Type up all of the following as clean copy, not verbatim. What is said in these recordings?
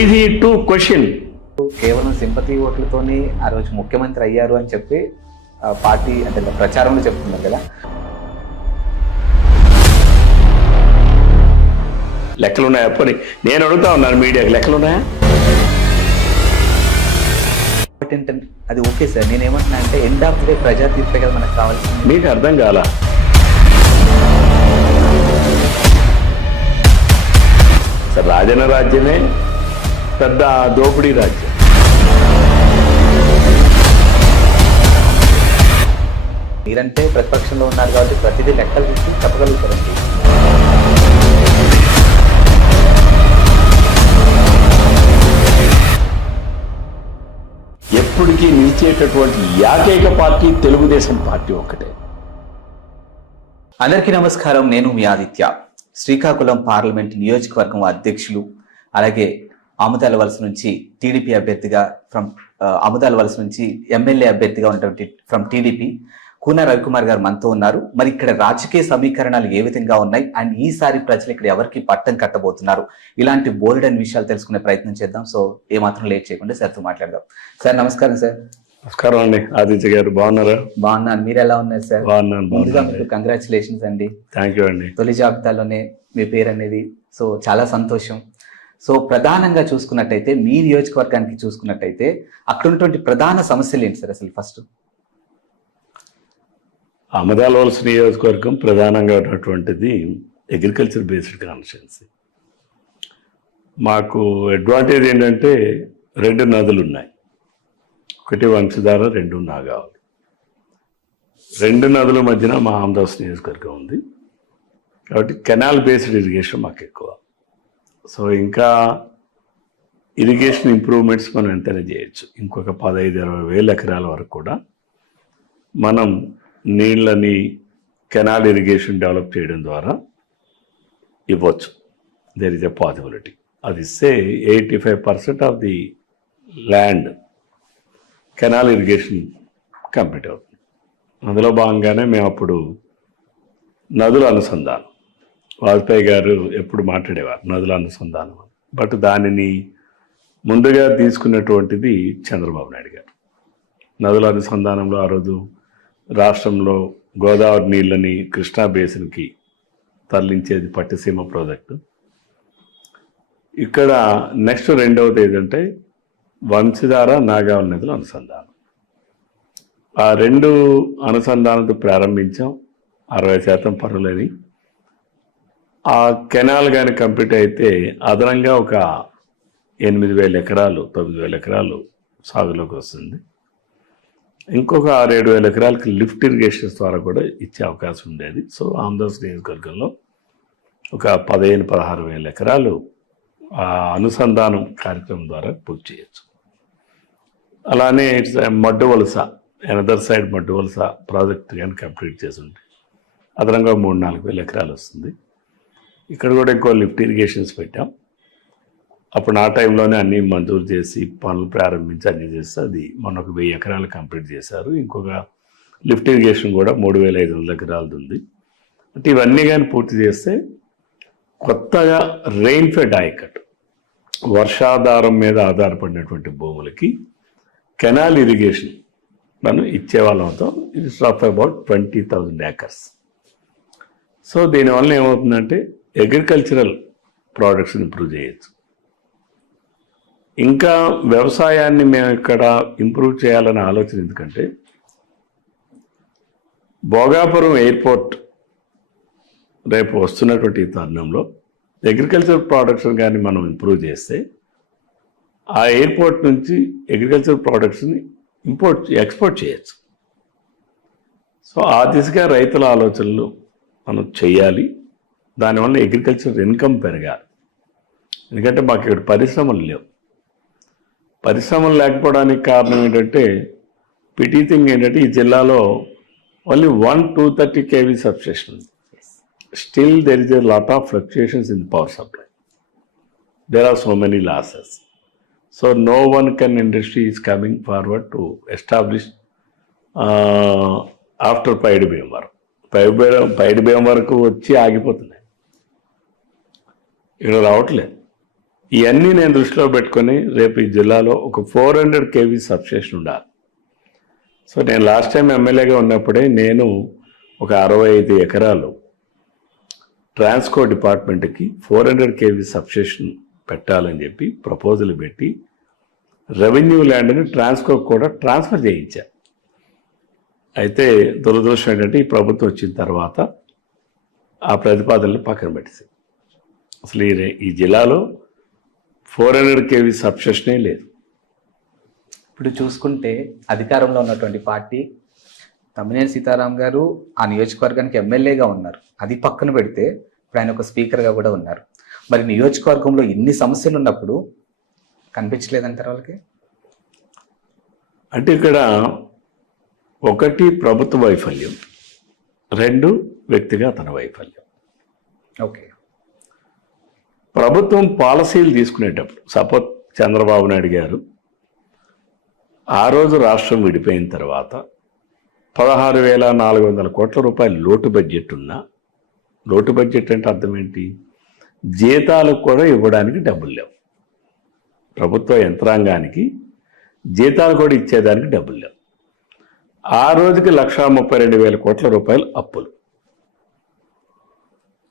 is he to question? కేవలం sympathy ఓట్లతోనే ఆ రోజు ముఖ్యమంత్రి అయ్యారు అని చెప్పి పార్టీ అంటే ప్రచారంలో చెప్తున్నారు కదా. లెక్కలున్నాయా? పోనీ నేను అడుగుతా ఉన్నాను మీడియాకి, లెక్కలున్నాయా? అది ఓకే సార్, నేనేమంటున్నా అంటే ఎండ్ ఆఫ్ ది డే ప్రజా తీర్పే కదా మనకు కావాల్సింది. మీకు అర్థం కాల? సార్ రాజన్న రాజ్యమే పెద్ద దోపిడీ రాజ్యం. మీరంటే ప్రతిపక్షంలో ఉన్నారు కాబట్టి ప్రతిదీ లెక్కలు తీసి చెప్పగలుగుతారండి. ఎప్పటికీ నిలిచేటటువంటి ఏకైక పార్టీ తెలుగుదేశం పార్టీ ఒక్కటే. అందరికీ నమస్కారం, నేను మీ ఆదిత్య. శ్రీకాకుళం పార్లమెంట్ నియోజకవర్గం అధ్యక్షులు, అలాగే ఆముదాల వలస నుంచి టీడీపీ అభ్యర్థిగా ఆముదాల వలస నుంచి ఎమ్మెల్యే అభ్యర్థిగా ఉన్నటువంటి ఫ్రమ్ టీడీపీ కూన రవికుమార్ గారు మనతో ఉన్నారు. మరి ఇక్కడ రాజకీయ సమీకరణాలు ఏ విధంగా ఉన్నాయి అండ్ ఈసారి ప్రజలు ఇక్కడ ఎవరికి పట్టం కట్టబోతున్నారు, ఇలాంటి బోల్డ్ అండ్ విషయాలు తెలుసుకునే ప్రయత్నం చేద్దాం. సో ఏమాత్రం లేట్ చేయకుండా సార్తో మాట్లాడదాం. సార్ నమస్కారం. సార్ నమస్కారం అండి. ఆదిత్య గారు బాగున్నారా? బాగున్నాను, మీరు ఎలా ఉన్నారు సార్? ముందుగా మీకు కంగ్రాచులేషన్స్ అండి. థ్యాంక్ యూ అండి. తొలి జాబితాలోనే మీ పేరు అనేది, సో చాలా సంతోషం. సో ప్రధానంగా చూసుకున్నట్టయితే మీ నియోజకవర్గానికి చూసుకున్నట్టయితే అక్కడ ఉన్నటువంటి ప్రధాన సమస్యలు ఏంటి సార్? అసలు ఫస్ట్ ఆముదాల వలస నియోజకవర్గం ప్రధానంగా ఉన్నటువంటిది అగ్రికల్చర్ బేస్డ్ కాన్స్టిట్యున్సీ. మాకు అడ్వాంటేజ్ ఏంటంటే రెండు నదులు ఉన్నాయి, ఒకటి వంశధార, రెండు నాగావళి. రెండు నదుల మధ్యన మా ఆముదాల నియోజకవర్గం ఉంది కాబట్టి కెనాల్ బేస్డ్ ఇరిగేషన్ మాకు ఎక్కువ. సో ఇంకా ఇరిగేషన్ ఇంప్రూవ్మెంట్స్ మనం ఎంతైనా చేయొచ్చు. ఇంకొక 15-20 వేల ఎకరాల వరకు కూడా మనం నీళ్ళని కెనాల్ ఇరిగేషన్ డెవలప్ చేయడం ద్వారా ఇవ్వచ్చు. There is a possibility. అది ఇస్తే 85% of the land canal irrigation complete అవుతుంది. అందులో భాగంగానే మేము అప్పుడు నదుల అనుసంధానం, వాజ్పేయి గారు ఎప్పుడు మాట్లాడేవారు నదుల అనుసంధానం, బట్ దానిని ముందుగా తీసుకున్నటువంటిది చంద్రబాబు నాయుడు గారు. నదుల అనుసంధానంలో ఆ రోజు రాష్ట్రంలో గోదావరి నీళ్ళని కృష్ణా బేసిన్కి తరలించేది పట్టిసీమ ప్రాజెక్టు. ఇక్కడ నెక్స్ట్ రెండవది ఏంటంటే వంశధార, నాగావళి నదుల అనుసంధానం. ఆ రెండు అనుసంధానంతో ప్రారంభించాం. 60% పనులని. ఆ కెనాల్ కానీ కంప్లీట్ అయితే అదనంగా ఒక 8,000 ఎకరాలు 9,000 ఎకరాలు సాగులోకి వస్తుంది. ఇంకొక 6-7 వేల ఎకరాలకి లిఫ్ట్ ఇరిగేషన్స్ ద్వారా కూడా ఇచ్చే అవకాశం ఉండేది. సో ఆముదాల నియోజకవర్గంలో ఒక 15-16 వేల ఎకరాలు ఆ అనుసంధానం కార్యక్రమం ద్వారా పూర్తి చేయొచ్చు. అలానే మడ్డు వలస, ఎనదర్ సైడ్ మడ్డు వలస ప్రాజెక్ట్ కానీ కంప్లీట్ చేసి ఉంటే అదనంగా 3-4 వేల ఎకరాలు వస్తుంది. ఇక్కడ కూడా ఇంకో లిఫ్ట్ ఇరిగేషన్స్ పెట్టాం. అప్పుడు నా టైంలోనే అన్నీ మంజూరు చేసి పనులు ప్రారంభించి అన్నీ చేస్తే అది మొన్న ఒక 1000 ఎకరాలు కంప్లీట్ చేశారు. ఇంకొక లిఫ్ట్ ఇరిగేషన్ కూడా 3,500 ఎకరాలది ఉంది. అంటే ఇవన్నీ కానీ పూర్తి చేస్తే కొత్తగా రెయిన్ ఫెడ్ ఆయకట్టు, వర్షాధారం మీద ఆధారపడినటువంటి భూములకి కెనాల్ ఇరిగేషన్ మనం ఇచ్చేవాళ్ళం అవుతాం. It's of about 20,000 acres. So దీనివల్ల ఏమవుతుందంటే అగ్రికల్చరల్ ప్రోడక్ట్స్ ఇంప్రూవ్ చేయొచ్చు. ఇంకా వ్యవసాయాన్ని మేము ఇక్కడ ఇంప్రూవ్ చేయాలనే ఆలోచన ఎందుకంటే భోగాపురం ఎయిర్పోర్ట్ రేపు వస్తున్నటువంటి తరుణంలో అగ్రికల్చర్ ప్రోడక్ట్స్ని కానీ మనం ఇంప్రూవ్ చేస్తే ఆ ఎయిర్పోర్ట్ నుంచి అగ్రికల్చర్ ప్రోడక్ట్స్ని ఎక్స్పోర్ట్ చేయొచ్చు. సో ఆ దిశగా రైతుల ఆలోచనలు మనం చెయ్యాలి. దానివల్ల అగ్రికల్చర్ ఇన్కమ్ పెరగాలి. ఎందుకంటే మాకు ఇక్కడ పరిశ్రమలు లేవు. పరిశ్రమలు లేకపోవడానికి కారణం ఏంటంటే పిటీ థింగ్ ఏంటంటే ఈ జిల్లాలో ఓన్లీ 1-230 kV సబ్స్టేషన్ ఉంది. Still there is a lot of fluctuations in power supply. There are so many losses. So no one can industry is coming forward to establish after Paidi Bhimavaram. Paidi Bhimavaram వరకు వచ్చి ఆగిపోతున్నాయి, ఇక్కడ రావట్లేదు. ఇవన్నీ నేను దృష్టిలో పెట్టుకొని రేపు ఈ జిల్లాలో ఒక 400 kV సబ్స్టేషన్ ఉండాలి. సో నేను లాస్ట్ టైం ఎమ్మెల్యేగా ఉన్నప్పుడే నేను ఒక 65 ఎకరాలు ట్రాన్స్కో డిపార్ట్మెంట్కి 400 kV సబ్స్టేషన్ పెట్టాలని చెప్పి ప్రపోజల్ పెట్టి రెవెన్యూ ల్యాండ్ని ట్రాన్స్కో కూడా ట్రాన్స్ఫర్ చేయించారు. అయితే దురదృష్టం ఏంటంటే ఈ ప్రభుత్వం వచ్చిన తర్వాత ఆ ప్రతిపాదనలు పక్కన పెట్టేసింది. అసలు ఈ జిల్లాలో 400 kV సబ్స్టేషనే లేదు. ఇప్పుడు చూసుకుంటే అధికారంలో ఉన్నటువంటి పార్టీ తమ్మినేని సీతారాం గారు ఆ నియోజకవర్గానికి ఎమ్మెల్యేగా ఉన్నారు. అది పక్కన పెడితే ఇప్పుడు ఆయన ఒక స్పీకర్గా కూడా ఉన్నారు. మరి నియోజకవర్గంలో ఇన్ని సమస్యలు ఉన్నప్పుడు కనిపించలేదంటారు వాళ్ళకి? అంటే ఇక్కడ ఒకటి ప్రభుత్వ వైఫల్యం, 2 వ్యక్తిగత వైఫల్యం. ఓకే. ప్రభుత్వం పాలసీలు తీసుకునేటప్పుడు సపోజ్ చంద్రబాబు నాయుడు గారు ఆ రోజు రాష్ట్రం విడిపోయిన తర్వాత 16,400 కోట్ల రూపాయలు లోటు బడ్జెట్ ఉన్నా, లోటు బడ్జెట్ అంటే అర్థం ఏంటి? జీతాలకు కూడా ఇవ్వడానికి డబ్బులు లేవు. ప్రభుత్వ యంత్రాంగానికి జీతాలు కూడా ఇచ్చేదానికి డబ్బులు లేవు. ఆ రోజుకి 1,32,000 కోట్ల రూపాయలు అప్పులు.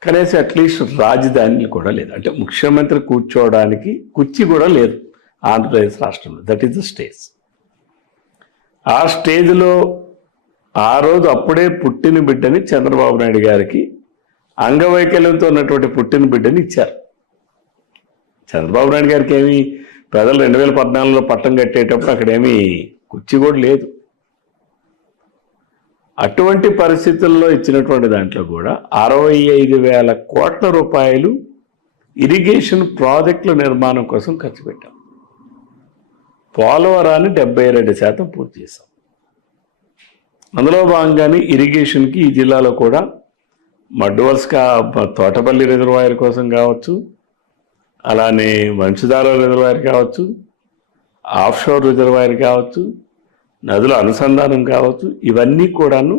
కనీసం అట్లీస్ట్ రాజధానిలు కూడా లేదు. అంటే ముఖ్యమంత్రి కూర్చోవడానికి కుర్చీ కూడా లేదు ఆంధ్రప్రదేశ్ రాష్ట్రంలో. That is the stage. ఆ స్టేజ్లో ఆ రోజు అప్పుడే పుట్టిన బిడ్డని చంద్రబాబు నాయుడు గారికి అంగవైకల్యంతో ఉన్నటువంటి పుట్టిన బిడ్డని ఇచ్చారు. చంద్రబాబు నాయుడు గారికి ఏమి ప్రజలు 2014లో పట్టం కట్టేటప్పుడు అక్కడేమీ కుర్చీ కూడా లేదు. అటువంటి పరిస్థితుల్లో ఇచ్చినటువంటి దాంట్లో కూడా 65,000 కోట్ల రూపాయలు ఇరిగేషన్ ప్రాజెక్టుల నిర్మాణం కోసం ఖర్చు పెట్టాం. పోలవరాన్ని 72% పూర్తి చేశాం. అందులో భాగంగానే ఇరిగేషన్కి ఈ జిల్లాలో కూడా మడ్డువల్స్ తోటపల్లి రిజర్వాయర్ కోసం కావచ్చు, అలానే వంశధార రిజర్వాయర్ కావచ్చు, ఆఫ్షోర్ రిజర్వాయర్ కావచ్చు, నదుల అనుసంధానం కావచ్చు, ఇవన్నీ కూడాను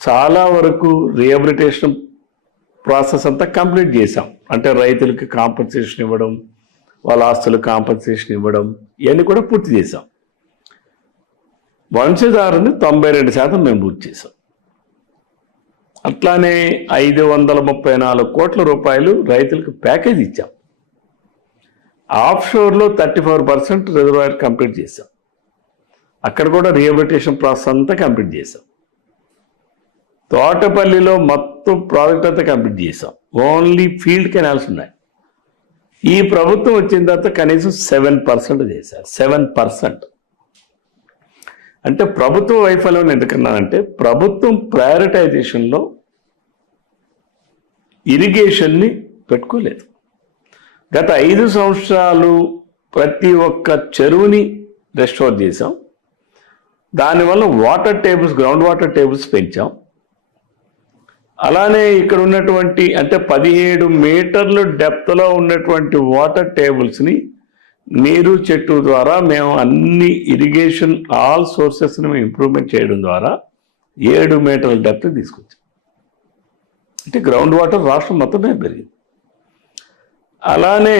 చాలా వరకు రీహాబిలిటేషన్ ప్రాసెస్ అంతా కంప్లీట్ చేశాం. అంటే రైతులకి కాంపన్సేషన్ ఇవ్వడం, వాళ్ళ ఆస్తులకు కాంపన్సేషన్ ఇవ్వడం, ఇవన్నీ కూడా పూర్తి చేశాం. వంశధారని 92% మేము పూర్తి చేశాం. అట్లానే 534 కోట్ల రూపాయలు రైతులకు ప్యాకేజ్ ఇచ్చాం. ఆఫ్షోర్లో 34% రిజర్వాయర్ కంప్లీట్ చేశాం. అక్కడ కూడా రీహాబిలిటేషన్ ప్రాసెస్ అంతా కంప్లీట్ చేశాం. తోటపల్లిలో మొత్తం ప్రాజెక్ట్ అంతా కంప్లీట్ చేశాం. ఓన్లీ ఫీల్డ్ కెనాల్స్ ఉన్నాయి. ఈ ప్రభుత్వం వచ్చిన తర్వాత కనీసం 7% చేశారు. 7%. అంటే ప్రభుత్వ వైఫల్యం ఎందుకన్నానంటే ప్రభుత్వం ప్రయారిటైజేషన్లో ఇరిగేషన్ని పెట్టుకోలేదు. గత 5 సంవత్సరాలు ప్రతి ఒక్క చెరువుని రెస్టోర్ చేశాం. దానివల్ల water tables, ground water tables పెంచాం. అలానే ఇక్కడ ఉన్నటువంటి అంటే 17 మీటర్లు డెప్త్లో ఉన్నటువంటి వాటర్ టేబుల్స్ని నీరు చెట్టు ద్వారా మేము అన్ని ఇరిగేషన్ ఆల్ సోర్సెస్ని మేము ఇంప్రూవ్మెంట్ చేయడం ద్వారా 7 మీటర్ల డెప్త్ తీసుకొచ్చాం. అంటే గ్రౌండ్ వాటర్ రాష్ట్రం మొత్తమే పెరిగింది. అలానే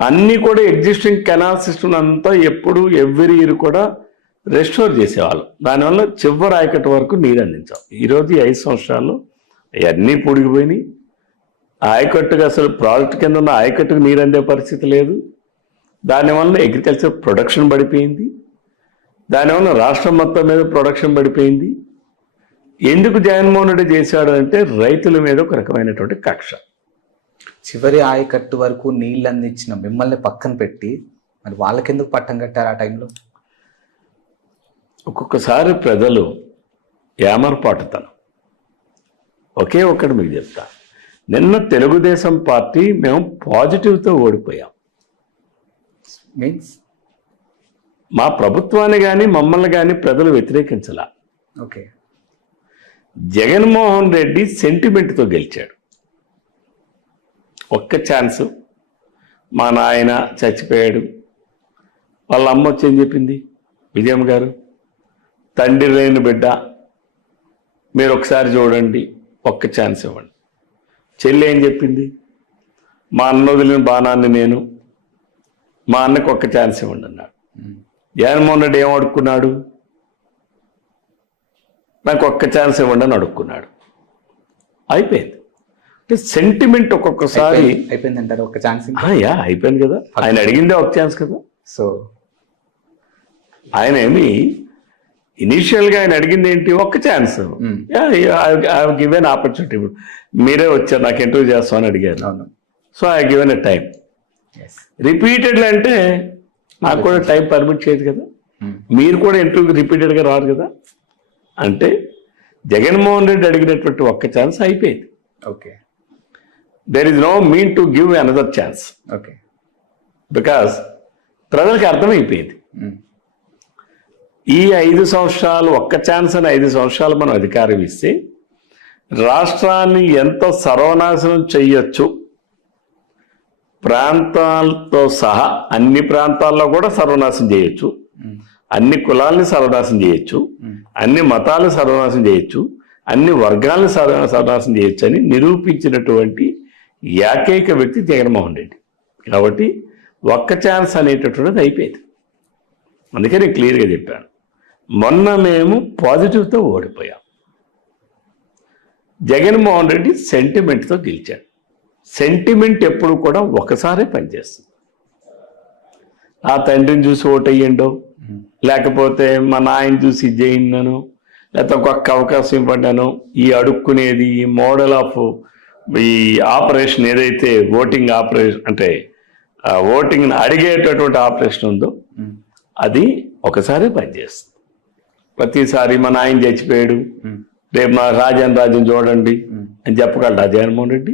అన్నీ కూడా ఎగ్జిస్టింగ్ కెనాల్ సిస్టమ్ అంతా ఎప్పుడు ఎవ్రీ ఇయర్ కూడా రెస్టోర్ చేసేవాళ్ళం. దానివల్ల చివరి ఆయకట్టు వరకు నీరు అందించాం. ఈరోజు 5 సంవత్సరాల్లో అవన్నీ పొడిగిపోయినాయి. ఆయకట్టుకు అసలు ప్రాజెక్ట్ కింద ఉన్న ఆయకట్టుకు నీరు అందే పరిస్థితి లేదు. దానివల్ల అగ్రికల్చర్ ప్రొడక్షన్ పడిపోయింది. దానివల్ల రాష్ట్రం మొత్తం మీద ప్రొడక్షన్ పడిపోయింది. ఎందుకు జగన్మోహన్ రెడ్డి చేశాడు అంటే రైతుల మీద ఒక రకమైనటువంటి కక్ష. చివరి ఆయకట్టు వరకు నీళ్ళు అందించిన మిమ్మల్ని పక్కన పెట్టి మరి వాళ్ళకెందుకు పట్టం కట్టారు ఆ టైంలో? ఒక్కొక్కసారి ప్రజలు ఏమరపాటుతనం. ఒకే ఒక్కటి మీకు చెప్తా. నిన్న తెలుగుదేశం పార్టీ మేము పాజిటివ్తో ఓడిపోయాం. మీన్స్ మా ప్రభుత్వాన్ని కానీ మమ్మల్ని కానీ ప్రజలు వ్యతిరేకించలా. ఓకే. జగన్మోహన్ రెడ్డి సెంటిమెంట్తో గెలిచాడు. ఒక్క ఛాన్స్, మా నాయన చచ్చిపోయాడు, వాళ్ళ అమ్మ వచ్చి ఏం చెప్పింది, విజయమ్మ గారు తండ్రి లేని బిడ్డ మీరు ఒకసారి చూడండి, ఒక్క ఛాన్స్ ఇవ్వండి. చెల్లి ఏం చెప్పింది, మా అన్న వదిలిన బాణాన్ని నేను, మా అన్నకు ఒక్క ఛాన్స్ ఇవ్వండి అన్నాడు. జగన్మోహన్ రెడ్డి ఏం అడుక్కున్నాడు? నాకు ఒక్క ఛాన్స్ ఇవ్వండి అని అడుక్కున్నాడు. అయిపోయింది. అంటే సెంటిమెంట్ ఒక్కొక్కసారి అయిపోయింది అంటారు. ఒక ఛాన్స్ అయిపోయింది కదా. ఆయన అడిగిందే ఒక ఛాన్స్ కదా. సో ఆయన ఏమి ఇనీషియల్ గా ఆయన అడిగింది ఏంటి? ఒక్క ఛాన్స్. Given opportunity. మీరే వచ్చారు నాకు ఇంటర్వ్యూ చేస్తామని అడిగారు. So I given a time. Repeatedly అంటే నాకు కూడా టైం పర్మిట్ చేయదు కదా. మీరు కూడా ఇంటర్వ్యూకి రిపీటెడ్ గా రారు కదా. అంటే జగన్మోహన్ రెడ్డి అడిగినటువంటి ఒక్క ఛాన్స్ అయిపోయింది. Okay, there is no mean to give another chance. Okay, because ప్రజలకు అర్థమైపోయింది. ఈ 5 సంవత్సరాలు ఒక్క ఛాన్స్ అని 5 సంవత్సరాలు మనం అధికారం ఇస్తే రాష్ట్రాన్ని ఎంత సర్వనాశనం చెయ్యొచ్చు, ప్రాంతాలతో సహా అన్ని ప్రాంతాల్లో కూడా సర్వనాశనం చేయొచ్చు, అన్ని కులాలని సర్వనాశనం చేయొచ్చు, అన్ని మతాలను సర్వనాశనం చేయొచ్చు, అన్ని వర్గాలను సర్వనాశనం చేయొచ్చు అని నిరూపించినటువంటి ఏకైక వ్యక్తి జగన్మోహన్ రెడ్డి. కాబట్టి ఒక్క ఛాన్స్ అనేటటువంటిది అయిపోయింది. అందుకే నేను క్లియర్గా చెప్పాను. మొన్న మేము పాజిటివ్తో ఓడిపోయాం. జగన్మోహన్ రెడ్డి సెంటిమెంట్తో గెలిచాడు. సెంటిమెంట్ ఎప్పుడు కూడా ఒకసారే పనిచేస్తుంది. ఆ తండ్రిని చూసి ఓటయ్యండో, లేకపోతే మా నాయన చూసి జైన్నాను, లేకపోతే ఒక్క అవకాశం ఇవ్వడాను, ఈ అడుక్కునేది, ఈ మోడల్ ఆఫ్ ఈ ఆపరేషన్ ఏదైతే ఓటింగ్ ఆపరేషన్ అంటే ఓటింగ్ని అడిగేటటువంటి ఆపరేషన్ ఉందో అది ఒకసారి పనిచేస్తుంది. ప్రతిసారి మా నాయన చచ్చిపోయాడు, రేపు మా రాజన్ రాజ్యం చూడండి అని చెప్పగలడా జగన్మోహన్ రెడ్డి?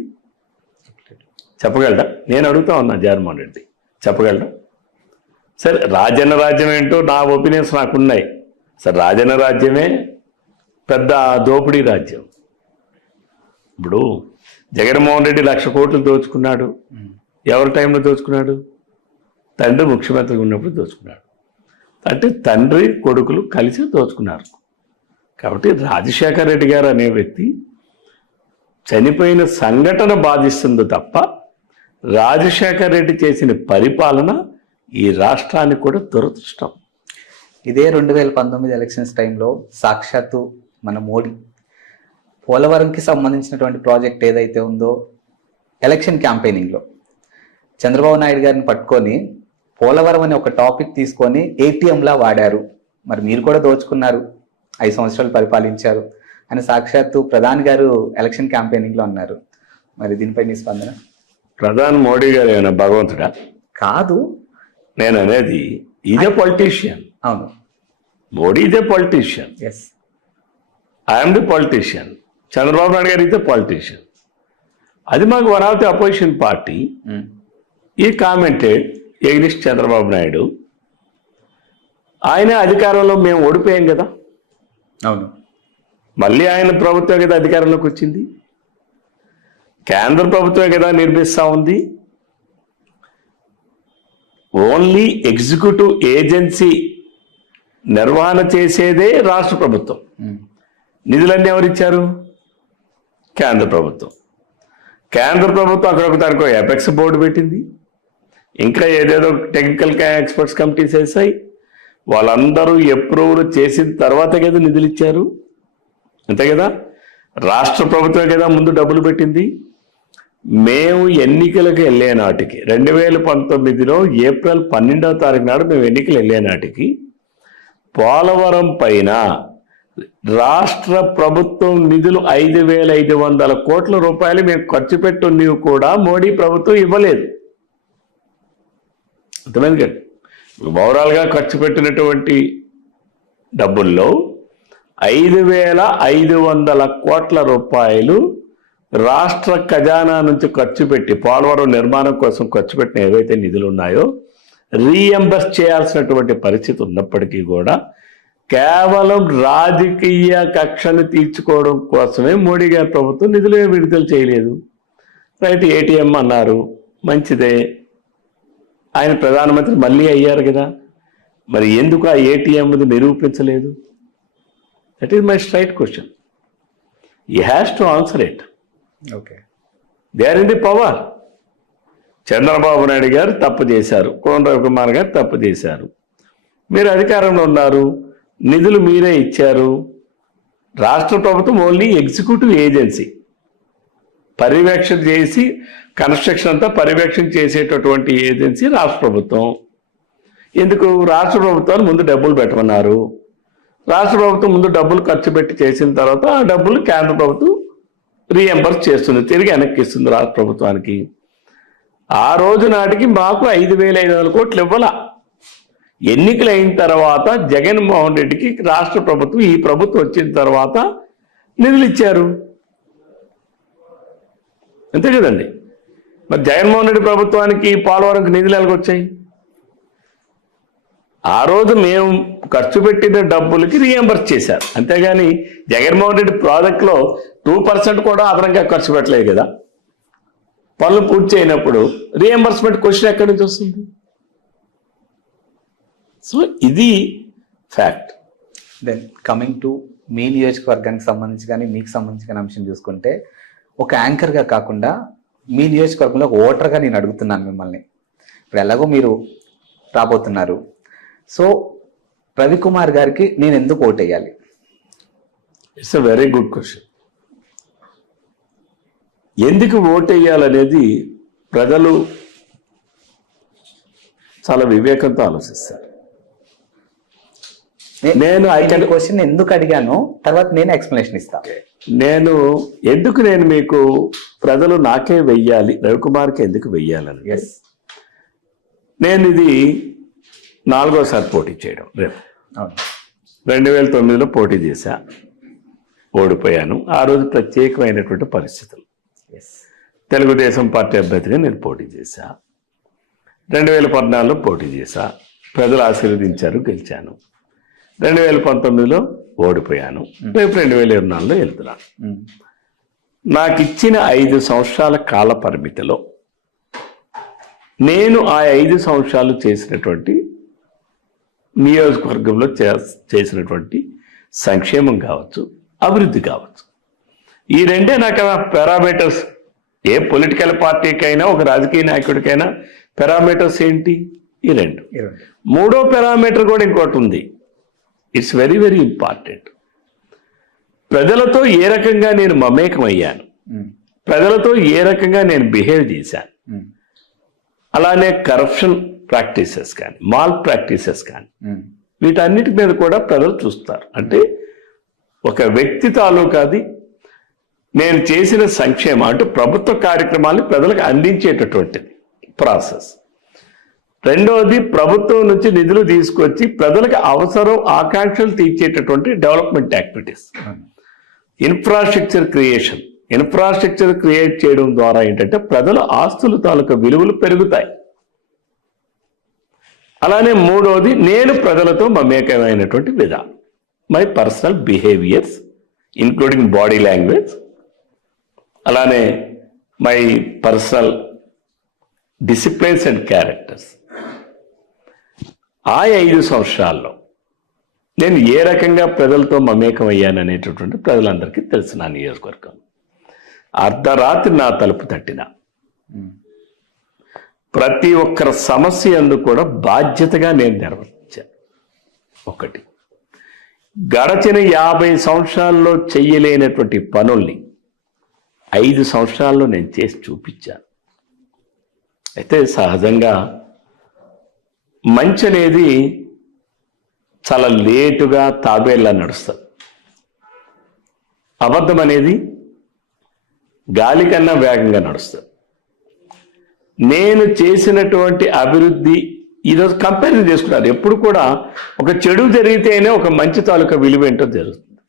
చెప్పగలడా? నేను అడుగుతా ఉన్నా, జగన్మోహన్ రెడ్డి చెప్పగలడా? సరే, రాజన్న రాజ్యం ఏంటో నా ఒపీనియన్స్ నాకున్నాయి. సరే, రాజన్న రాజ్యమే పెద్ద దోపిడీ రాజ్యం. ఇప్పుడు జగన్మోహన్ రెడ్డి 1,00,000 కోట్లు దోచుకున్నాడు. ఎవరి టైంలో దోచుకున్నాడు? తండ్రి ముఖ్యమంత్రిగా ఉన్నప్పుడు దోచుకున్నాడు. అంటే తండ్రి కొడుకులు కలిసి దోచుకున్నారు. కాబట్టి రాజశేఖర రెడ్డి గారు అనే వ్యక్తి చనిపోయిన సంఘటన బాధిస్తుంది తప్ప రాజశేఖర రెడ్డి చేసిన పరిపాలన ఈ రాష్ట్రానికి కూడా దురదృష్టం. ఇదే 2019 ఎలక్షన్స్ టైంలో సాక్షాత్తు మన మోడీ పోలవరంకి సంబంధించినటువంటి ప్రాజెక్ట్ ఏదైతే ఉందో ఎలక్షన్ క్యాంపెయినింగ్లో చంద్రబాబు నాయుడు గారిని పట్టుకొని పోలవరం అనే ఒక టాపిక్ తీసుకొని ఏటీఎంలా వాడారు, మరి మీరు కూడా దోచుకున్నారు, 5 సంవత్సరాలు పరిపాలించారు అని సాక్షాత్తు ప్రధాని గారు ఎలక్షన్ క్యాంపెయినింగ్లో అన్నారు. మరి దీనిపై మీ స్పందన? ప్రధాని మోడీ గారు ఏమైనా భగవంతుడా? కాదు, నేను అనేది ఈజ్ ఎ పొలిటీషియన్. అవును, Modi is a politician. Yes, I'm the politician. Chandrababu Naidu garu is a politician. అది మాకు one of the opposition party he commented against Chandrababu Naidu. ఆయనే అధికారంలో మేము ఓడిపోయాం కదా. అవును, మళ్ళీ ఆయన ప్రభుత్వం కదా అధికారంలోకి వచ్చింది. కేంద్ర ప్రభుత్వమే కదా నిర్మిస్తూ ఉంది. ఓన్లీ ఎగ్జిక్యూటివ్ ఏజెన్సీ నిర్వహణ చేసేదే రాష్ట్ర ప్రభుత్వం. నిధులన్నీ ఎవరిచ్చారు? కేంద్ర ప్రభుత్వం. కేంద్ర ప్రభుత్వం అక్కడ దానికో ఎపెక్స్ బోర్డు పెట్టింది, ఇంకా ఏదేదో టెక్నికల్ ఎక్స్పర్ట్స్ కమిటీస్ వేసాయి. వాళ్ళందరూ అప్రూవల్ చేసిన తర్వాత కదా నిధులు ఇచ్చారు, అంతే కదా. రాష్ట్ర ప్రభుత్వమే కదా ముందు డబ్బులు పెట్టింది. మేము ఎన్నికలకు వెళ్ళే నాటికి 2019లో ఏప్రిల్ 12వ తారీఖు నాడు మేము ఎన్నికలు వెళ్ళే నాటికి పోలవరం పైన రాష్ట్ర ప్రభుత్వం నిధులు 5,500 కోట్ల రూపాయలు మేము ఖర్చు పెట్టున్నవి కూడా మోడీ ప్రభుత్వం ఇవ్వలేదు. అర్థమైంది కదా. ఓవరాల్గా ఖర్చు పెట్టినటువంటి డబ్బుల్లో 5,500 కోట్ల రూపాయలు రాష్ట్ర ఖజానా నుంచి ఖర్చు పెట్టి పోలవరం నిర్మాణం కోసం ఖర్చు పెట్టిన ఏవైతే నిధులు ఉన్నాయో రీఎంబర్స్ చేయాల్సినటువంటి పరిస్థితి ఉన్నప్పటికీ కూడా కేవలం రాజకీయ కక్షను తీర్చుకోవడం కోసమే మోడీ గారి ప్రభుత్వం నిధులే విడుదల చేయలేదు. రైట్, ఏటీఎం అన్నారు, మంచిదే. ఆయన ప్రధానమంత్రి మళ్ళీ అయ్యారు కదా, మరి ఎందుకు ఆ ఏటీఎంది నిరూపించలేదు? That is my straight question. He has to answer it. Okay, they are in the power. Chandrababu Naidu garu తప్పు చేశారు, కోన రవికుమార్ గారు తప్పు చేశారు, మీరు అధికారంలో ఉన్నారు, నిధులు మీరే ఇచ్చారు. రాష్ట్ర ప్రభుత్వం ఓన్లీ ఎగ్జిక్యూటివ్ ఏజెన్సీ, పర్యవేక్షణ చేసి కన్స్ట్రక్షన్ అంతా పర్యవేక్షణ చేసేటటువంటి ఏజెన్సీ రాష్ట్ర ప్రభుత్వం. ఎందుకు రాష్ట్ర ప్రభుత్వాలు ముందు డబ్బులు పెట్టమన్నారు, రాష్ట్ర ప్రభుత్వం ముందు డబ్బులు ఖర్చు పెట్టి చేసిన తర్వాత ఆ డబ్బులు కేంద్ర ప్రభుత్వం రీఎంబర్స్ చేస్తుంది, తిరిగి వెనక్కి ఇస్తుంది రాష్ట్ర ప్రభుత్వానికి. ఆ రోజు నాటికి మాకు 5,500 కోట్లు ఇవ్వాల. ఎన్నికలు అయిన తర్వాత జగన్మోహన్ రెడ్డికి రాష్ట్ర ప్రభుత్వం, ఈ ప్రభుత్వం వచ్చిన తర్వాత నిధులు ఇచ్చారు, అంతే కదండి. మరి జగన్మోహన్ రెడ్డి ప్రభుత్వానికి పోలవరంకి నిధులు ఎలాగొచ్చాయి? ఆ రోజు మేము ఖర్చు పెట్టిన డబ్బులకి రీఎంబర్స్ చేశారు, అంతేగాని జగన్మోహన్ రెడ్డి ప్రాజెక్ట్లో 2% కూడా అదనంగా ఖర్చు పెట్టలేదు కదా. పనులు పూర్తి చేయనప్పుడు రీఎంబర్స్మెంట్ క్వశ్చన్ ఎక్కడి నుంచి వస్తుంది? సో ఇది fact. Then coming to me నియోజకవర్గానికి సంబంధించి కానీ మీకు సంబంధించిన అంశం చూసుకుంటే, ఒక యాంకర్గా కాకుండా మీ నియోజకవర్గంలో ఒక ఓటర్గా నేను అడుగుతున్నాను మిమ్మల్ని. ఇప్పుడు ఎలాగో మీరు రాబోతున్నారు, సో రవికుమార్ గారికి నేను ఎందుకు ఓటేయాలి? It's a very good question. ఎందుకు ఓటేయాలనేది ప్రజలు చాలా వివేకంతో ఆలోచిస్తారు. నేను క్వశ్చన్ ఎందుకు అడిగాను తర్వాత నేను ఎక్స్ప్లెనేషన్ ఇస్తాను. నేను మీకు ప్రజలు నాకే వెయ్యాలి, రవికుమార్కి ఎందుకు వెయ్యాలని. నేను ఇది 4వసారి పోటీ చేయడం. రేపు 2009లో పోటీ చేశా, ఓడిపోయాను. ఆ రోజు ప్రత్యేకమైనటువంటి పరిస్థితులు. తెలుగుదేశం పార్టీ అభ్యర్థిగా నేను పోటీ చేశా. 2014లో పోటీ చేశా, ప్రజలు ఆశీర్వదించారు, గెలిచాను. 2019లో ఓడిపోయాను. రేపు 2024లో వెళ్తున్నాను. నాకు ఇచ్చిన 5 సంవత్సరాల కాల పరిమితిలో నేను ఆ 5 సంవత్సరాలు చేసినటువంటి నియోజకవర్గంలో చేసినటువంటి సంక్షేమం కావచ్చు, అభివృద్ధి కావచ్చు, ఈ రెండే నాకు పారామీటర్స్. ఏ పొలిటికల్ పార్టీకైనా ఒక రాజకీయ నాయకుడికైనా పారామీటర్స్ ఏంటి? ఈ రెండు. మూడో పారామీటర్ కూడా ఇంకోటి ఉంది. It's very very important. ప్రజలతో ఏ రకంగా నేను మమేకమయ్యాను, ప్రజలతో ఏ రకంగా నేను బిహేవ్ చేశాను, అలానే కరప్షన్ ప్రాక్టీసెస్ కానీ మాల్ ప్రాక్టీసెస్ కానీ వీటన్నిటి మీద కూడా ప్రజలు చూస్తారు. అంటే ఒక వ్యక్తి తాలూకాది నేను చేసిన సంక్షేమం అంటే ప్రభుత్వ కార్యక్రమాన్ని ప్రజలకు అందించేటటువంటిది ప్రాసెస్. రెండవది ప్రభుత్వం నుంచి నిధులు తీసుకొచ్చి ప్రజలకు అవసరం ఆకాంక్షలు తీర్చేటటువంటి డెవలప్మెంట్ యాక్టివిటీస్. ఇన్ఫ్రాస్ట్రక్చర్ క్రియేట్ చేయడం ద్వారా ఏంటంటే ప్రజల ఆస్తుల తాలూకా విలువలు పెరుగుతాయి. అలానే మూడవది నేను ప్రజలతో మమేకమైనటువంటి విధానం, my personal behaviours including body language, అలానే my personal disciplines and characters. ఆ 5 సంవత్సరాల్లో నేను ఏ రకంగా ప్రజలతో మమేకం అయ్యాననేటటువంటి ప్రజలందరికీ తెలుసు. నా నియోజకవర్గం అర్ధరాత్రి నా తలుపు తట్టిన ప్రతి ఒక్కరి సమస్య అందు కూడా బాధ్యతగా నేను నిర్వహించాను. ఒకటి, గడచిన 50 సంవత్సరాల్లో చెయ్యలేనటువంటి పనుల్ని 5 సంవత్సరాల్లో నేను చేసి చూపించాను. అయితే సహజంగా మంచి అనేది చాలా లేటుగా తాబేళ్ళ నడుస్తుంది. అబద్ధం అనేది గాలి కన్నా వేగంగా నడుస్తుంది. నేను చేసినటువంటి అభివృద్ధి ఈరోజు కంపారిజన్ చేసుకున్నారు. ఎప్పుడు కూడా ఒక చెడు జరిగితేనే ఒక మంచి తాలూకా విలువ ఏంటో జరుగుతుంది.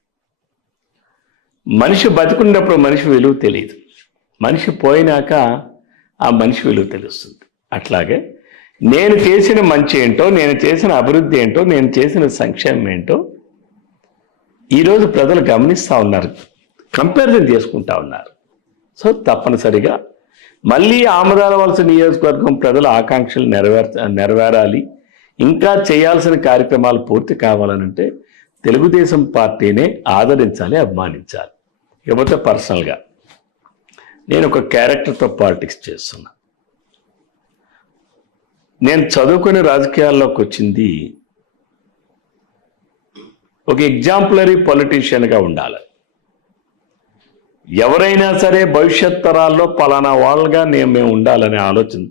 మనిషి బతుకున్నప్పుడు మనిషి విలువ తెలియదు, మనిషి పోయినాక ఆ మనిషి విలువ తెలుస్తుంది. అట్లాగే నేను చేసిన మంచి ఏంటో, నేను చేసిన అభివృద్ధి ఏంటో, నేను చేసిన సంక్షేమం ఏంటో ఈరోజు ప్రజలు గమనిస్తూ ఉన్నారు, కంపారిజన్ చేసుకుంటా ఉన్నారు. సో తప్పనిసరిగా మళ్ళీ ఆమదాలవలస నియోజకవర్గం ప్రజల ఆకాంక్షలు నెరవేరాలి, ఇంకా చేయాల్సిన కార్యక్రమాలు పూర్తి కావాలనంటే తెలుగుదేశం పార్టీనే ఆదరించాలి, అభిమానించాలి. ఇకపోతే పర్సనల్గా నేను ఒక క్యారెక్టర్తో పాలిటిక్స్ చేస్తున్నా. నేను చదువుకుని రాజకీయాల్లోకి వచ్చింది ఒక ఎగ్జాంపులరీ పొలిటీషియన్గా ఉండాలి. ఎవరైనా సరే భవిష్యత్ తరాల్లో పలానా వాళ్ళగా మేము ఉండాలనే ఆలోచన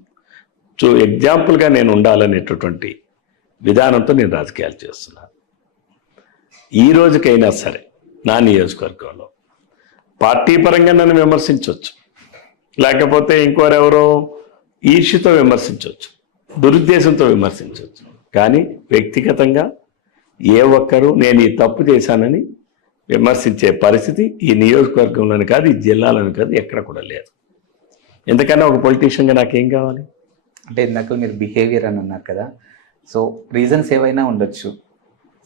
ఎగ్జాంపుల్గా నేను ఉండాలనేటటువంటి విధానంతో నేను రాజకీయాలు చేస్తున్నాను. ఈ రోజుకైనా సరే నా నియోజకవర్గంలో పార్టీ పరంగా నన్ను విమర్శించవచ్చు, లేకపోతే ఇంకోరెవరో ఈర్ష్యతో విమర్శించవచ్చు, దురుద్దేశంతో విమర్శించవచ్చు. కానీ వ్యక్తిగతంగా ఏ ఒక్కరూ నేను ఈ తప్పు చేశానని విమర్శించే పరిస్థితి ఈ నియోజకవర్గంలోని కాదు, ఈ జిల్లాలోని కాదు, ఎక్కడ కూడా లేదు. ఎందుకన్నా ఒక పొలిటీషియన్గా నాకేం కావాలి? అంటే ఇందాక మీరు బిహేవియర్ అని అన్నారు కదా, సో రీజన్స్ ఏవైనా ఉండొచ్చు.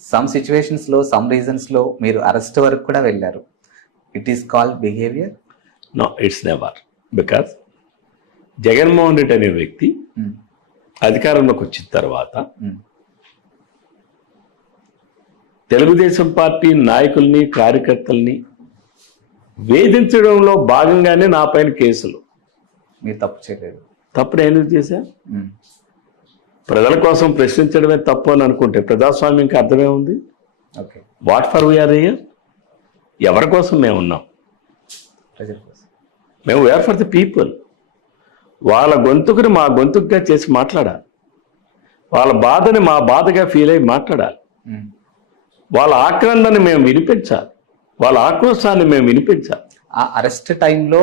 సమ్ సిచ్యువేషన్స్లో, సమ్ రీజన్స్లో మీరు అరెస్ట్ వరకు కూడా వెళ్ళారు. It is called behaviour? No, it's never. Because Jaganmohan Reddy అనే వ్యక్తి అధికారంలోకి వచ్చిన తర్వాత తెలుగుదేశం పార్టీ నాయకుల్ని, కార్యకర్తల్ని వేధించడంలో భాగంగానే నా పైన కేసులు. మీరు తప్పు చేయలేదు. తప్పుడు ఎందుకు చేశా? ప్రజల కోసం ప్రశ్నించడమే తప్పు అని అనుకుంటే ప్రజాస్వామ్యంకి అర్థమే ఉంది. Okay, what for we are here? ఎవరి కోసం మేము ఉన్నాం? ప్రజల కోసం. మేము వీఆర్ ఫర్ ది పీపుల్. వాళ్ళ గొంతుకుని మా గొంతుకుగా చేసి మాట్లాడాలి, వాళ్ళ బాధని మా బాధగా ఫీల్ అయ్యి మాట్లాడాలి, వాళ్ళ ఆక్రందనని మేము వినిపించాలి, వాళ్ళ ఆక్రోశాన్ని మేము వినిపించాలి. ఆ అరెస్ట్ టైంలో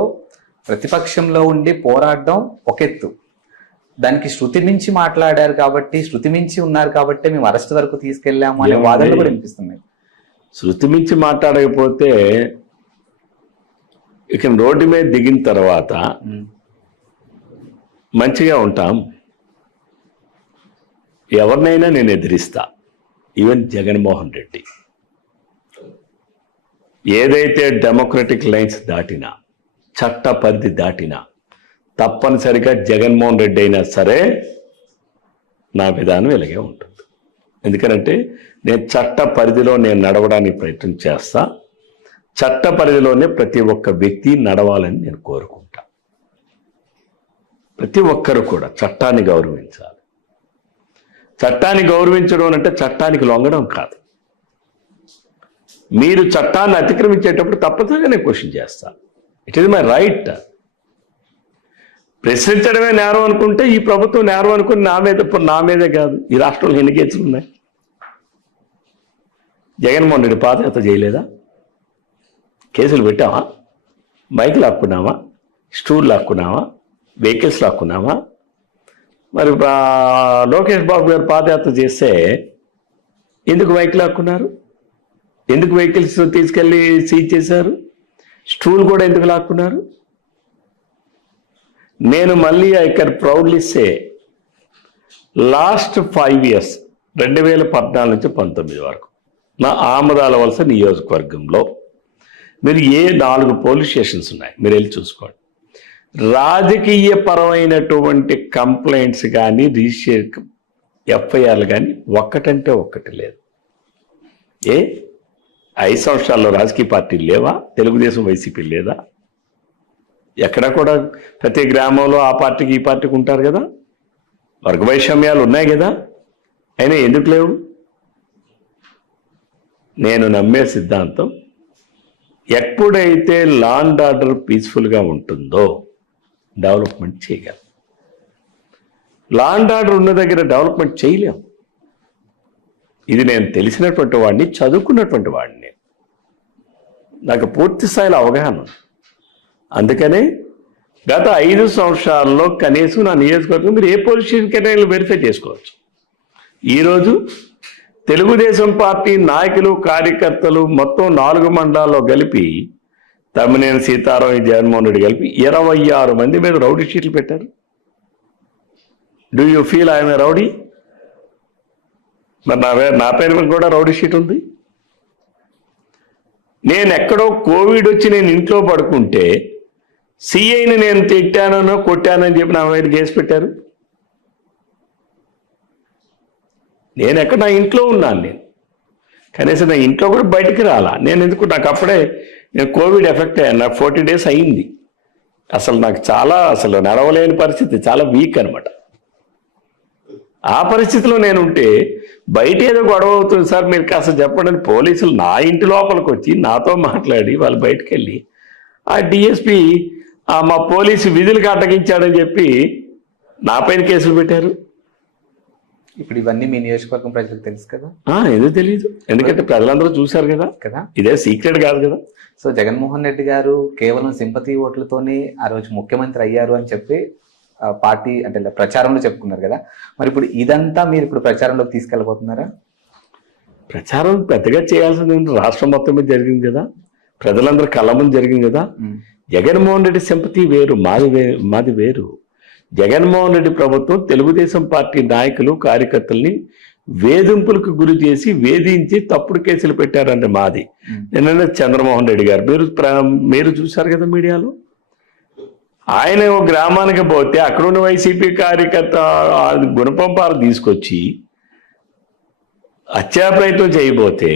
ప్రతిపక్షంలో ఉండి పోరాడడం ఒక ఎత్తు, దానికి శృతి మించి మాట్లాడారు కాబట్టి, శృతి మించి ఉన్నారు కాబట్టి మేము అరెస్ట్ వరకు తీసుకెళ్ళాము అనే వాదనలు కూడా వినిపిస్తున్నాయి. శృతి మించి మాట్లాడకపోతే ఇక రోడ్డు మీద దిగిన తర్వాత మంచిగా ఉంటాం. ఎవరినైనా నేను ఎదిరిస్తా, ఈవెన్ జగన్మోహన్ రెడ్డి. ఏదైతే డెమోక్రటిక్ లైన్స్ దాటినా, చట్ట పరిధి దాటినా తప్పనిసరిగా జగన్మోహన్ రెడ్డి అయినా సరే నా విధానం ఇలాగే ఉంటుంది. ఎందుకంటే నేను చట్ట పరిధిలో నేను నడవడానికి ప్రయత్నం చేస్తా. చట్ట పరిధిలోనే ప్రతి ఒక్క వ్యక్తి నడవాలని నేను కోరుకుంటా. ప్రతి ఒక్కరు కూడా చట్టాన్ని గౌరవించాలి. చట్టాన్ని గౌరవించడం అంటే చట్టానికి లొంగడం కాదు. మీరు చట్టాన్ని అతిక్రమించేటప్పుడు తప్పనిసరిగా నేను క్వశ్చన్ చేస్తాను. It is my right. ప్రశ్నించడమే నేరం అనుకుంటే ఈ ప్రభుత్వం నేరం అనుకుని నా మీదే కాదు, ఈ రాష్ట్రంలో ఎన్ని కేసులు ఉన్నాయి? జగన్మోహన్ రెడ్డి పాదయాత్ర చేయలేదా? కేసులు పెట్టామా? బైక్ లాక్కున్నామా? స్టూల్ లాక్కున్నామా? వెహికల్స్ లాక్కున్నామా? మరి లోకేష్ బాబు గారు పాదయాత్ర చేస్తే ఎందుకు బైక్ లాక్కున్నారు? ఎందుకు వెహికల్స్ తీసుకెళ్ళి సీజ్ చేశారు? స్టూల్ కూడా ఎందుకు లాక్కున్నారు? నేను మళ్ళీ I can proudly say last 5 years 2014 నుంచి 19 వరకు నా ఆమదాల వలస నియోజకవర్గంలో మీరు 4 పోలీస్ స్టేషన్స్ ఉన్నాయి, మీరు వెళ్ళి చూసుకోండి. రాజకీయ పరమైనటువంటి కంప్లైంట్స్ కానీ, రిజిస్టర్ ఎఫ్ఐఆర్లు కానీ ఒక్కటంటే ఒక్కటి లేదు. 5 సంవత్సరాల్లో రాజకీయ పార్టీలు లేవా? తెలుగుదేశం, వైసీపీ లేదా? ఎక్కడ కూడా ప్రతి గ్రామంలో ఆ పార్టీకి ఈ పార్టీకి ఉంటారు కదా, వర్గ వైషమ్యాలు ఉన్నాయి కదా. అయినా ఎందుకు లేవు? నేను నమ్మే సిద్ధాంతం, ఎప్పుడైతే లా అండ్ ఆర్డర్ పీస్ఫుల్గా ఉంటుందో డెవలప్మెంట్ చేయగలం. లా అండ్ ఆర్డర్ ఉన్న దగ్గర డెవలప్మెంట్ చేయలేం. ఇది నేను తెలిసినటువంటి వాడిని, చదువుకున్నటువంటి వాడిని, నాకు పూర్తి స్థాయిలో అవగాహన ఉంది. అందుకనే గత 5 సంవత్సరాల్లో కనీసం నా నియోజకవర్గం మీరు ఏ పోలీస్ స్టేషన్ కేటగిరీలో వెరిఫై చేసుకోవచ్చు. ఈరోజు తెలుగుదేశం పార్టీ నాయకులు, కార్యకర్తలు మొత్తం 4 మండలాల్లో కలిపి, తమ్మినేని సీతారాం, జగన్మోహన్ రెడ్డి కలిపి 26 మంది మీద రౌడీ షీట్లు పెట్టారు. Do you feel I'm a rowdy? మరి నా పైన కూడా రౌడీ షీట్ ఉంది. నేను ఎక్కడో కోవిడ్ వచ్చి నేను ఇంట్లో పడుకుంటే సిఐని నేను తిట్టానో కొట్టానని చెప్పి నా మీద కేసు పెట్టారు. నేను ఎక్కడ నా ఇంట్లో ఉన్నాను, నేను కనీసం నా ఇంట్లో కూడా బయటికి రాలా. నేను ఎందుకు, నాకు అప్పుడే నేను కోవిడ్ ఎఫెక్ట్ అయ్యాను. నాకు 40 days అయింది. అసలు నాకు చాలా నడవలేని పరిస్థితి, చాలా వీక్ అనమాట. ఆ పరిస్థితిలో నేను ఉంటే బయట ఏదో గొడవ అవుతుంది సార్ మీరు కాస్త చెప్పండి అని పోలీసులు నా ఇంటి లోపలికి వచ్చి నాతో మాట్లాడి వాళ్ళు బయటకు వెళ్ళి ఆ డిఎస్పి మా పోలీసు విధులకు అడ్డగించాడని చెప్పి నా పైన కేసులు పెట్టారు. ఇప్పుడు ఇవన్నీ మీ నియోజకవర్గం ప్రజలకు తెలుసు కదా? ఎందుకు తెలియదు, ఎందుకంటే ప్రజలందరూ చూశారు కదా కదా, ఇదే సీక్రెట్ కాదు కదా. సో జగన్మోహన్ రెడ్డి గారు కేవలం సింపతి ఓట్లతోనే ఆ రోజు ముఖ్యమంత్రి అయ్యారు అని చెప్పి పార్టీ అంటే ప్రచారంలో చెప్పుకున్నారు కదా, మరి ఇప్పుడు ఇదంతా మీరు ఇప్పుడు ప్రచారంలోకి తీసుకెళ్ళబోతున్నారా? ప్రచారం పెద్దగా చేయాల్సింది రాష్ట్రం మొత్తం మీద జరిగింది కదా, ప్రజలందరూ కళ్ళ ముందు జరిగింది కదా. జగన్మోహన్ రెడ్డి సింపతి వేరు, మాది వేరు. జగన్మోహన్ రెడ్డి ప్రభుత్వం తెలుగుదేశం పార్టీ నాయకులు కార్యకర్తల్ని వేధింపులకు గురి చేసి వేధించి తప్పుడు కేసులు పెట్టారంటే మాది. నిన్న చంద్రమోహన్ రెడ్డి గారు మీరు చూశారు కదా మీడియాలో, ఆయన ఒక గ్రామానికి పోతే అక్కడున్న వైసీపీ కార్యకర్త గుణపంపాలు తీసుకొచ్చి హత్యా ప్రయత్నం చేయబోతే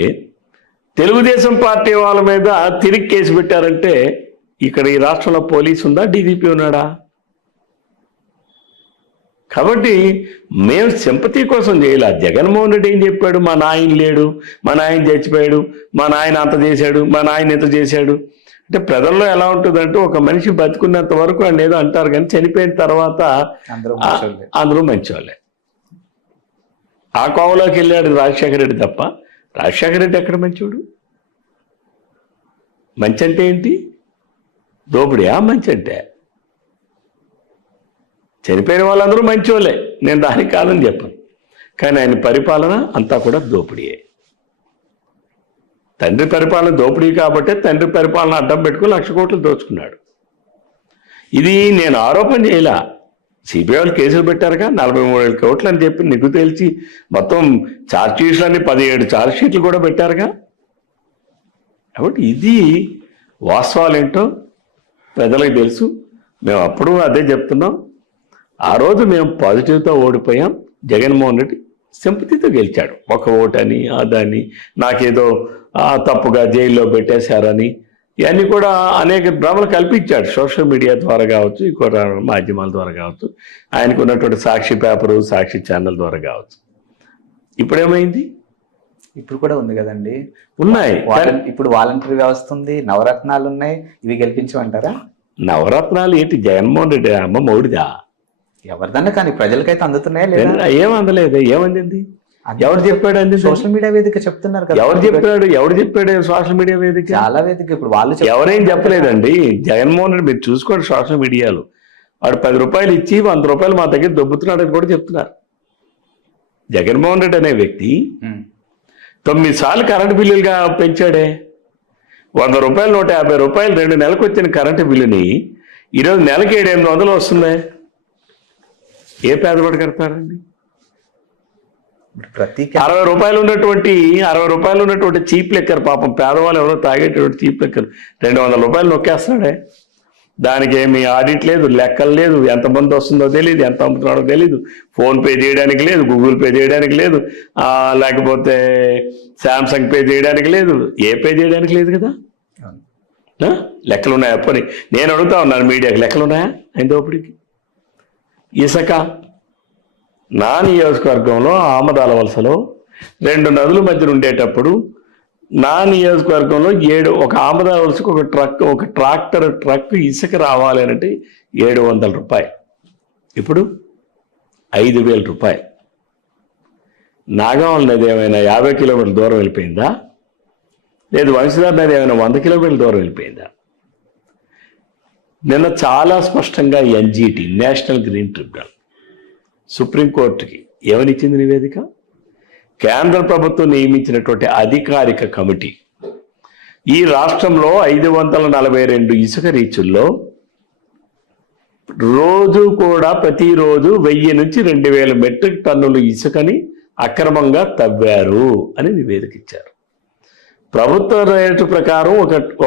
తెలుగుదేశం పార్టీ వాళ్ళ మీద తిరిగి కేసు పెట్టారంటే ఇక్కడ ఈ రాష్ట్రంలో పోలీసు ఉందా, డీజీపీ ఉన్నాడా? కాబట్టి మేము సింపతి కోసం చేయాల. జగన్మోహన్ రెడ్డి ఏం చెప్పాడు, మా నాయన లేడు, మా నాయన చచ్చిపోయాడు, మా నాయన అంత చేశాడు, మా నాయన ఎంత చేశాడు అంటే ప్రజల్లో ఎలా ఉంటుందంటే ఒక మనిషి బతుకున్నంత వరకు అని ఏదో అంటారు, కానీ చనిపోయిన తర్వాత అందరూ మంచివాళ్ళే. ఆ కోవలోకి వెళ్ళాడు రాజశేఖర రెడ్డి తప్ప. రాజశేఖర రెడ్డి ఎక్కడ మంచివాడు? మంచి అంటే ఏంటి? దోపిడియా మంచి అంటే? చనిపోయిన వాళ్ళందరూ మంచివాళ్ళే, నేను దానికి కాదని చెప్పను, కానీ ఆయన పరిపాలన అంతా కూడా దోపిడీయే. తండ్రి పరిపాలన దోపిడీ కాబట్టి తండ్రి పరిపాలన అడ్డం పెట్టుకుని 1,00,000 కోట్లు దోచుకున్నాడు. ఇది నేను ఆరోపణ చేయలా, సిబిఐ వాళ్ళు కేసులు పెట్టారుగా 43,000 కోట్లు అని చెప్పి నిగ్గు తేల్చి మొత్తం ఛార్జ్ షీట్లన్నీ 17 ఛార్జ్ షీట్లు కూడా పెట్టారుగా. కాబట్టి ఇది వాస్తవాలు ఏంటో ప్రజలకు తెలుసు. మేము అప్పుడు అదే చెప్తున్నాం. ఆ రోజు మేము పాజిటివ్తో ఓడిపోయాం, జగన్మోహన్ రెడ్డి సింపతితో గెలిచాడు. ఒక ఓటని అదని నాకేదో తప్పుగా జైల్లో పెట్టేశారని ఇవన్నీ కూడా అనేక భ్రమలు కల్పించాడు. సోషల్ మీడియా ద్వారా కావచ్చు, ఇంకో మాధ్యమాల ద్వారా కావచ్చు, ఆయనకు ఉన్నటువంటి సాక్షి పేపరు, సాక్షి ఛానల్ ద్వారా కావచ్చు. ఇప్పుడేమైంది? ఇప్పుడు కూడా ఉంది కదండి, ఉన్నాయి. ఇప్పుడు వాలంటీర్ వ్యవస్థ ఉంది, నవరత్నాలు ఉన్నాయి, ఇవి గెలిపించమంటారా? నవరత్నాలు ఏంటి? జగన్మోహన్ రెడ్డి అమ్మ మౌడిదా? ఎవరిదన్నా కానీ ప్రజలకైతే అందుతున్నాయా లేదా? ఏం అందలేదు. ఏమందింది? ఎవరు చెప్పాడు? అంది సోషల్ మీడియా వేదిక చెప్తున్నారు కదా. ఎవరు చెప్పాడు సోషల్ మీడియా వేదిక? చాలా వేదిక. ఇప్పుడు వాళ్ళు ఎవరేం చెప్పలేదండి. జగన్మోహన్ రెడ్డి మీరు చూసుకోండి సోషల్ మీడియాలో, వాడు 10 రూపాయలు ఇచ్చి 100 రూపాయలు మా దగ్గర దొబ్బుతున్నాడని కూడా చెప్తున్నారు. జగన్మోహన్ రెడ్డి అనే వ్యక్తి 9 సార్లు కరెంటు బిల్లులుగా పెంచాడే. 100 రూపాయలు 150 రూపాయలు 2 నెలలకు వచ్చిన కరెంటు బిల్లుని ఈరోజు నెలకి 700-800 వస్తుంది. ఏ పేదవాడు కడతాడండి? ప్రతి 60 రూపాయలు ఉన్నటువంటి చీప్ లెక్కర్, పాపం పేదవాళ్ళు ఎవరో తాగేటటువంటి చీప్ లెక్కర్ 200 రూపాయలు నొక్కేస్తున్నాడే. దానికి ఏమి ఆడిట్ లేదు, లెక్కలు లేదు, ఎంతమంది వస్తుందో తెలియదు, ఎంత అమ్ముతున్నాడో తెలియదు, ఫోన్పే చేయడానికి లేదు, గూగుల్ పే చేయడానికి లేదు, లేకపోతే శాంసంగ్ పే చేయడానికి లేదు, ఏ పే చేయడానికి లేదు కదా. లెక్కలు ఉన్నాయా? పోనీ నేను అడుగుతా ఉన్నాను మీడియాకి, లెక్కలు ఉన్నాయా ఆయన దోపిడికి? ఇసుక నా నియోజకవర్గంలో ఆమదాల వలసలో 2 నదుల మధ్యన ఉండేటప్పుడు నా నియోజకవర్గంలో ఒక ఆమదాల వలసకు ఒక ట్రాక్టర్ ట్రక్ ఇసుక రావాలి అంటే 700 రూపాయలు, ఇప్పుడు 5,000 రూపాయలు. నాగావళి నది ఏమైనా 50 కిలోమీటర్ల దూరం వెళ్ళిపోయిందా? లేదు వంశధార నది ఏమైనా 100 కిలోమీటర్ల దూరం వెళ్ళిపోయిందా? నిన్న చాలా స్పష్టంగా ఎన్జిటి, నేషనల్ గ్రీన్ ట్రిబ్యునల్, సుప్రీంకోర్టుకి ఏమనిచ్చింది నివేదిక? కేంద్ర ప్రభుత్వం నియమించినటువంటి అధికారిక కమిటీ ఈ రాష్ట్రంలో 542 ఇసుక రీచుల్లో ప్రతిరోజు 1000 నుంచి 2000 మెట్రిక్ టన్నులు ఇసుకని అక్రమంగా తవ్వారు అని నివేదిక ఇచ్చారు. ప్రభుత్వ రేటు ప్రకారం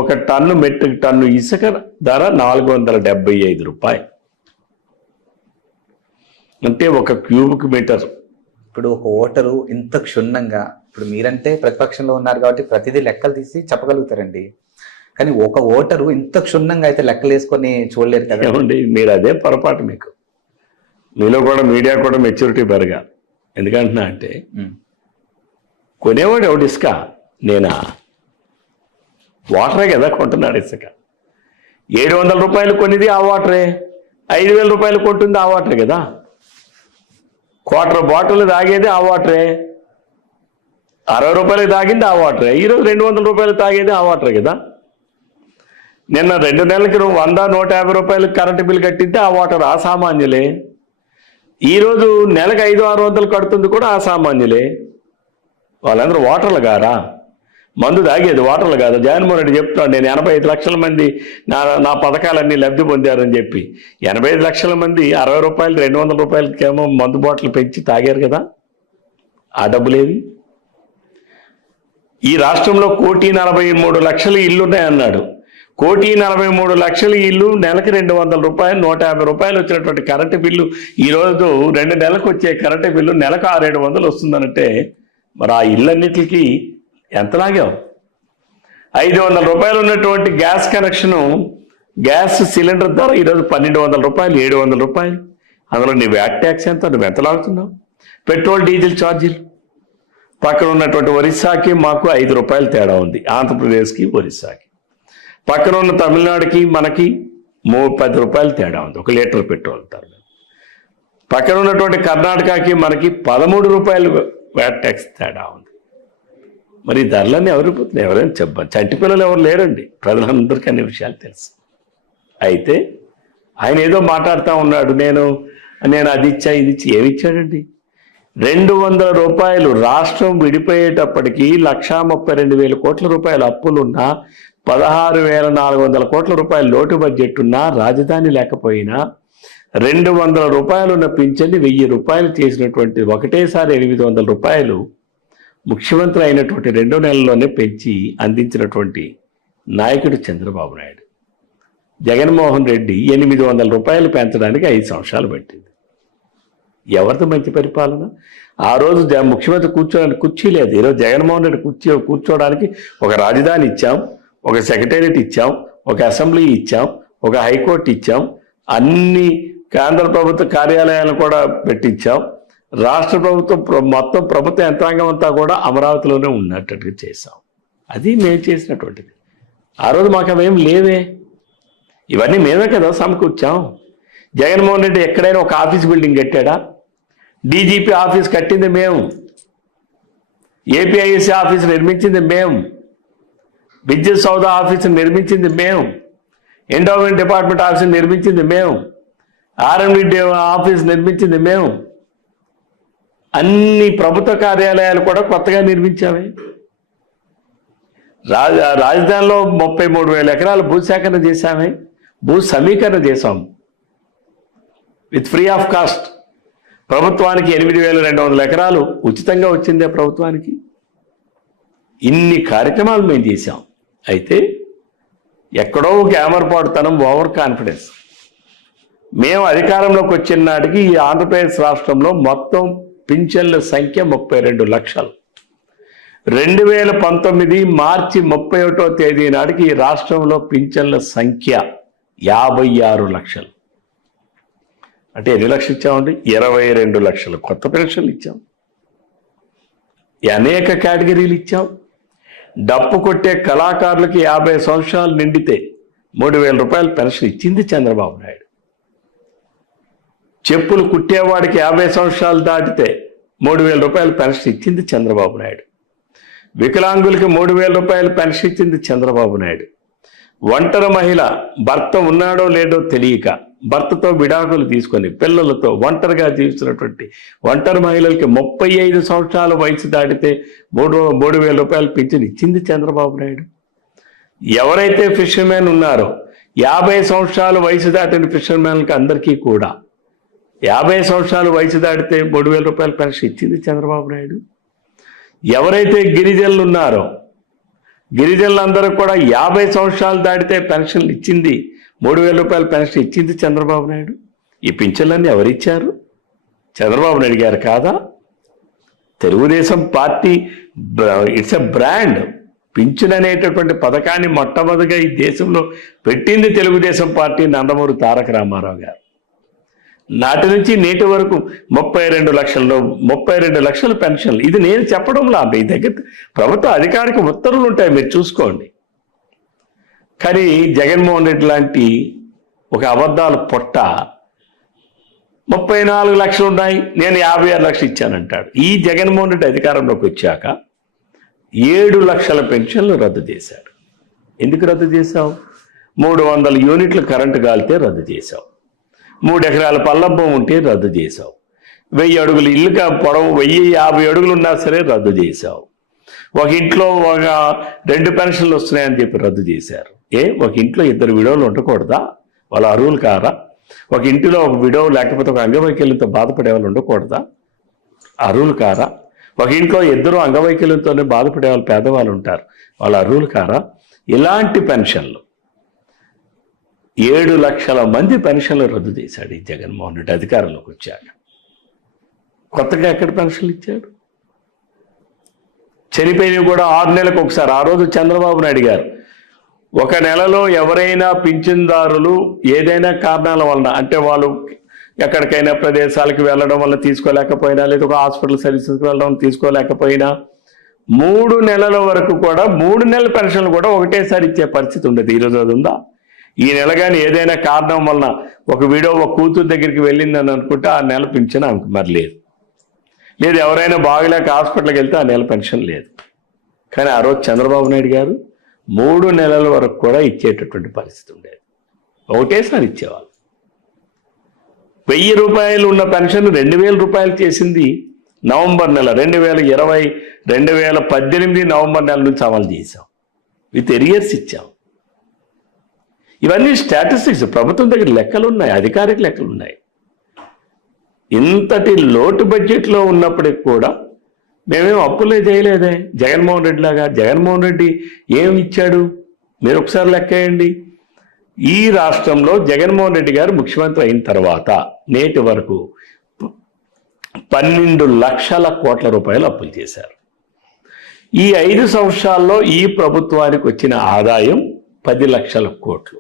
ఒక టన్ను మెట్రిక్ టన్ను ఇసుక ధర 475 రూపాయలు, అంటే ఒక క్యూబిక్ మీటర్. ఇప్పుడు ఒక ఓటరు ఇంత క్షుణ్ణంగా, ఇప్పుడు మీరంటే ప్రతిపక్షంలో ఉన్నారు కాబట్టి ప్రతిదీ లెక్కలు తీసి చెప్పగలుగుతారండి, కానీ ఒక ఓటరు ఇంత క్షుణ్ణంగా అయితే లెక్కలు వేసుకొని చూడలేరు కదా. ఏమండి మీరు అదే పొరపాటు. మీలో కూడా మీడియా కూడా మెచ్యూరిటీ పెరగాలి. ఎందుకంటున్నా అంటే కొనేవాడు ఎవడు ఇసుక? నేనా? వాటరే కదా కొంటున్నాడు ఇసుక. 700 రూపాయలు కొనిది ఆ వాటరే, 5,000 రూపాయలు కొంటుంది ఆ వాటరే కదా. క్వార్టర్ బాటిల్ తాగేది ఆ వాటరే, 60 రూపాయలకు తాగింది ఆ వాటరే, ఈరోజు 200 రూపాయలు తాగేది ఆ వాటరే కదా. నిన్న 2 నెలల క్రితం 100-150 రూపాయలు కరెంటు బిల్ కట్టింది ఆ వాటర్, ఆ సామాన్యులే. ఈరోజు నెలకు 500-600 కడుతుంది కూడా ఆ సామాన్యులే. వాళ్ళందరూ వాటర్లు గారా? మందు తాగేది వాటర్లు కాదు. జగన్మోహన్ రెడ్డి చెప్తున్నాడు, నేను 85 లక్షల మంది నా పథకాలన్నీ లబ్ధి పొందారని చెప్పి. 85 లక్షల మంది 60 రూపాయలు 200 రూపాయలకేమో మందు బాటిల్ పెంచి తాగారు కదా. ఆ డబ్బులేవి? ఈ రాష్ట్రంలో 1,43,00,000 ఇల్లున్నాయన్నాడు. 1,43,00,000 ఇల్లు, నెలకి 200 రూపాయలు, 150 రూపాయలు వచ్చినటువంటి కరెంటు బిల్లు, ఈరోజు 2 నెలలకు వచ్చే కరెంటు బిల్లు నెలకు 600-700 వస్తుందనంటే మరి ఆ ఇళ్ళన్నిటికీ ఎంత లాగావు? 500 రూపాయలు ఉన్నటువంటి గ్యాస్ కనెక్షను, గ్యాస్ సిలిండర్ ధర ఈరోజు 1,200 రూపాయలు, 700 రూపాయలు. అందులో నీ వ్యాట్ ట్యాక్స్ ఎంత? నువ్వు ఎంత లాగుతున్నావు? పెట్రోల్ డీజిల్ ఛార్జీలు. పక్కన ఉన్నటువంటి ఒరిస్సాకి మాకు 5 రూపాయలు తేడా ఉంది, ఆంధ్రప్రదేశ్కి ఒరిస్సాకి. పక్కన ఉన్న తమిళనాడుకి మనకి 10 రూపాయలు తేడా ఉంది 1 లీటర్ పెట్రోల్ ధర. పక్కన ఉన్నటువంటి కర్ణాటకకి మనకి 13 రూపాయలు వ్యాట్ ట్యాక్స్ తేడా ఉంది. మరి ఈ ధరలన్నీ ఎవరైనా చెప్పాలి? చంటి పిల్లలు ఎవరు లేరండి, ప్రజలందరికీ అన్ని విషయాలు తెలుసు. అయితే ఆయన ఏదో మాట్లాడుతూ ఉన్నాడు, నేను అది ఇచ్చా ఇది ఇచ్చి. ఏమి ఇచ్చాడండి? 200 రూపాయలు రాష్ట్రం విడిపోయేటప్పటికీ 1,32,000 కోట్ల రూపాయల అప్పులున్నా, 16,400 కోట్ల రూపాయల లోటు బడ్జెట్ ఉన్నా, రాజధాని లేకపోయినా 200 రూపాయలు ఉన్న పింఛన్ని 1,000 రూపాయలు చేసినటువంటి, ఒకటేసారి 800 రూపాయలు ముఖ్యమంత్రి అయినటువంటి 2 నెలల్లోనే పెంచి అందించినటువంటి నాయకుడు చంద్రబాబు నాయుడు. జగన్మోహన్ రెడ్డి 800 రూపాయలు పెంచడానికి 5 సంవత్సరాలు పట్టింది. ఎవరిది మంచి పరిపాలన? ఆ రోజు ముఖ్యమంత్రి కూర్చోడానికి కుర్చీ లేదు. ఈరోజు జగన్మోహన్ రెడ్డి కూర్చోడానికి ఒక రాజధాని ఇచ్చాం, ఒక సెక్రటేరియట్ ఇచ్చాం, ఒక అసెంబ్లీ ఇచ్చాం, ఒక హైకోర్టు ఇచ్చాం, అన్ని కేంద్ర ప్రభుత్వ కార్యాలయాలను కూడా పెట్టించాం. రాష్ట్ర ప్రభుత్వం మొత్తం ప్రభుత్వ యంత్రాంగం అంతా కూడా అమరావతిలోనే ఉన్నట్టుగా చేశాం. అది మేము చేసినటువంటిది. ఆ రోజు మాకు అవేం లేవే. ఇవన్నీ మేమే కదా సమకూర్చాం. జగన్మోహన్ రెడ్డి ఎక్కడైనా ఒక ఆఫీస్ బిల్డింగ్ కట్టాడా? డీజీపీ ఆఫీస్ కట్టింది మేము, ఏపీఐఎస్సీ ఆఫీస్ నిర్మించింది మేము, విద్యుత్ సౌదా ఆఫీస్ నిర్మించింది మేము, ఎండోమెంట్ డిపార్ట్మెంట్ ఆఫీస్ నిర్మించింది మేము, ఆర్ఎండ్బి ఆఫీస్ నిర్మించింది మేము. అన్ని ప్రభుత్వ కార్యాలయాలు కూడా కొత్తగా నిర్మించామే. రాజధానిలో 33,000 ఎకరాలు భూసేకరణ చేశామే, భూ సమీకరణ చేశాం విత్ ఫ్రీ ఆఫ్ కాస్ట్. ప్రభుత్వానికి 8,200 ఎకరాలు ఉచితంగా వచ్చిందే ప్రభుత్వానికి. ఇన్ని కార్యక్రమాలు మేము చేశాం. అయితే ఎక్కడో ఒక ఏమరపాటుతనం, ఓవర్ కాన్ఫిడెన్స్. మేము అధికారంలోకి వచ్చిన నాటికి ఈ ఆంధ్రప్రదేశ్ రాష్ట్రంలో మొత్తం పింఛన్ల సంఖ్య 32 లక్షలు. 2019 మార్చి 31వ తేదీ నాటికి ఈ రాష్ట్రంలో పింఛన్ల సంఖ్య 56 లక్షలు. అంటే ఎన్ని లక్షలు ఇచ్చామండి? 22 లక్షలు కొత్త పెన్షన్లు ఇచ్చాం, అనేక కేటగిరీలు ఇచ్చాం. డప్పు కొట్టే కళాకారులకి 50 సంవత్సరాలు నిండితే 3,000 రూపాయలు పెన్షన్ ఇచ్చింది చంద్రబాబు నాయుడు. చెప్పులు కుట్టేవాడికి 50 సంవత్సరాలు దాటితే 3,000 రూపాయలు పెన్షన్ ఇచ్చింది చంద్రబాబు నాయుడు. వికలాంగులకి 3,000 రూపాయలు పెన్షన్ ఇచ్చింది చంద్రబాబు నాయుడు. ఒంటరి మహిళ భర్త ఉన్నాడో లేడో తెలియక భర్తతో విడాకులు తీసుకొని పిల్లలతో ఒంటరిగా జీవిస్తున్నటువంటి ఒంటరి మహిళలకి 35 సంవత్సరాల వయసు దాటితే 3,000 రూపాయలు పింఛన్ ఇచ్చింది చంద్రబాబు నాయుడు. ఎవరైతే ఫిషర్మెన్ ఉన్నారో 50 సంవత్సరాల వయసు దాటిన ఫిషర్మెన్లకి అందరికీ కూడా 50 సంవత్సరాల వయసు దాటితే 3,000 రూపాయల పెన్షన్ ఇచ్చింది చంద్రబాబు నాయుడు. ఎవరైతే గిరిజనులు ఉన్నారో గిరిజనులందరూ కూడా 50 సంవత్సరాలు దాటితే పెన్షన్లు ఇచ్చింది, 3,000 రూపాయల పెన్షన్ ఇచ్చింది చంద్రబాబు నాయుడు. ఈ పింఛన్లన్నీ ఎవరిచ్చారు? చంద్రబాబు నాయుడు గారు కాదా? Telugu Desam party it's a brand. Pension అనేటటువంటి పథకాన్ని మొట్టమొదటిగా ఈ దేశంలో పెట్టింది తెలుగుదేశం పార్టీ, నందమూరి తారక రామారావు గారు. నాటి నుంచి నేటి వరకు 32 లక్షల పెన్షన్లు. ఇది నేను చెప్పడంలా, మీ దగ్గర ప్రభుత్వ అధికారిక ఉత్తర్వులు ఉంటాయి, మీరు చూసుకోండి. కానీ జగన్మోహన్ రెడ్డి లాంటి ఒక అబద్ధాల పొట్ట 34 లక్షలు ఉన్నాయి, నేను 56 లక్షలు ఇచ్చానంటాడు. ఈ జగన్మోహన్ రెడ్డి అధికారంలోకి వచ్చాక 7 లక్షల పెన్షన్లు రద్దు చేశాడు. ఎందుకు రద్దు చేశావు? 300 యూనిట్లు కరెంటు గాలితే రద్దు చేశావు. 3 ఎకరాల పల్లబ్బం ఉంటే రద్దు చేశావు. 1000 అడుగులు ఇల్లుగా పొడవు 1050 అడుగులు ఉన్నా సరే రద్దు చేశావు. ఒక ఇంట్లో ఒక 2 పెన్షన్లు వస్తున్నాయని చెప్పి రద్దు చేశారు. ఒక ఇంట్లో 2 విడోలు ఉండకూడదా? వాళ్ళ అరువులు కారా? ఒక ఇంటిలో ఒక విడో లేకపోతే ఒక అంగవైకల్యంతో బాధపడే వాళ్ళు ఉండకూడదా? అరువులు కారా? ఒక ఇంట్లో 2 అంగవైకల్యంతోనే బాధపడే వాళ్ళు పేదవాళ్ళు ఉంటారు, వాళ్ళ అరువులు కారా? ఇలాంటి పెన్షన్లు 7 లక్షల మంది పెన్షన్లు రద్దు చేశాడు ఈ జగన్మోహన్ రెడ్డి అధికారంలోకి వచ్చాక. కొత్తగా ఎక్కడ పెన్షన్లు ఇచ్చాడు? చనిపోయినవి కూడా 6 నెలలకు ఒకసారి. ఆ రోజు చంద్రబాబు నాయుడు గారు ఒక నెలలో ఎవరైనా పింఛన్దారులు ఏదైనా కారణాల వలన, అంటే వాళ్ళు ఎక్కడికైనా ప్రదేశాలకు వెళ్ళడం వల్ల తీసుకోలేకపోయినా, లేదా ఒక హాస్పిటల్ సర్వీసెస్కి వెళ్ళడం తీసుకోలేకపోయినా 3 నెలల వరకు కూడా 3 నెలల పెన్షన్లు కూడా ఒకటేసారి ఇచ్చే పరిస్థితి ఉండేది. ఈరోజు అది ఉందా? ఈ నెల కానీ ఏదైనా కారణం వలన ఒక కూతురు దగ్గరికి వెళ్ళిందని అనుకుంటే ఆ నెల పింఛన్ ఆమెకు మరి లేదు. లేదు ఎవరైనా బాగలేక హాస్పిటల్కి వెళ్తే ఆ నెల పెన్షన్ లేదు. కానీ ఆ రోజు చంద్రబాబు నాయుడు గారు 3 నెలల వరకు కూడా ఇచ్చేటటువంటి పరిస్థితి ఉండేది, ఒకటేసారి ఇచ్చేవాళ్ళు. 1000 రూపాయలు ఉన్న పెన్షన్ 2000 రూపాయలు చేసింది నవంబర్ నెల 2018 నవంబర్ నెల నుంచి అమలు చేశాం. విత్ ఎరియర్స్ ఇచ్చాం. ఇవన్నీ స్టాటిస్టిక్స్, ప్రభుత్వం దగ్గర లెక్కలు ఉన్నాయి, అధికారిక లెక్కలు ఉన్నాయి. ఇంతటి లోటు బడ్జెట్లో ఉన్నప్పటికి కూడా మేమేం అప్పులే చేయలేదే జగన్మోహన్ రెడ్డి లాగా. జగన్మోహన్ రెడ్డి ఏమి ఇచ్చాడు మీరు ఒకసారి లెక్కేయండి. ఈ రాష్ట్రంలో జగన్మోహన్ రెడ్డి గారు ముఖ్యమంత్రి అయిన తర్వాత నేటి వరకు 12 లక్షల కోట్ల రూపాయలు అప్పులు చేశారు. ఈ 5 సంవత్సరాల్లో ఈ ప్రభుత్వానికి వచ్చిన ఆదాయం 10 లక్షల కోట్లు.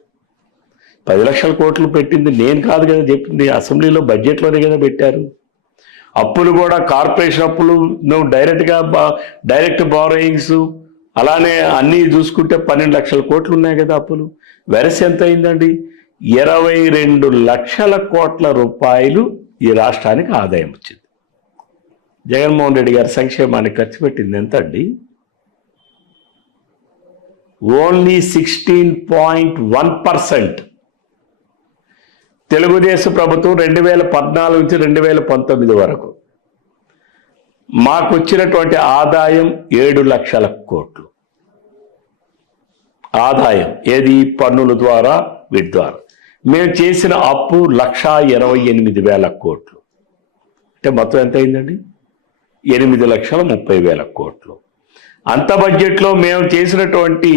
10 లక్షల కోట్లు పెట్టింది నేను కాదు కదా చెప్పింది, అసెంబ్లీలో బడ్జెట్లోనే కదా పెట్టారు. అప్పులు కూడా కార్పొరేషన్ అప్పులు, నువ్వు డైరెక్ట్ బారోయింగ్స్, అలానే అన్నీ చూసుకుంటే 12 లక్షల కోట్లు ఉన్నాయి కదా అప్పులు. వెరసి ఎంత అయిందండి? 22 లక్షల కోట్ల రూపాయలు ఈ రాష్ట్రానికి ఆదాయం వచ్చింది. జగన్మోహన్ రెడ్డి గారి సంక్షేమానికి ఖర్చు పెట్టింది ఎంత అండి? ఓన్లీ 16.1%. తెలుగుదేశం ప్రభుత్వం 2014 నుంచి 2019 వరకు మాకు వచ్చినటువంటి ఆదాయం 7 లక్షల కోట్లు. ఆదాయం ఏది? పన్నుల ద్వారా, వీటి ద్వారా. మేము చేసిన అప్పు 1,28,000 కోట్లు. అంటే మొత్తం ఎంత అయిందండి? 8,30,000 కోట్లు. అంత బడ్జెట్లో మేము చేసినటువంటి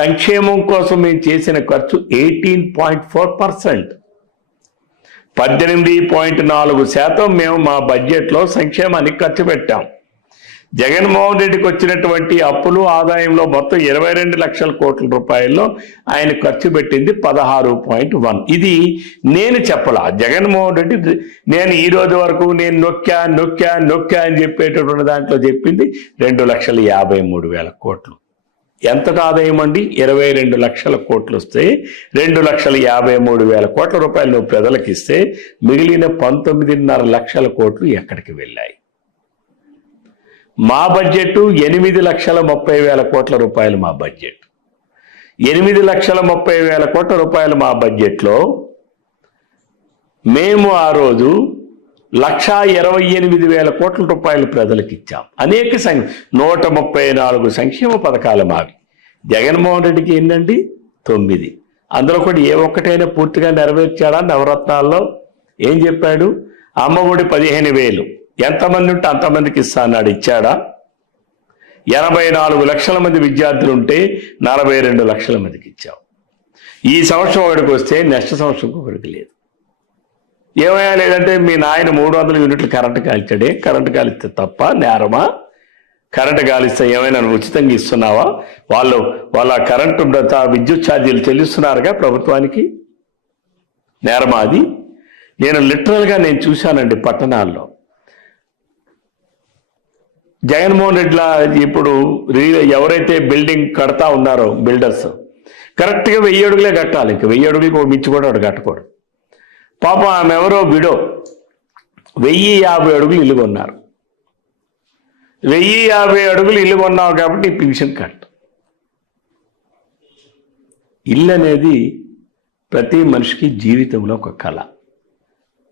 సంక్షేమం కోసం మేము చేసిన ఖర్చు 18.4%. 18.4% మేము మా బడ్జెట్లో సంక్షేమానికి ఖర్చు పెట్టాం. జగన్మోహన్ రెడ్డికి వచ్చినటువంటి అప్పులు ఆదాయంలో మొత్తం 22 లక్షల కోట్ల రూపాయల్లో ఆయన ఖర్చు పెట్టింది 16.1. ఇది నేను చెప్పలా, జగన్మోహన్ రెడ్డి నేను ఈ రోజు వరకు నేను నొక్కా అని చెప్పేటటువంటి దాంట్లో చెప్పింది 2,53,000 కోట్లు. ఎంతటి ఆదాయం అండి? 22 లక్షల కోట్లు వస్తే 2,53,000 కోట్ల రూపాయలు నువ్వు ప్రజలకు ఇస్తే మిగిలిన 19.5 లక్షల కోట్లు ఎక్కడికి వెళ్ళాయి? మా బడ్జెట్ 8,30,000 కోట్ల రూపాయలు మా బడ్జెట్. 8,30,000 కోట్ల రూపాయలు మా బడ్జెట్లో మేము ఆ రోజు 1,28,000 కోట్ల రూపాయలు ప్రజలకు ఇచ్చాం. అనేక 134 సంక్షేమ పథకాలు మావి. జగన్మోహన్ రెడ్డికి ఏంటండి? 9. అందులో కూడా ఏ ఒక్కటైనా పూర్తిగా నెరవేర్చాడా? నవరత్నాల్లో ఏం చెప్పాడు? అమ్మఒడి 15,000 ఎంతమంది ఉంటే అంతమందికి ఇస్తా అన్నాడు, ఇచ్చాడా? 84 లక్షల మంది విద్యార్థులు ఉంటే 42 లక్షల మందికి ఇచ్చాం. ఈ సంవత్సరం ఒకటికి వస్తే నెక్స్ట్ సంవత్సరం ఒకటికి లేదు. ఏమయ్యా లేదంటే మీ నాయన 300 యూనిట్లు కరెంటు కాల్చాడే, కరెంటు కాలిస్తే తప్ప నేరమా? కరెంటు కాలిస్తే ఏమైనా ఉచితంగా ఇస్తున్నావా? వాళ్ళ కరెంటు విద్యుత్ ఛార్జీలు చెల్లిస్తున్నారుగా ప్రభుత్వానికి, నేరమా అది? నేను లిటరల్గా నేను చూశానండి పట్టణాల్లో. జగన్మోహన్ రెడ్డిలా ఇప్పుడు ఎవరైతే బిల్డింగ్ కడతా ఉన్నారో బిల్డర్స్ కరెక్ట్గా 1000 అడుగులే కట్టాలి. ఇంక 1000 అడుగులకు మించి కూడా వాడు కట్టకూడదు. పాపం ఆమె ఎవరో విడో 1050 అడుగులు ఇల్లు కొన్నారు. 1050 అడుగులు ఇల్లు కొన్నావు కాబట్టి ఈ పెన్షన్ కట్. ఇల్లు అనేది ప్రతి మనిషికి జీవితంలో ఒక కళ.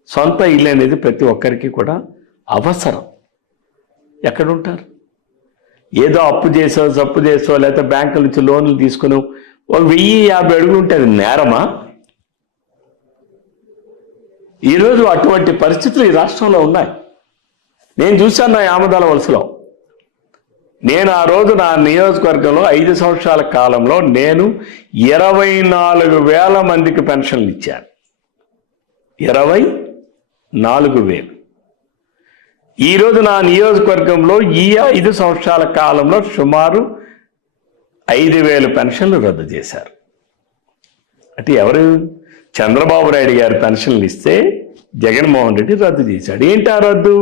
సొంత ఇల్లు అనేది ప్రతి ఒక్కరికి కూడా అవసరం. ఎక్కడుంటారు? ఏదో అప్పు చేసో లేకపోతే బ్యాంకుల నుంచి లోన్లు తీసుకుని ఒక 1050 అడుగులు ఉంటే అది నేరమా? ఈరోజు అటువంటి పరిస్థితులు ఈ రాష్ట్రంలో ఉన్నాయి. నేను చూశాను నా ఆమదాల వలసలో. నేను ఆ రోజు నా నియోజకవర్గంలో 5 సంవత్సరాల కాలంలో నేను 24,000 మందికి పెన్షన్లు ఇచ్చాను. 24,000. ఈరోజు నా నియోజకవర్గంలో ఈ 5 సంవత్సరాల కాలంలో సుమారు 5,000 పెన్షన్లు రద్దు చేశారు. అంటే ఎవరు? చంద్రబాబు నాయుడు గారి పెన్షన్లు ఇస్తే జగన్మోహన్ రెడ్డి రద్దు చేశాడు. ఏంటి ఆ రద్దు?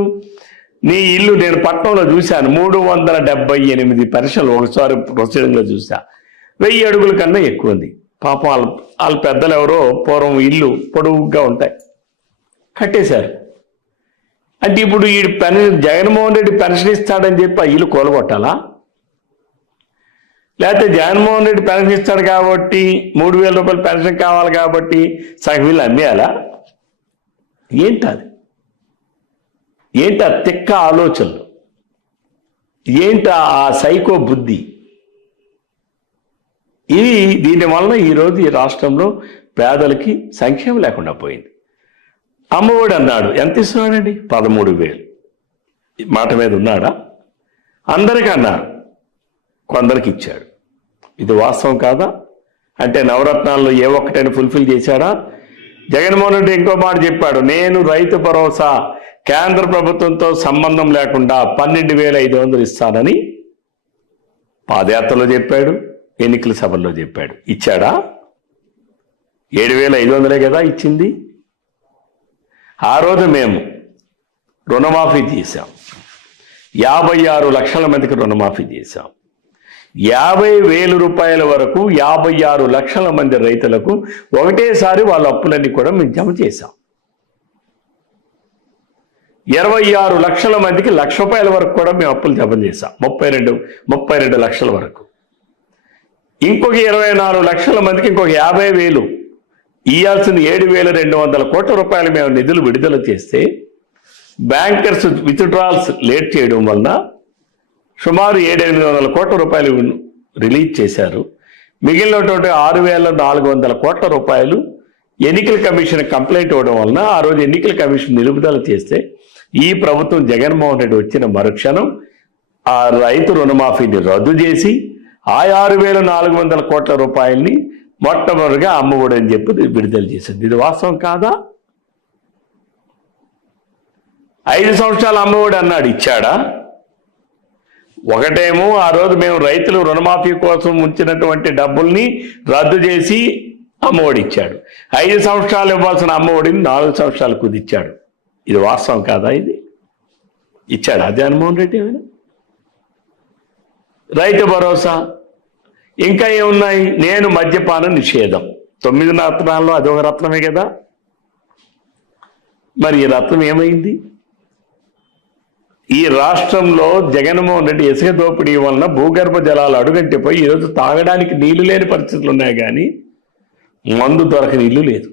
నీ ఇల్లు నేను పట్టణంలో చూశాను, 378 పెన్షన్లు ఒకసారి ప్రొసీడింగ్లో చూసా. 1000 అడుగుల కన్నా ఎక్కువ ఉంది. పాపం వాళ్ళ పెద్దలు ఎవరో పూర్వం ఇల్లు పొడవుగా ఉంటాయి కట్టేశారు. అంటే ఇప్పుడు ఈ జగన్మోహన్ రెడ్డి పెన్షన్ ఇస్తాడని చెప్పి ఆ ఇల్లు కూలగొట్టాలా? లేకపోతే జగన్మోహన్ రెడ్డి పెన్షన్ ఇస్తాడు కాబట్టి 3,000 రూపాయలు పెన్షన్ కావాలి కాబట్టి సగం ఇల్లు అమ్మేయాలా? ఏంటది? ఏంటి ఆ తిక్క ఆలోచనలు? ఏంటి ఆ సైకో బుద్ధి? దీనివల్ల ఈరోజు ఈ రాష్ట్రంలో పేదలకి సంక్షేమం లేకుండా పోయింది. అమ్మఒడి అన్నాడు, ఎంత ఇస్తున్నాడండి? 13,000. మాట మీద ఉన్నాడా? అందరికీ అన్నారు, కొందరికి ఇచ్చాడు. ఇది వాస్తవం కాదా? అంటే నవరత్నాల్లో ఏ ఒక్కటైనా ఫుల్ఫిల్ చేశాడా? జగన్మోహన్ రెడ్డి ఇంకో మాట చెప్పాడు, నేను రైతు భరోసా కేంద్ర ప్రభుత్వంతో సంబంధం లేకుండా 12,500 ఇస్తానని పాదయాత్రలో చెప్పాడు, ఎన్నికల సభల్లో చెప్పాడు. ఇచ్చాడా? 7,500 కదా ఇచ్చింది. ఆ రోజు మేము రుణమాఫీ చేశాం. 56 లక్షల మందికి రుణమాఫీ చేశాం. 50,000 రూపాయల వరకు 56 లక్షల మంది రైతులకు ఒకటేసారి వాళ్ళ అప్పులన్నీ కూడా మేము జమ చేశాం. 26 లక్షల మందికి ₹1,00,000 వరకు కూడా మేము అప్పులు జమ చేశాం. 32 లక్షల వరకు. ఇంకొక 24 లక్షల మందికి ఇంకొక 50,000 ఇయ్యాల్సిన 7,200 కోట్ల రూపాయలు మేము నిధులు విడుదల చేస్తే బ్యాంకర్స్ విత్డ్రాల్స్ లేట్ చేయడం వలన సుమారు 700-800 కోట్ల రూపాయలు రిలీజ్ చేశారు. మిగిలినటువంటి 6,400 కోట్ల రూపాయలు ఎన్నికల కమిషన్ కంప్లైంట్ ఇవ్వడం వలన ఆ రోజు ఎన్నికల కమిషన్ నిలుపుదల చేస్తే ఈ ప్రభుత్వం జగన్మోహన్ రెడ్డి వచ్చిన మరుక్షణం ఆ రైతు రుణమాఫీని రద్దు చేసి ఆ 6,400 కోట్ల రూపాయల్ని మొట్టమొదటిగా అమ్మఒడి అని చెప్పి విడుదల చేసింది. ఇది వాస్తవం కాదా? 5 సంవత్సరాలు అమ్మఒడి అన్నాడు, ఇచ్చాడా? ఒకటేమో ఆ రోజు మేము రైతులు రుణమాఫీ కోసం ఉంచినటువంటి డబ్బుల్ని రద్దు చేసి అమ్మఒడి ఇచ్చాడు. 5 సంవత్సరాలు ఇవ్వాల్సిన అమ్మఒడిని 4 సంవత్సరాలు కుదిచ్చాడు. ఇది వాస్తవం కాదా? ఇది ఇచ్చాడా జగన్మోహన్ రెడ్డి? రైతు భరోసా ఇంకా ఏమున్నాయి? నేను మద్యపాన నిషేధం 9 రత్నాల్లో అదొక రత్నమే కదా. మరి ఈ రత్నం ఏమైంది? ఈ రాష్ట్రంలో జగన్మోహన్ రెడ్డి ఇసుక దోపిడీ వలన భూగర్భ జలాలు అడుగంటిపోయి ఈరోజు తాగడానికి నీళ్లు లేని పరిస్థితులు ఉన్నాయి, కానీ మందు దొరకని ఇల్లు లేదు.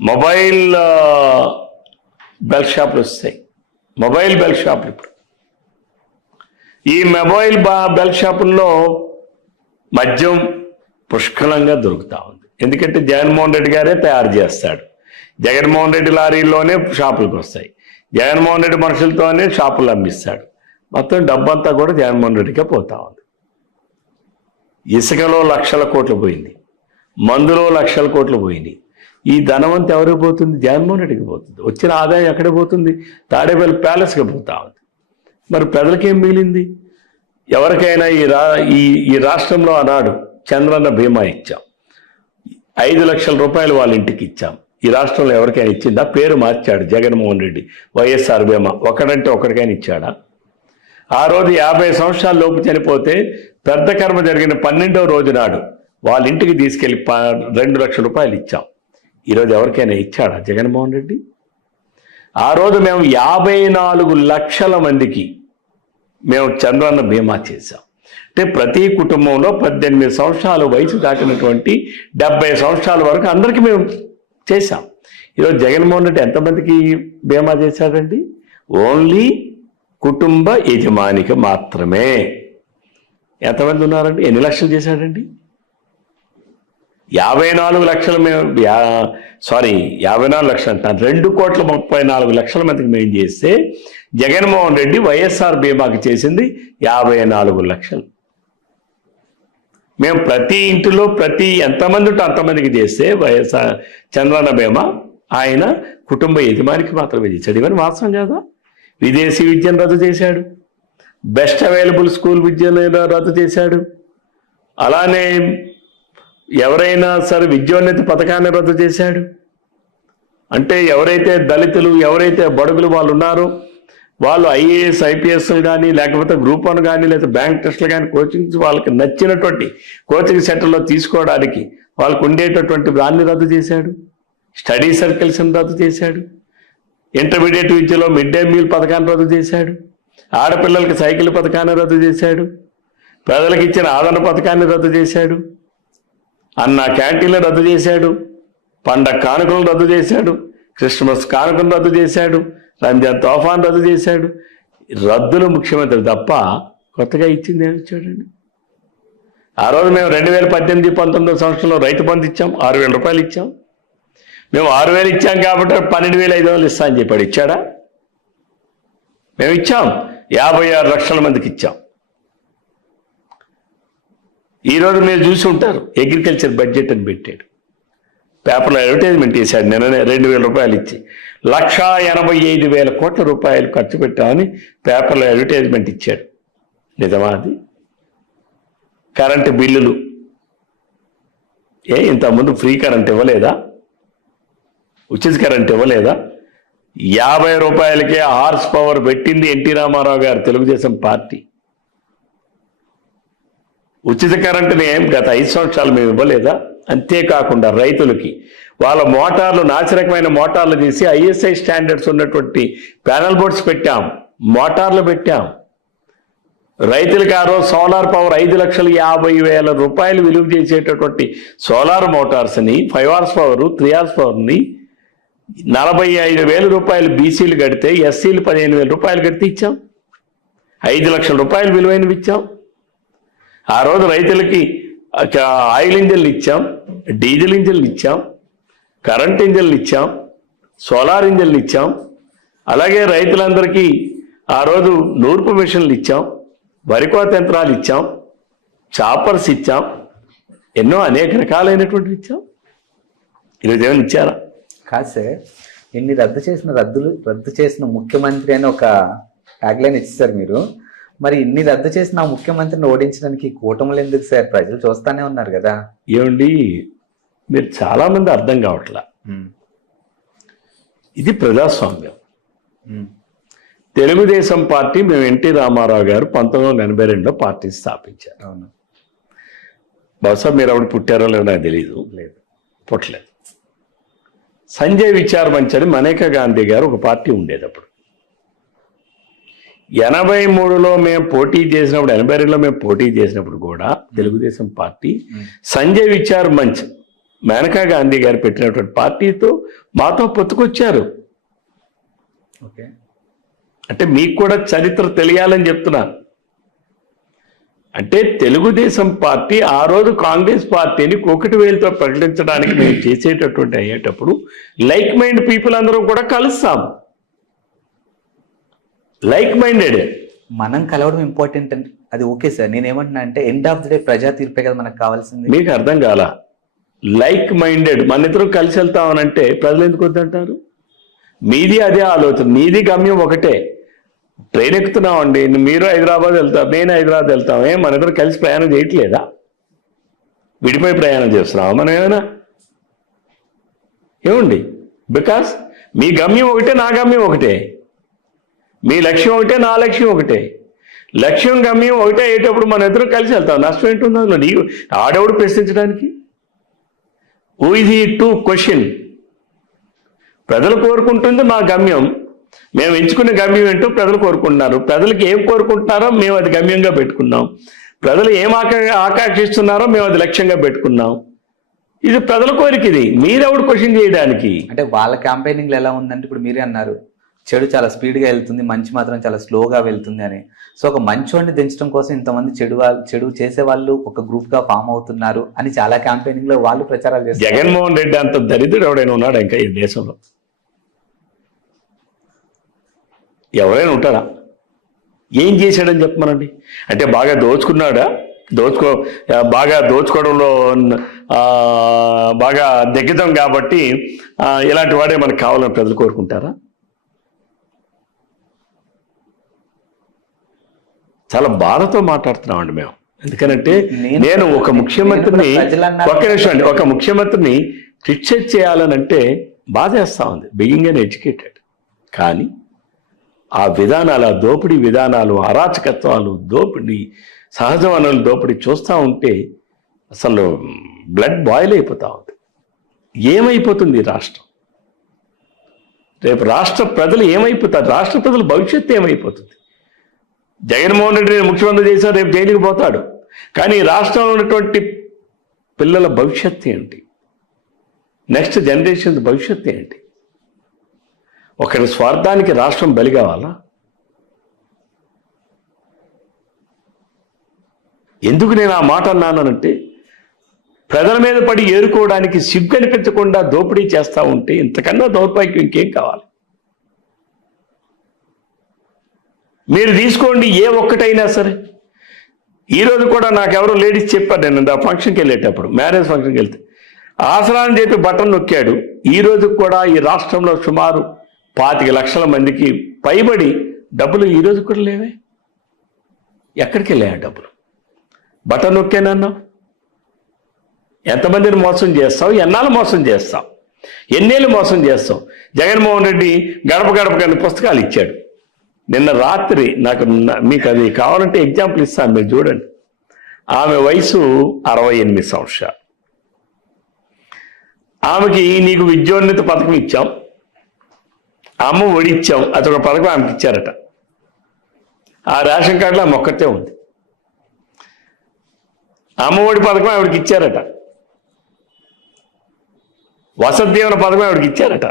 మొబైల్ బెల్ షాపులు వస్తాయి. మొబైల్ బెల్ షాపులు ఇప్పుడు ఈ మొబైల్ బెల్ షాపుల్లో మద్యం పుష్కలంగా దొరుకుతూ ఉంది. ఎందుకంటే జగన్మోహన్ రెడ్డి గారే తయారు చేస్తాడు. జగన్మోహన్ రెడ్డి లారీల్లోనే షాపులకు వస్తాయి. జగన్మోహన్ రెడ్డి మనుషులతోనే షాపులు అమ్మిస్తాడు. మొత్తం డబ్బంతా కూడా జగన్మోహన్ రెడ్డికే పోతా ఉంది. ఇసుకలో 1,00,000 కోట్లు పోయింది, మందులో 1,00,000 కోట్లు పోయింది. ఈ ధనవంత ఎవరికి పోతుంది? జగన్మోహన్ రెడ్డికి పోతుంది. వచ్చిన ఆదాయం ఎక్కడికి పోతుంది? తాడేపల్లి ప్యాలెస్కి పోతా ఉంది. మరి ప్రజలకేం మిగిలింది? ఎవరికైనా ఈ రాష్ట్రంలో ఆనాడు చంద్రన్న బీమా ఇచ్చాం, 5 లక్షల రూపాయలు వాళ్ళ ఇంటికి ఇచ్చాం. ఈ రాష్ట్రంలో ఎవరికైనా ఇచ్చిందా? పేరు మార్చాడు జగన్మోహన్ రెడ్డి, వైఎస్ఆర్ బీమా. ఒకడంటే ఒకరికైనా ఇచ్చాడా? ఆ రోజు 50 సంవత్సరాల లోపు చనిపోతే పెద్ద కర్మ జరిగిన 12వ రోజు నాడు వాళ్ళ ఇంటికి తీసుకెళ్లి 2 లక్షల రూపాయలు ఇచ్చాం. ఈరోజు ఎవరికైనా ఇచ్చాడా జగన్మోహన్ రెడ్డి? ఆ రోజు మేము 54 లక్షల మందికి మేము చంద్రన్న బీమా చేశాం. అంటే ప్రతి కుటుంబంలో 18 సంవత్సరాల వయసు దాటినటువంటి 70 సంవత్సరాల వరకు అందరికీ మేము చేశాం. ఈరోజు జగన్మోహన్ రెడ్డి ఎంతమందికి బీమా చేశాడండి? ఓన్లీ కుటుంబ యజమానికి మాత్రమే. ఎంతమంది ఉన్నారండి? ఎన్ని లక్షలు చేశాడండి? 54 లక్షలు మేము 54 లక్షలు అంటాను, 2,34,00,000 మందికి మేము చేస్తే జగన్మోహన్ రెడ్డి వైఎస్ఆర్ బీమాకి చేసింది 54 లక్షలు. మేము ప్రతి ఇంటిలో ఎంతమంది ఉంటే అంతమందికి చేస్తే వైఎస్ఆర్ చంద్రన్న బీమా ఆయన కుటుంబ యజమానికి మాత్రమే చేశాడు. ఇవన్నీ వాస్తవం కాదా? విదేశీ విద్యను రద్దు చేశాడు, బెస్ట్ అవైలబుల్ స్కూల్ విద్యను రద్దు చేశాడు, అలానే ఎవరైనా సరే విద్యోన్నతి పథకాన్ని రద్దు చేశాడు. అంటే ఎవరైతే దళితులు, ఎవరైతే బడుగులు వాళ్ళు ఉన్నారో వాళ్ళు ఐఏఎస్ ఐపీఎస్లు కానీ, లేకపోతే గ్రూప్ 1 కానీ, లేదా బ్యాంక్ టెస్టులు కానీ కోచింగ్స్ వాళ్ళకి నచ్చినటువంటి కోచింగ్ సెంటర్లో తీసుకోవడానికి వాళ్ళకు ఉండేటటువంటి దాన్ని రద్దు చేశాడు. స్టడీ సర్కిల్స్ని రద్దు చేశాడు. ఇంటర్మీడియట్ విద్యలో మిడ్ డే మీల్ పథకాన్ని రద్దు చేశాడు. ఆడపిల్లలకి సైకిల్ పథకాన్ని రద్దు చేశాడు. పేదలకు ఇచ్చిన ఆదరణ పథకాన్ని రద్దు చేశాడు. అన్న క్యాంటీన్లు రద్దు చేశాడు. పండగ కానుకలు రద్దు చేశాడు. క్రిస్మస్ కానుకలు రద్దు చేశాడు. రంజాన్ తోఫాన్ రద్దు చేశాడు. రద్దులు ముఖ్యమంత్రి తప్ప కొత్తగా ఇచ్చింది ఏమి ఇచ్చాడండి? ఆ రోజు మేము 2018-19 సంవత్సరంలో రైతు బంధు ఇచ్చాం, 6,000 రూపాయలు ఇచ్చాం. మేము 6,000 ఇచ్చాం కాబట్టి 12,500 ఇస్తా అని చెప్పాడు. ఇచ్చాడా? మేము ఇచ్చాం, 56 లక్షల మందికి ఇచ్చాం. ఈరోజు మీరు చూసి ఉంటారు, అగ్రికల్చర్ బడ్జెట్ అని పెట్టాడు, పేపర్లో అడ్వర్టైజ్మెంట్ చేశాడు. నిన్ననే 2,000 రూపాయలు ఇచ్చి 1,85,000 కోట్ల రూపాయలు ఖర్చు పెట్టామని పేపర్లో అడ్వర్టైజ్మెంట్ ఇచ్చాడు. నిజమా అది? కరెంటు బిల్లులు ఇంతకుముందు ఫ్రీ కరెంట్ ఇవ్వలేదా? ఉచిత కరెంట్ ఇవ్వలేదా? 50 రూపాయలకే హార్స్ పవర్ పెట్టింది ఎన్టీ రామారావు గారు, తెలుగుదేశం పార్టీ. ఉచిత కరెంటుని గత 5 సంవత్సరాలు మేము ఇవ్వలేదా? అంతేకాకుండా రైతులకి వాళ్ళ మోటార్లు నాసిరకమైన మోటార్లు తీసి ఐఎస్ఐ స్టాండర్డ్స్ ఉన్నటువంటి ప్యానల్ బోర్డ్స్ పెట్టాం, మోటార్లు పెట్టాం. రైతులకి ఆ రోజు సోలార్ పవర్ 5,50,000 రూపాయలు విలువ చేసేటటువంటి సోలార్ మోటార్స్ని 5 hours పవర్ 3 hours పవర్ని 45,000 రూపాయలు బీసీలు కడితే, ఎస్సీలు 15,000 రూపాయలు కడితే ఇచ్చాం. 5 లక్షల రూపాయలు విలువైనవి ఇచ్చాం. ఆ రోజు రైతులకి ఆయిల్ ఇంజన్లు ఇచ్చాం, డీజిల్ ఇంజన్లు ఇచ్చాం, కరెంట్ ఇంజన్లు ఇచ్చాం, సోలార్ ఇంజన్లు ఇచ్చాం. అలాగే రైతులందరికీ ఆ రోజు నూర్పు మిషన్లు ఇచ్చాం, వరికోత యంత్రాలు ఇచ్చాం, చాపర్స్ ఇచ్చాం, ఎన్నో అనేక రకాలైనటువంటివి ఇచ్చాం. ఈరోజు ఏమైనా ఇచ్చారా? కాదు సార్, ఇన్ని రద్దు చేసిన ముఖ్యమంత్రి అని ఒక ట్యాగ్లైన్ ఇచ్చేసారు మీరు. మరి ఇన్ని రద్దు చేసిన ఆ ముఖ్యమంత్రిని ఓడించడానికి కూటములు ఎందుకు సార్? ప్రజలు చూస్తానే ఉన్నారు కదా. ఏమండి, మీరు చాలా మంది అర్థం కావట్లా. ఇది ప్రజాస్వామ్యం. తెలుగుదేశం పార్టీ మేము ఎన్టీ రామారావు గారు 1982లో పార్టీ స్థాపించారు. అవును. బహుశా మీరు అప్పుడు పుట్టారో లేదో నాకు తెలియదు. లేదు, పుట్టలేదు. సంజయ్ విచార్ మంచ్ అని మనేకా గాంధీ గారు ఒక పార్టీ ఉండేది అప్పుడు. 83లో మేము పోటీ చేసినప్పుడు, 82లో మేము పోటీ చేసినప్పుడు కూడా తెలుగుదేశం పార్టీ సంజయ్ విచార్ మంచ్ మేనకా గాంధీ గారు పెట్టినటువంటి పార్టీతో మాతో పొత్తుకొచ్చారు. ఓకే, అంటే మీకు కూడా చరిత్ర తెలియాలని చెప్తున్నాను. అంటే తెలుగుదేశం పార్టీ ఆ రోజు కాంగ్రెస్ పార్టీని ఒకటి వేలతో ప్రకటించడానికి మేము చేసేటటువంటి అయ్యేటప్పుడు లైక్ మైండ్ పీపుల్ అందరూ కూడా కలుస్తాం. Like minded. మనం కలవడం ఇంపార్టెంట్ అని అది ఓకే సార్. నేనేమంటున్నా అంటే ఎండ్ ఆఫ్ ది డే ప్రజా తీర్పే కదా మనకు కావాల్సింది. మీకు అర్థం కాల? లైక్ మైండెడ్ మన ఇద్దరు కలిసి వెళ్తామనంటే ప్రజలు ఎందుకు వద్దంటారు? మీది అదే ఆలోచన, మీది గమ్యం ఒకటే. ట్రైన్ ఎక్కుతున్నామండి, మీరు హైదరాబాద్ వెళ్తారు, నేను హైదరాబాద్ వెళ్తాం. మన ఇద్దరు కలిసి ప్రయాణం చేయట్లేదా? విడిపోయి ప్రయాణం చేస్తున్నావా మనం? ఏమైనా ఏమండి? బికాస్ మీ గమ్యం ఒకటే, నా గమ్యం ఒకటే. మీ లక్ష్యం ఒకటే, నా లక్ష్యం ఒకటే. లక్ష్యం గమ్యం ఒకటే అయ్యేటప్పుడు మన ఇద్దరం కలిసి వెళ్తాం. నష్టం ఏంటుంది అందులో? నీ ఆడెవడు ప్రశ్నించడానికి? Who is he to question? ప్రజలు కోరుకుంటుంది మా గమ్యం, మేము ఎంచుకునే గమ్యం ఏంటో ప్రజలు కోరుకుంటున్నారు. ప్రజలకు ఏం కోరుకుంటున్నారో మేము అది గమ్యంగా పెట్టుకున్నాం. ప్రజలు ఏం ఆకాంక్షిస్తున్నారో మేము అది లక్ష్యంగా పెట్టుకున్నాం. ఇది ప్రజల కోరిక. ఇది మీరెవడు క్వశ్చన్ చేయడానికి? అంటే వాళ్ళ క్యాంపెయినింగ్ ఎలా ఉందంటే, ఇప్పుడు మీరే అన్నారు చెడు చాలా స్పీడ్గా వెళ్తుంది, మంచి మాత్రం చాలా స్లోగా వెళ్తుంది అని. సో ఒక మంచోడిని దించడం కోసం ఇంతమంది చెడు చేసే వాళ్ళు ఒక గ్రూప్ గా ఫామ్ అవుతున్నారు అని చాలా క్యాంపెయినింగ్ లో వాళ్ళు ప్రచారాలు చేస్తారు. జగన్మోహన్ రెడ్డి అంత దరిద్రుడు ఎవడైనా ఉన్నాడా ఇంకా ఈ దేశంలో? ఎవరైనా ఉంటారా? ఏం చేశాడని చెప్పమనండి. అంటే బాగా దోచుకున్నాడా? బాగా దోచుకోవడంలో బాగా దిగ్గజం కాబట్టి ఇలాంటి వాడే మనకు కావాలని ప్రజలు కోరుకుంటారా? చాలా బాధతో మాట్లాడుతున్నామండి మేము. ఎందుకనంటే నేను ఒక ముఖ్యమంత్రిని ఒక ముఖ్యమంత్రిని క్రిటిసైజ్ చేయాలనంటే బాధేస్తా ఉంది, బీయింగ్ అన్ ఎడ్యుకేటెడ్. కానీ ఆ విధానాలు, ఆ దోపిడీ విధానాలు, అరాచకత్వాలు, దోపిడీ, సహజ వనరుల దోపిడీ చూస్తూ ఉంటే అసలు బ్లడ్ బాయిల్ అయిపోతూ ఉంది. ఏమైపోతుంది రాష్ట్రం? రేపు రాష్ట్ర ప్రజలు ఏమైపోతారు? రాష్ట్ర ప్రజల భవిష్యత్తు ఏమైపోతుంది? జగన్మోహన్ రెడ్డిని ముఖ్యమంత్రి చేశారు, రేపు జైలుకి పోతాడు. కానీ రాష్ట్రంలో ఉన్నటువంటి పిల్లల భవిష్యత్తు ఏంటి? నెక్స్ట్ జనరేషన్ భవిష్యత్తు ఏంటి? ఒకరి స్వార్థానికి రాష్ట్రం బలి కావాలా? ఎందుకు నేను ఆ మాట అన్నానంటే, ప్రజల మీద పడి ఏరుకోవడానికి సిగ్గు అనిపించకుండా దోపిడీ చేస్తూ ఉంటే ఇంతకన్నా దౌర్భాగ్యం ఇంకేం కావాలి? మీరు తీసుకోండి ఏ ఒక్కటైనా సరే. ఈరోజు కూడా నాకెవరో లేడీస్ చెప్పారు, నేను ఆ ఫంక్షన్కి వెళ్ళేటప్పుడు, మ్యారేజ్ ఫంక్షన్కి వెళ్తే ఆసరా అని చెప్పి బటన్ నొక్కాడు. ఈరోజు కూడా ఈ రాష్ట్రంలో సుమారు 25 లక్షల మందికి పైబడి డబ్బులు ఈరోజు కూడా లేవే. ఎక్కడికి వెళ్ళాయి ఆ డబ్బులు? బటన్ నొక్కానన్నావు. ఎంతమందిని మోసం చేస్తావు? ఎన్నాళ్ళు మోసం చేస్తావు? ఎన్నేళ్ళు మోసం చేస్తావు? జగన్మోహన్ రెడ్డి గడప గడప కానీ పుస్తకాలు ఇచ్చాడు. నిన్న రాత్రి మీకు అది కావాలంటే ఎగ్జాంపుల్ ఇస్తాను, మీరు చూడండి. ఆమె వయసు 68 సంవత్సరాలు. ఆమెకి నీకు విద్యోన్నత పథకం ఇచ్చాం, అమ్మ ఒడి ఇచ్చాం, అదొక పథకం ఆమెకి ఇచ్చారట. ఆ రేషన్ కార్డులో ఆమె ఒక్కతే ఉంది. అమ్మ ఒడి పథకం ఆవిడకి ఇచ్చారట. వసతి దీవెన పథకం ఆవిడకి ఇచ్చారట.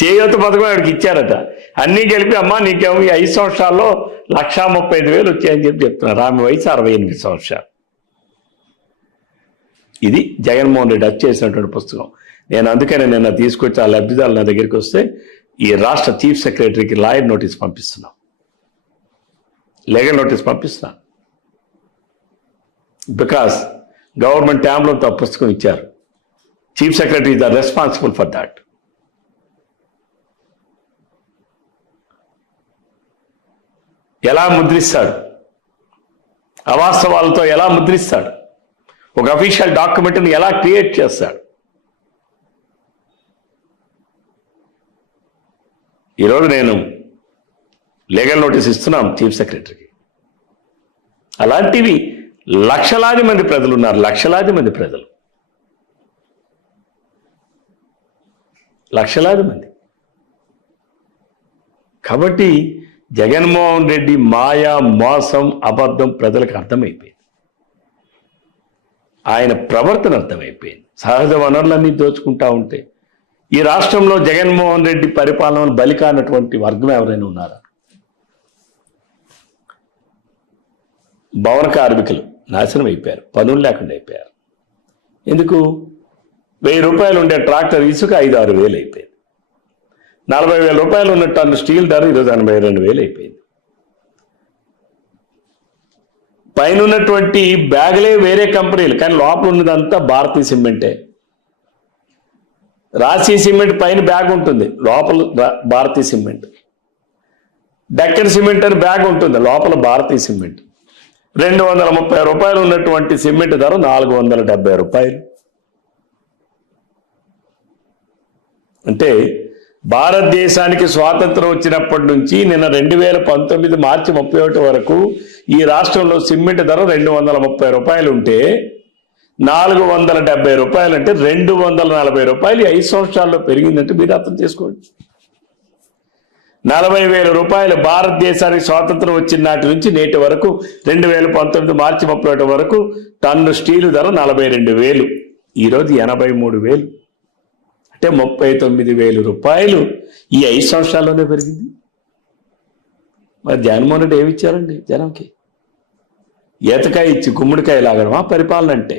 చేయూత పథకం ఆవిడకి ఇచ్చారట. అన్నీ కలిపి అమ్మ నీకేమో ఈ 5 సంవత్సరాల్లో 1,35,000 వచ్చాయని చెప్పి చెప్తున్నారు. ఆమె వయసు 68 సంవత్సరాలు. ఇది జగన్మోహన్ రెడ్డి చేసినటువంటి పుస్తకం. నేను అందుకనే నిన్న తీసుకొచ్చి ఆ లబ్ధిదారులు నా దగ్గరికి వస్తే ఈ రాష్ట్ర చీఫ్ సెక్రటరీకి లాయర్ నోటీస్ పంపిస్తున్నాం, లీగల్ నోటీస్ పంపిస్తున్నాను. బికాస్ గవర్నమెంట్ ట్యాబ్లో ఆ పుస్తకం ఇచ్చారు. Chief secretary is the responsible for that. ఎలా ముద్రిస్తాడు? అవాస్తవాలతో ఎలా ముద్రిస్తాడు? ఒక అఫీషియల్ డాక్యుమెంట్ని ఎలా క్రియేట్ చేస్తాడు? ఈరోజు నేను లీగల్ నోటీస్ ఇస్తున్నాం చీఫ్ సెక్రటరీకి. అలాంటివి లక్షలాది మంది ప్రజలు ఉన్నారు, లక్షలాది మంది ప్రజలు, లక్షలాది మంది. కాబట్టి జగన్మోహన్ రెడ్డి మాయా, మోసం, అబద్ధం ప్రజలకు అర్థమైపోయింది. ఆయన ప్రవర్తన అర్థమైపోయింది. సహజ వనరులన్నీ దోచుకుంటా ఉంటే ఈ రాష్ట్రంలో జగన్మోహన్ రెడ్డి పరిపాలనను బలికానటువంటి వర్గం ఎవరైనా ఉన్నారా? భవన కార్మికులు నాశనం అయిపోయారు, పనులు లేకుండా అయిపోయారు. ఎందుకు? 1000 రూపాయలు ఉండే ట్రాక్టర్ ఇసుక 5-6 వేలు అయిపోయింది. 40,000 రూపాయలు ఉన్న టన్ను స్టీల్ ధర ఈరోజు 82,000 అయిపోయింది. పైన ఉన్నటువంటి బ్యాగులే వేరే కంపెనీలు, కానీ లోపల ఉన్నదంతా భారతీయ సిమెంటే. రాశి సిమెంట్ పైన బ్యాగ్ ఉంటుంది, లోపల భారతీయ సిమెంట్. డెక్కన్ సిమెంట్ అని బ్యాగ్ ఉంటుంది, లోపల భారతీయ సిమెంట్. 230 రూపాయలు ఉన్నటువంటి సిమెంట్ ధర 470 రూపాయలు. అంటే భారతదేశానికి స్వాతంత్రం వచ్చినప్పటి నుంచి నిన్న 2019 మార్చి 31 వరకు ఈ రాష్ట్రంలో సిమెంట్ ధర 230 రూపాయలు ఉంటే 470 రూపాయలు అంటే 240 రూపాయలు 5 సంవత్సరాల్లో పెరిగిందంటే మీరు అర్థం చేసుకోండి. 40,000 రూపాయలు భారతదేశానికి స్వాతంత్రం వచ్చిన నాటి నుంచి నేటి వరకు 2019 మార్చి 31 వరకు టన్ను స్టీలు ధర 42,000, ఈరోజు 83,000 అంటే 39,000 రూపాయలు ఈ 5 సంవత్సరాల్లోనే పెరిగింది. మరి జగన్మోహన్ రెడ్డి ఏమి ఇచ్చారండి జనంకి? ఈతకాయ ఇచ్చి గుమ్మడికాయ లాగడమా పరిపాలన అంటే?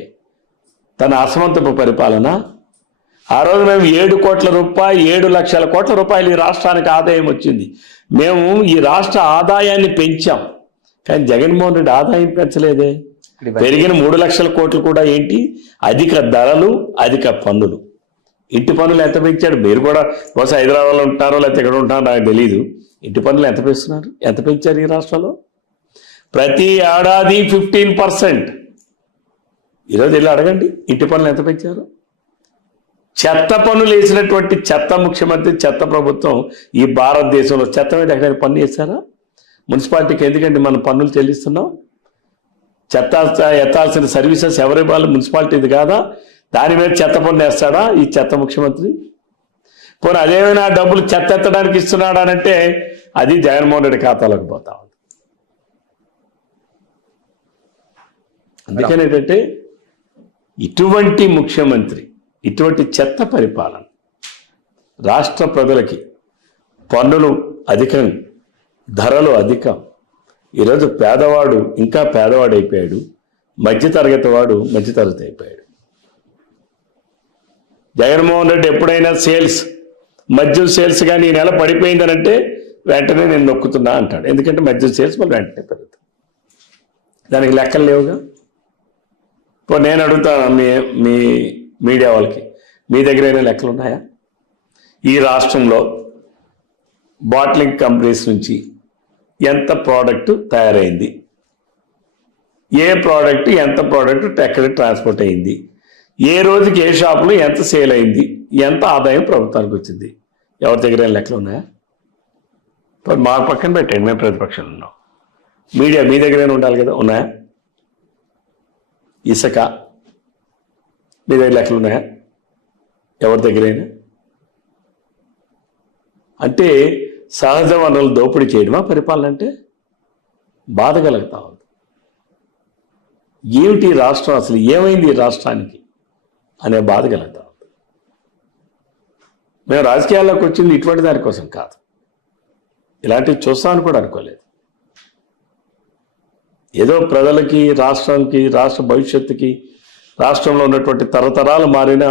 తన అసమంతపు పరిపాలన. ఆ రోజు మేము 7 లక్షల కోట్ల రూపాయలు ఈ రాష్ట్రానికి ఆదాయం వచ్చింది. మేము ఈ రాష్ట్ర ఆదాయాన్ని పెంచాం, కానీ జగన్మోహన్ రెడ్డి ఆదాయం పెంచలేదే. పెరిగిన 3 లక్షల కోట్లు కూడా ఏంటి? అధిక ధరలు, అధిక పన్నులు. ఇంటి పన్నులు ఎంత పెంచాడు? మీరు కూడా బహుశా హైదరాబాద్లో ఉంటారో లేకపోతే ఎక్కడ ఉంటారో నాకు తెలీదు. ఇంటి పన్నులు ఎంత పెంచుతున్నారు? ఎంత పెంచారు ఈ రాష్ట్రంలో? ప్రతి ఏడాది 15%. ఈరోజు వెళ్ళి అడగండి ఇంటి పన్నులు ఎంత పెంచారు. చెత్త పన్నులు వేసినటువంటి చెత్త ముఖ్యమంత్రి, చెత్త ప్రభుత్వం ఈ భారతదేశంలో చెత్త మీద ఎక్కడైనా పన్ను వేశారా? మున్సిపాలిటీకి ఎందుకంటే మనం పన్నులు చెల్లిస్తున్నాం? చెత్త ఎత్తాల్సిన సర్వీసెస్ ఎవరి వాళ్ళు? మున్సిపాలిటీది కాదా? దాని మీద చెత్త పన్ను వేస్తాడా ఈ చెత్త ముఖ్యమంత్రి? పోనీ అదేమైనా డబ్బులు చెత్త ఎత్తడానికి ఇస్తున్నాడా అంటే అది జగన్మోహన్ రెడ్డి ఖాతాలోకి పోతా ఉంది. అందుకని ఏంటంటే ఇటువంటి ముఖ్యమంత్రి, ఇటువంటి చెత్త పరిపాలన, రాష్ట్ర ప్రజలకి పన్నులు అధికం, ధరలు అధికం. ఈరోజు పేదవాడు ఇంకా పేదవాడు అయిపోయాడు, మధ్యతరగతి వాడు మధ్యతరగతి అయిపోయాడు. జగన్మోహన్ రెడ్డి ఎప్పుడైనా మద్యం సేల్స్ కానీ ఈ నెల పడిపోయిందనంటే వెంటనే నేను నొక్కుతున్నా అంటాడు. ఎందుకంటే మద్యం సేల్స్ మళ్ళీ వెంటనే పెరుగుతాయి. దానికి లెక్కలు లేవుగా. ఇప్పుడు నేను అడుగుతాను మీ మీడియా వాళ్ళకి, మీ దగ్గర ఏమైనా లెక్కలు ఉన్నాయా? ఈ రాష్ట్రంలో బాట్లింగ్ కంపెనీస్ నుంచి ఎంత ప్రోడక్ట్ తయారైంది, ఏ ప్రోడక్ట్ ఎంత ప్రోడక్ట్ ఎక్కడికి ట్రాన్స్పోర్ట్ అయింది, ఏ రోజుకి ఏ షాపులో ఎంత సేల్ అయింది, ఎంత ఆదాయం ప్రభుత్వానికి వచ్చింది, ఎవరి దగ్గర ఏమైనా లెక్కలు ఉన్నాయా? మా పక్కన పెట్టండి, మేము ప్రతిపక్షాలు ఉన్నాం. మీడియా మీ దగ్గర ఉండాలి కదా, ఉన్నాయా? ఇసుక మీ దగ్గర లెక్కలు ఉన్నాయా? ఎవరి దగ్గరైనా? అంటే సహజ వనరులు దోపిడీ చేయడమా పరిపాలన అంటే? బాధ కలుగుతా ఉంది. ఏమిటి రాష్ట్రం, అసలు ఏమైంది ఈ రాష్ట్రానికి అనే బాధ కలుగుతా ఉంది. మేము రాజకీయాల్లోకి వచ్చింది ఇటువంటి దానికోసం కాదు, ఇలాంటివి చూస్తామని కూడా అనుకోలేదు. ఏదో ప్రజలకి, రాష్ట్రానికి, రాష్ట్ర భవిష్యత్తుకి, రాష్ట్రంలో ఉన్నటువంటి తరతరాలు మారిన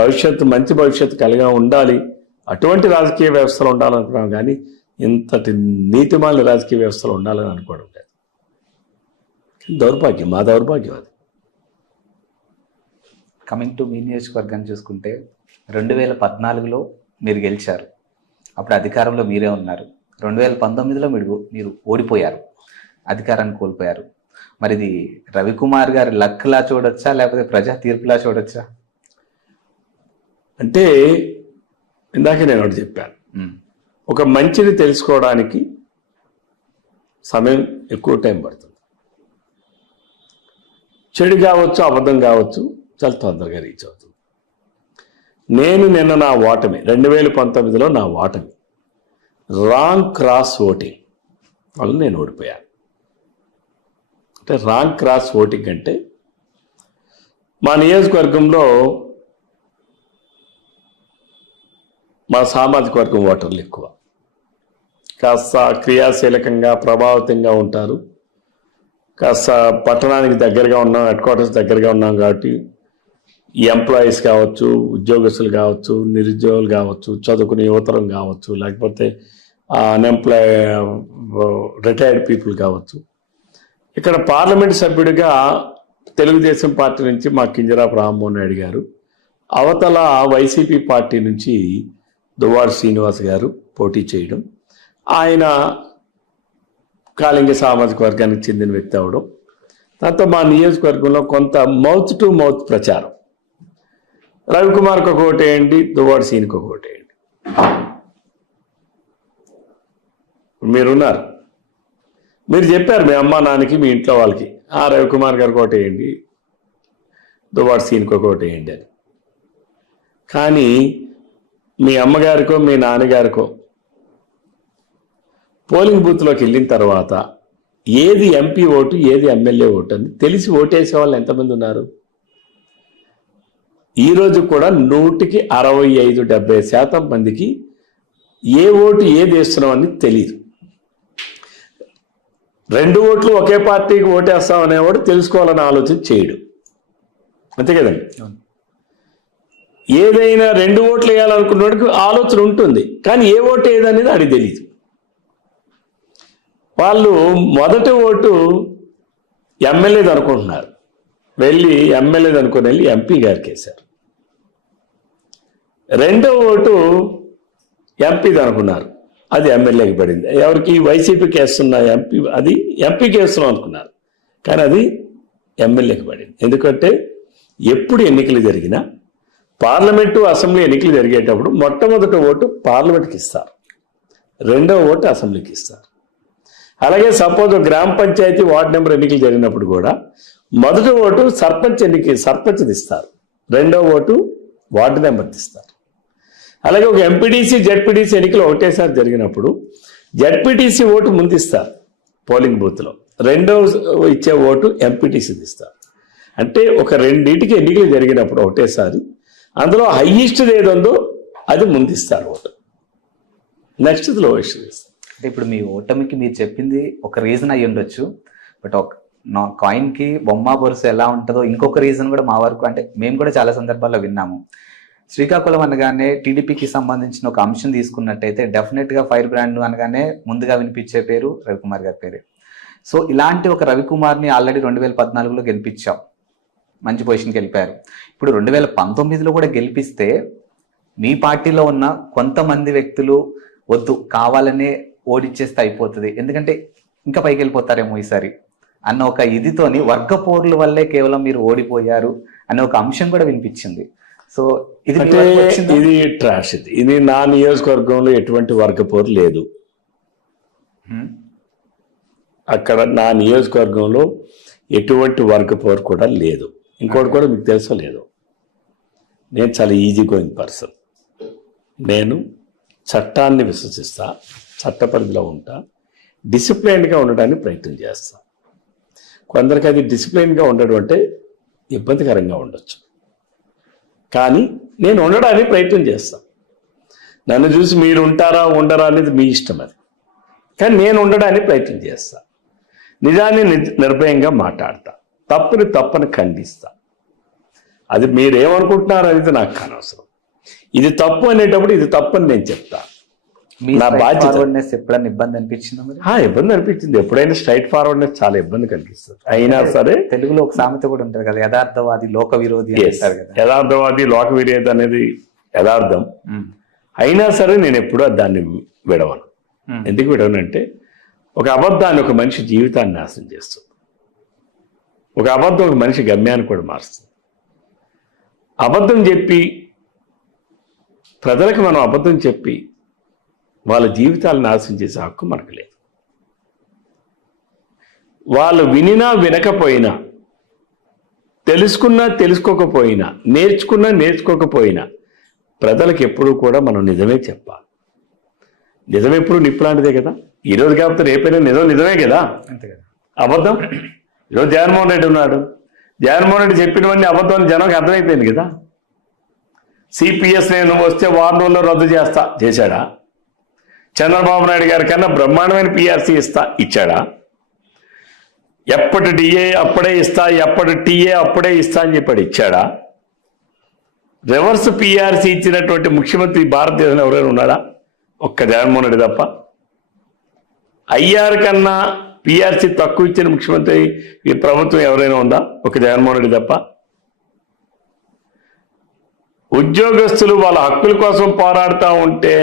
భవిష్యత్తు, మంచి భవిష్యత్తు కలిగా ఉండాలి, అటువంటి రాజకీయ వ్యవస్థలు ఉండాలనుకున్నాం. కానీ ఇంతటి నీతిమాలిన రాజకీయ వ్యవస్థలు ఉండాలని అనుకోవడం లేదు. దౌర్భాగ్యం, మా దౌర్భాగ్యం అది. కమింగ్ టు మీ నియోజకవర్గాన్ని చూసుకుంటే 2014లో మీరు గెలిచారు, అప్పుడు అధికారంలో మీరే ఉన్నారు. 2019లో మీరు ఓడిపోయారు, అధికారాన్ని కోల్పోయారు. మరి ఇది రవికుమార్ గారి లక్లా చూడొచ్చా, లేకపోతే ప్రజా తీర్పులా చూడొచ్చా? అంటే ఇందాక నేను ఒకటి చెప్పాను, ఒక మంచిని తెలుసుకోవడానికి సమయం ఎక్కువ టైం పడుతుంది. చెడు కావచ్చు, అబద్ధం కావచ్చు, చాలా తొందరగా రీచ్ అవుతుంది. నేను నిన్న నా ఓటమి, 2019లో నా ఓటమి రాంగ్ క్రాస్ ఓటింగ్ వల్ల నేను ఓడిపోయాను. అంటే రాంగ్ క్రాస్ ఓటింగ్ అంటే మా నియోజకవర్గంలో మా సామాజిక వర్గం ఓటర్లు ఎక్కువ, కాస్త క్రియాశీలకంగా ప్రభావితంగా ఉంటారు. కాస్త పట్టణానికి దగ్గరగా ఉన్నాం, హెడ్ క్వార్టర్స్ దగ్గరగా ఉన్నాం కాబట్టి ఈ ఎంప్లాయీస్ కావచ్చు, ఉద్యోగస్తులు కావచ్చు, నిరుద్యోగులు కావచ్చు, చదువుకునే యువతరం కావచ్చు, లేకపోతే అన్ఎంప్లాయ్ రిటైర్డ్ పీపుల్ కావచ్చు. ఇక్కడ పార్లమెంట్ సభ్యుడిగా తెలుగుదేశం పార్టీ నుంచి మా కింజరాపు రామ్మోహన్ నాయుడు గారు, అవతల వైసీపీ పార్టీ నుంచి దువ్వాడ శ్రీనివాస్ గారు పోటీ చేయడం, ఆయన కాళింగ సామాజిక వర్గానికి చెందిన వ్యక్తి అవడం, దాంతో మా నియోజకవర్గంలో కొంత మౌత్ టు మౌత్ ప్రచారం, రవికుమార్కి ఒక ఓటేయండి, దువ్వాడ శ్రీనికి ఒక ఓటేయండి. మీరున్నారు, మీరు చెప్పారు మీ అమ్మ నాన్నకి మీ ఇంట్లో వాళ్ళకి రవికుమార్ గారికి ఒకటి వేయండి, దువ్వాడ సీన్కి ఒకటి వేయండి అని. కానీ మీ అమ్మగారికో మీ నాన్నగారికో పోలింగ్ బూత్లోకి వెళ్ళిన తర్వాత ఏది ఎంపీ ఓటు ఏది ఎమ్మెల్యే ఓటు అని తెలిసి ఓటేసే వాళ్ళు ఎంతమంది ఉన్నారు? ఈరోజు కూడా 100కి 65-70% మందికి ఏ ఓటు ఏది వేస్తున్నామని తెలియదు. 2 ఓట్లు ఒకే పార్టీకి ఓటేస్తాం అనేవాడు తెలుసుకోవాలని ఆలోచన చేయడు, అంతే కదండి. ఏదైనా 2 ఓట్లు వేయాలనుకున్నవాడికి ఆలోచన ఉంటుంది, కానీ ఏ ఓటు ఏదనేది అది తెలియదు. వాళ్ళు మొదటి ఓటు ఎమ్మెల్యేది అనుకుంటున్నారు, వెళ్ళి ఎమ్మెల్యేది అనుకుని వెళ్ళి ఎంపీ గారికి వేశారు. రెండో ఓటు ఎంపీది అనుకున్నారు, అది ఎమ్మెల్యేకి పడింది. ఎవరికి? వైసీపీకి వేస్తున్న ఎంపీ, అది ఎంపీకి వేస్తున్నాం అనుకున్నారు, కానీ అది ఎమ్మెల్యేకి పడింది. ఎందుకంటే ఎప్పుడు ఎన్నికలు జరిగినా పార్లమెంటు అసెంబ్లీ ఎన్నికలు జరిగేటప్పుడు మొట్టమొదటి ఓటు పార్లమెంట్కి ఇస్తారు, రెండవ ఓటు అసెంబ్లీకి ఇస్తారు. అలాగే సపోజ్ గ్రామ పంచాయతీ వార్డు నెంబర్ ఎన్నికలు జరిగినప్పుడు కూడా మొదటి ఓటు సర్పంచ్ది ఇస్తారు, రెండవ ఓటు వార్డు నెంబర్ది ఇస్తారు. అలాగే ఒక ఎంపీటీసీ జెడ్పీటీసీ ఎన్నికలు ఒకటేసారి జరిగినప్పుడు జెడ్పీటీసీ ఓటు ముందు ఇస్తారు పోలింగ్ బూత్లో, రెండవ ఇచ్చే ఓటు ఎంపీటీసీది ఇస్తారు. అంటే ఒక రెండింటికి ఎన్నికలు జరిగినప్పుడు ఒకటేసారి అందులో హైయెస్ట్ది ఏది ఉందో అది ముందు ఇస్తారు ఓటు, నెక్స్ట్ లోయెస్ట్ ఇస్తారు. అంటే ఇప్పుడు మీ ఓటమికి మీరు చెప్పింది ఒక రీజన్ అయ్యి ఉండొచ్చు, బట్ నా కాయిన్కి బొమ్మ బొరుసు ఎలా ఉంటుందో ఇంకొక రీజన్ కూడా మా వరకు, అంటే మేము కూడా చాలా సందర్భాల్లో విన్నాము. శ్రీకాకుళం అనగానే టీడీపీకి సంబంధించిన ఒక అంశం తీసుకున్నట్టయితే డెఫినెట్గా ఫైర్ బ్రాండ్ అనగానే ముందుగా వినిపించే పేరు రవికుమార్ గారి పేరే. సో ఇలాంటి ఒక రవికుమార్ని ఆల్రెడీ 2014లో గెలిపించాం, మంచి పొజిషన్కి వెళ్ళిపోయారు. ఇప్పుడు 2019లో కూడా గెలిపిస్తే మీ పార్టీలో ఉన్న కొంతమంది వ్యక్తులు వద్దు కావాలనే ఓడిచ్చేస్తే అయిపోతుంది, ఎందుకంటే ఇంకా పైకి వెళ్ళిపోతారేమో ఈసారి అన్న ఒక ఇదితోని వర్గ పోర్ల వల్లే కేవలం మీరు ఓడిపోయారు అనే ఒక అంశం కూడా వినిపించింది. సో ఇది ట్రాష్, ఇది నా నియోజకవర్గంలో ఎటువంటి వర్గ పోరు లేదు. అక్కడ నా నియోజకవర్గంలో ఎటువంటి వర్గ పోరు కూడా లేదు. ఇంకోటి కూడా మీకు తెలుసో లేదు, నేను చాలా ఈజీ గోయింగ్ పర్సన్. నేను చట్టాన్ని విశ్వసిస్తా, చట్ట పరిధిలో ఉంటా, డిసిప్లైన్గా ఉండడానికి ప్రయత్నం చేస్తా. కొందరికి అది డిసిప్లైన్గా ఉండడం అంటే ఇబ్బందికరంగా ఉండొచ్చు, కానీ నేను ఉండడానికి ప్రయత్నం చేస్తాను. నన్ను చూసి మీరు ఉంటారా ఉండరా అనేది మీ ఇష్టం, అది కానీ నేను ఉండడానికి ప్రయత్నం చేస్తా. నిజాన్ని నిర్భయంగా మాట్లాడతా, తప్పని ఖండిస్తా. అది మీరేమనుకుంటున్నారు అనేది నాకు అనవసరం. ఇది తప్పు అనేటప్పుడు ఇది తప్పు అని నేను చెప్తా, నా బాధ్యత. ఎప్పుడైనా ఇబ్బంది అనిపించిందా? ఇబ్బంది అనిపించింది, ఎప్పుడైనా స్ట్రైట్ ఫార్వర్డ్నెస్ చాలా ఇబ్బంది కనిపిస్తుంది. అయినా సరే తెలుగులో ఒక సామెత కూడా ఉంటుంది కదా, యథార్థవాది లోక విరోధి అంటారు కదా. యథార్థవాది లోక విరోధి అనేది యథార్థం. అయినా సరే నేను ఎప్పుడూ దాన్ని విడవను. ఎందుకు విడవనంటే ఒక అబద్ధాన్ని ఒక మనిషి జీవితాన్ని నాశనం చేస్తుంది, ఒక అబద్ధం ఒక మనిషి గమ్యాన్ని కూడా మారుస్తుంది. అబద్ధం చెప్పి ప్రజలకు మనం అబద్ధం చెప్పి వాళ్ళ జీవితాలను నాశనం చేసే హక్కు మనకు లేదు. వాళ్ళు వినినా వినకపోయినా, తెలుసుకున్నా తెలుసుకోకపోయినా, నేర్చుకున్నా నేర్చుకోకపోయినా ప్రజలకు ఎప్పుడూ కూడా మనం నిజమే చెప్పాలి. నిజం ఎప్పుడు నిప్పులాంటిదే కదా, ఈరోజు కాకపోతే రేపైనా నిజమే కదా. అంతే కదా. అబద్ధం ఈరోజు జగన్మోహన్ రెడ్డి ఉన్నాడు, జగన్మోహన్ రెడ్డి చెప్పినవన్నీ అబద్ధం జనానికి అర్థమైపోయింది కదా. సిపిఎస్ నేను వస్తే 1 రోజుల్లో రద్దు చేశాడా? చంద్రబాబు నాయుడు గారి కన్నా బ్రహ్మాండమైన పిఆర్సీ ఇచ్చాడా? ఎప్పటి డిఏ అప్పుడే ఇస్తా, ఎప్పటి టీఏ అప్పుడే ఇస్తా అని చెప్పాడు, ఇచ్చాడా? రివర్స్ పిఆర్సీ ఇచ్చినటువంటి ముఖ్యమంత్రి భారతదేశంలో ఎవరైనా ఉన్నాడా? ఒక్క జగన్మోహన్ రెడ్డి తప్ప. ఐఆర్ కన్నా పిఆర్సీ తక్కువ ఇచ్చిన ముఖ్యమంత్రి ఈ ప్రభుత్వం ఎవరైనా ఉందా? ఒక జగన్మోహన్ రెడ్డి తప్ప. ఉద్యోగస్తులు వాళ్ళ హక్కుల కోసం పోరాడుతూ ఉంటే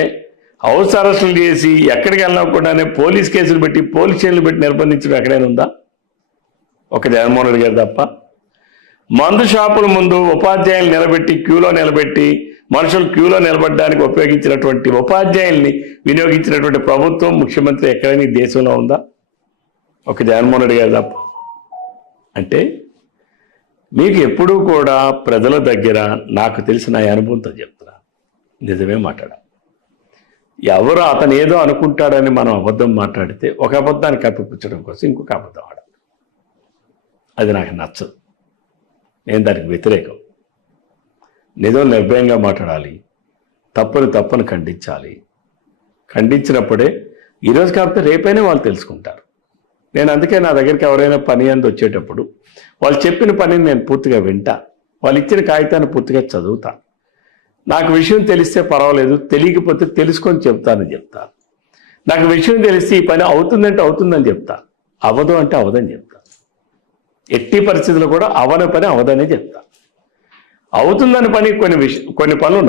హౌస్ అరెస్టులు చేసి ఎక్కడికి వెళ్ళకుండానే పోలీస్ కేసులు పెట్టి పోలీస్ స్టేషన్లు పెట్టి నిర్బంధించడం ఎక్కడైనా ఉందా? ఒక జగన్మోహన్ రెడ్డి గారు తప్ప. మందు షాపుల ముందు ఉపాధ్యాయులు నిలబెట్టి క్యూలో నిలబెట్టి మనుషులు క్యూలో నిలబడడానికి ఉపయోగించినటువంటి ఉపాధ్యాయుల్ని వినియోగించినటువంటి ప్రభుత్వం, ముఖ్యమంత్రి ఎక్కడైనా ఈ దేశంలో ఉందా? ఒక జగన్మోహన్ రెడ్డి గారు తప్ప. అంటే మీకు ఎప్పుడూ కూడా ప్రజల దగ్గర నాకు తెలిసిన అనుభవంతో చెప్తున్నా, నిజమే మాట్లాడాలి. ఎవరు అతను ఏదో అనుకుంటాడని మనం అబద్ధం మాట్లాడితే ఒక అబద్ధాన్ని కప్పిపుచ్చడం కోసం ఇంకొక అబద్ధం ఆడాలి. అది నాకు నచ్చదు. నేను దానికి వ్యతిరేకం. నిజం నిర్భయంగా మాట్లాడాలి, తప్పును ఖండించాలి. ఖండించినప్పుడే ఈరోజు కాకపోతే రేపైనా వాళ్ళు తెలుసుకుంటారు. నేను అందుకే నా దగ్గరికి ఎవరైనా పని అందు వచ్చేటప్పుడు వాళ్ళు చెప్పిన పనిని నేను పూర్తిగా వింటా, వాళ్ళు ఇచ్చిన కాగితాన్ని పూర్తిగా చదువుతా. నాకు విషయం తెలిస్తే పర్వాలేదు, తెలియకపోతే తెలుసుకొని చెప్తానని చెప్తాను. నాకు విషయం తెలిస్తే ఈ పని అవుతుందంటే అవుతుందని చెప్తా, అవదు అంటే అవదని చెప్తా. ఎట్టి పరిస్థితుల్లో కూడా అవని పని అవదనే చెప్తా. అవుతుందని పని కొన్ని పనులు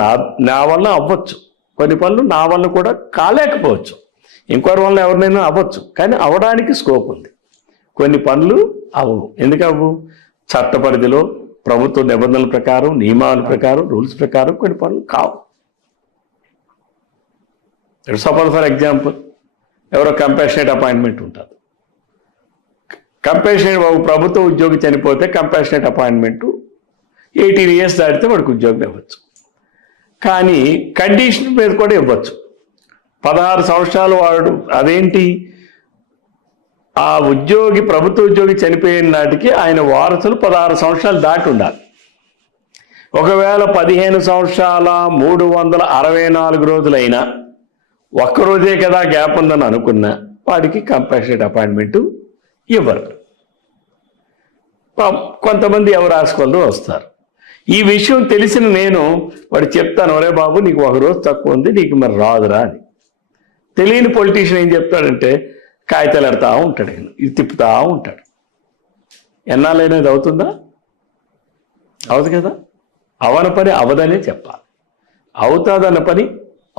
నా వల్ల అవ్వచ్చు, కొన్ని పనులు నా వల్ల కూడా కాలేకపోవచ్చు, ఇంకోరి వల్ల ఎవరినైనా అవ్వచ్చు. కానీ అవడానికి స్కోప్ ఉంది. కొన్ని పనులు అవ్వవు. ఎందుకు అవ్వవు? చట్ట పరిధిలో, ప్రభుత్వ నిబంధనల ప్రకారం, నియమాల ప్రకారం, రూల్స్ ప్రకారం కొన్ని పనులు కావు. సపోజ్ ఫర్ ఎగ్జాంపుల్, ఎవరో కంపాషనేట్ అపాయింట్మెంట్ ఉంటుంది. కంపాషనేట్ ప్రభుత్వ ఉద్యోగి చనిపోతే కంపాషనేట్ అపాయింట్మెంట్ 18 years దాటితే వాడికి ఉద్యోగం ఇవ్వచ్చు. కానీ కండిషన్ మీద కూడా ఇవ్వచ్చు. 16 సంవత్సరాలు వాడు, అదేంటి, ఆ ఉద్యోగి, ప్రభుత్వ ఉద్యోగి చనిపోయిన నాటికి ఆయన వారసులు 16 సంవత్సరాలు దాటి ఉండాలి. ఒకవేళ 15 సంవత్సరాల 364 రోజులైనా ఒక్కరోజే కదా గ్యాప్ ఉందని అనుకున్నా వాడికి కంపాషనేట్ అపాయింట్మెంట్ ఇవ్వరు. కొంతమంది ఎవరు ఆశకొందో వస్తారు. ఈ విషయం తెలిసిన నేను వాడు చెప్తాను, ఒరే బాబు నీకు ఒక రోజు తక్కువ ఉంది, నీకు మరి రాదురా అని. తెలియని పొలిటీషియన్ ఏం చెప్తాడంటే కాగితాలు ఎడతా ఉంటాడు, ఇది తిప్పుతా ఉంటాడు. ఎన్నాళ్ళైనది అవుతుందా? అవదు కదా. అవన పని అవదనే చెప్పాలి, అవుతుందన్న పని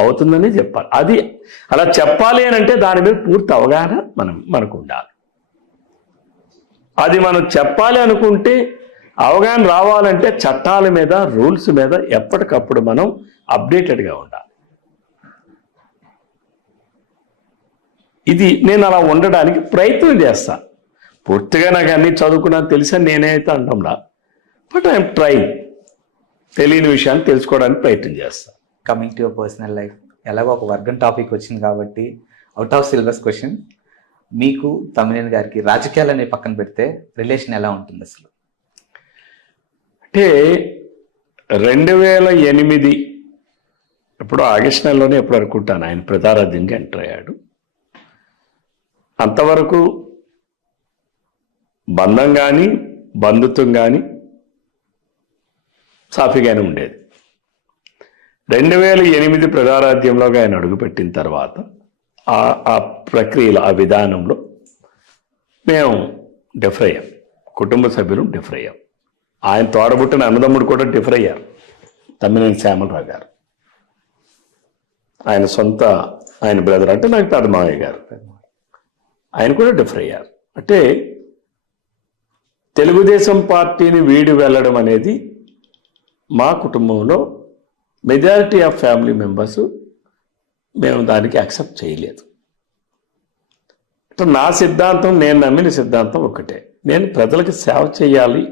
అవుతుందనే చెప్పాలి. అది అలా చెప్పాలి అని అంటే దాని మీద పూర్తి అవగాహన మనకు ఉండాలి. అది మనం చెప్పాలి అనుకుంటే, అవగాహన రావాలంటే చట్టాల మీద, రూల్స్ మీద ఎప్పటికప్పుడు మనం అప్డేటెడ్గా ఉండాలి. ఇది నేను అలా ఉండడానికి ప్రయత్నం చేస్తాను. పూర్తిగా నాకు అన్ని చదువుకున్నా తెలుసా నేనైతే అంటంలా, బట్ ఐఎమ్ ట్రైంగ్. తెలియని విషయాన్ని తెలుసుకోవడానికి ప్రయత్నం చేస్తాను. Coming to your personal life, ఎలాగో ఒక వర్గం టాపిక్ వచ్చింది కాబట్టి అవుట్ ఆఫ్ సిలబస్ క్వశ్చన్, మీకు తమ్మినేని గారికి రాజకీయాలని పక్కన పెడితే రిలేషన్ ఎలా ఉంటుంది అసలు? అంటే 2008 ఇప్పుడు ఆగస్టు నెలలోనే ఎప్పుడు అనుకుంటాను ఆయన ప్రజారాజ్యంగా ఎంటర్ అయ్యాడు. అంతవరకు బంధం కానీ బంధుత్వం కానీ సాఫీగానే ఉండేది. 2008 ప్రజారాజ్యంలోగా ఆయన అడుగుపెట్టిన తర్వాత ఆ ప్రక్రియలో, ఆ విధానంలో మేము డిఫర్ అయ్యాం. కుటుంబ సభ్యులు డిఫర్ అయ్యాం. ఆయన తోడబుట్టిన అన్నదమ్ముడు కూడా డిఫర్ అయ్యారు, తమ్మినేని శ్యామలరావు గారు. ఆయన బ్రదర్ అంటే నాకు పెద్ద మావయ్య గారు, ఆయన కూడా డిఫర్ అయ్యారు. అంటే తెలుగుదేశం పార్టీని వీడి వెళ్ళడం అనేది మా కుటుంబంలో మెజారిటీ ఆఫ్ ఫ్యామిలీ మెంబర్స్ మేము దానికి యాక్సెప్ట్ చేయలేదు. నా సిద్ధాంతం, నేను నమ్మిన సిద్ధాంతం ఒకటే, నేను ప్రజలకు సేవ చేయాలి,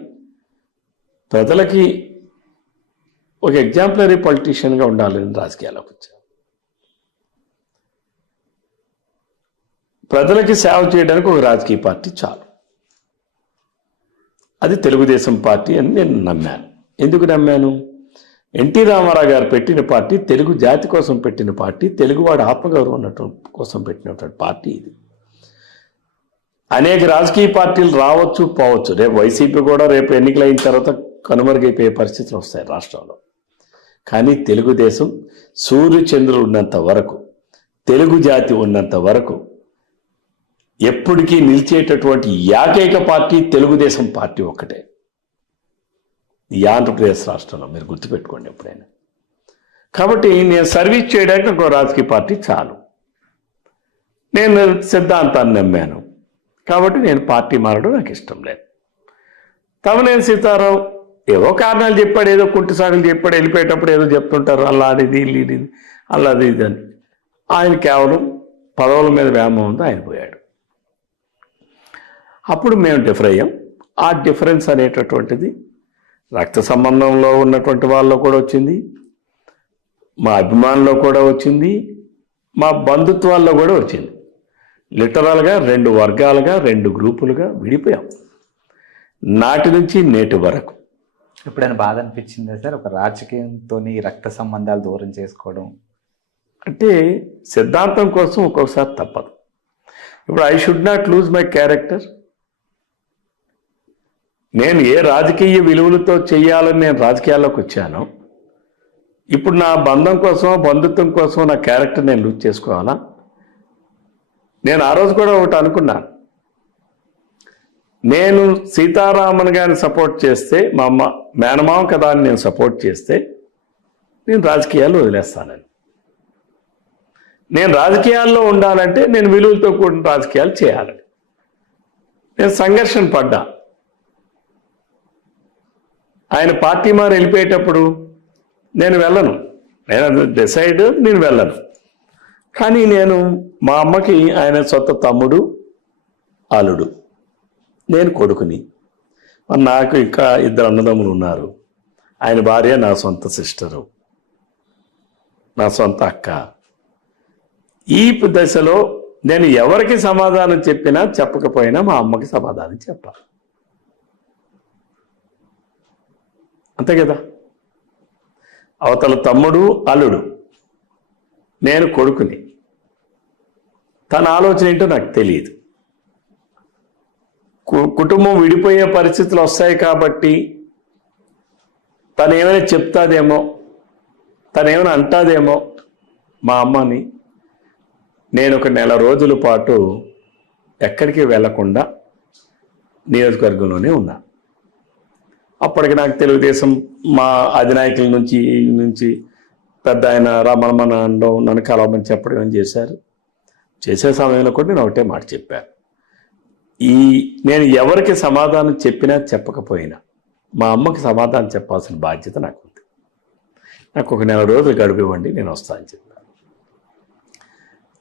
ప్రజలకి ఒక ఎగ్జాంపులరీ పొలిటీషియన్గా ఉండాలని రాజకీయాల్లోకి వచ్చాను. ప్రజలకి సేవ చేయడానికి ఒక రాజకీయ పార్టీ చాలు, అది తెలుగుదేశం పార్టీ అని నేను నమ్మాను. ఎందుకు నమ్మాను? ఎన్టీ రామారావు గారు పెట్టిన పార్టీ, తెలుగు జాతి కోసం పెట్టిన పార్టీ, తెలుగువాడి ఆత్మగౌరవం ఉన్నటువంటి కోసం పెట్టినటువంటి పార్టీ ఇది. అనేక రాజకీయ పార్టీలు రావచ్చు పోవచ్చు, రేపు వైసీపీ కూడా రేపు ఎన్నికలైన తర్వాత కనుమరుగైపోయే పరిస్థితులు వస్తాయి రాష్ట్రంలో. కానీ తెలుగుదేశం సూర్యచంద్రులు ఉన్నంత వరకు, తెలుగు జాతి ఉన్నంత వరకు ఎప్పటికీ నిలిచేటటువంటి ఏకైక పార్టీ తెలుగుదేశం పార్టీ ఒక్కటే ఈ ఆంధ్రప్రదేశ్ రాష్ట్రంలో. మీరు గుర్తుపెట్టుకోండి ఎప్పుడైనా. కాబట్టి నేను సర్వీస్ చేయడానికి ఒక రాజకీయ పార్టీ చాలు. నేను సిద్ధాంతాన్ని నమ్మాను కాబట్టి నేను పార్టీ మారడం నాకు ఇష్టం లేదు. తమ్మినేని సీతారాం ఏవో కారణాలు చెప్పాడు, ఏదో కుంటి సాగులు చెప్పాడు, వెళ్ళిపోయేటప్పుడు ఏదో చెప్తుంటారు అలా అది ఇది అలా అది ఇది అని. ఆయన కేవలం పదవుల మీద వ్యామోహంతో ఆయన పోయాడు. అప్పుడు మేము డిఫర్ అయ్యాం. ఆ డిఫరెన్స్ అనేటటువంటిది రక్త సంబంధంలో ఉన్నటువంటి వాళ్ళలో కూడా వచ్చింది, మా అభిమానుల్లో కూడా వచ్చింది, మా బంధుత్వాల్లో కూడా వచ్చింది. లిటరల్గా 2 వర్గాలుగా 2 గ్రూపులుగా విడిపోయాం నాటి నుంచి నేటి వరకు. ఎప్పుడైనా బాధ అనిపించిందా సార్ ఒక రాజకీయంతో రక్త సంబంధాలు దూరం చేసుకోవడం? అంటే సిద్ధాంతం కోసం ఒక్కొక్కసారి తప్పదు. ఇప్పుడు I should not lose my character. నేను ఏ రాజకీయ విలువలతో చేయాలని నేను రాజకీయాల్లోకి వచ్చానో, ఇప్పుడు నా బంధం కోసం బంధుత్వం కోసం నా క్యారెక్టర్ నేను లూజ్ చేసుకోవాలా? నేను ఆ రోజు కూడా ఒకటి అనుకున్నాను, నేను సీతారామన్ గారిని సపోర్ట్ చేస్తే, మా అమ్మ మేనమామ కదా అని నేను సపోర్ట్ చేస్తే నేను రాజకీయాలు వదిలేస్తానని. నేను రాజకీయాల్లో ఉండాలంటే నేను విలువలతో కూడిన రాజకీయాలు చేయాలని నేను సంఘర్షణ పడ్డా. ఆయన పార్టీ మారి వెళ్ళిపోయేటప్పుడు నేను వెళ్ళను, నేను డిసైడ్, నేను వెళ్ళను. కానీ నేను మా అమ్మకి ఆయన సొంత తమ్ముడు, అల్లుడు, నేను కొడుకుని. మరి నాకు ఇంకా 2 అన్నదమ్ములు ఉన్నారు. ఆయన భార్య నా సొంత సిస్టరు, నా సొంత అక్క. ఈ దశలో నేను ఎవరికి సమాధానం చెప్పినా చెప్పకపోయినా మా అమ్మకి సమాధానం చెప్పాలి, అంతే కదా. అవతల తమ్ముడు, అల్లుడు, నేను కొడుకుని. తన ఆలోచన ఏంటో నాకు తెలియదు. కుటుంబం విడిపోయే పరిస్థితులు వస్తాయి కాబట్టి తను ఏమైనా చెప్తాదేమో, తను ఏమైనా అంటాదేమో మా అమ్మని. నేను ఒక 1 నెల రోజుల పాటు ఎక్కడికి వెళ్లకుండా నియోజకవర్గంలోనే ఉన్నా. అప్పటికి నాకు తెలుగుదేశం మా అధినాయకుల నుంచి పెద్ద ఆయన రమణమణ అనడం, నన్ను కలవమని చెప్పడం ఏం చేశారు. చేసే సమయంలో కూడా నేను ఒకటే మాట చెప్పాను, నేను ఎవరికి సమాధానం చెప్పినా చెప్పకపోయినా మా అమ్మకి సమాధానం చెప్పాల్సిన బాధ్యత నాకు ఉంది. నాకు ఒక 1 నెల రోజులు గడిపివ్వండి, నేను వస్తానని చెప్పాను.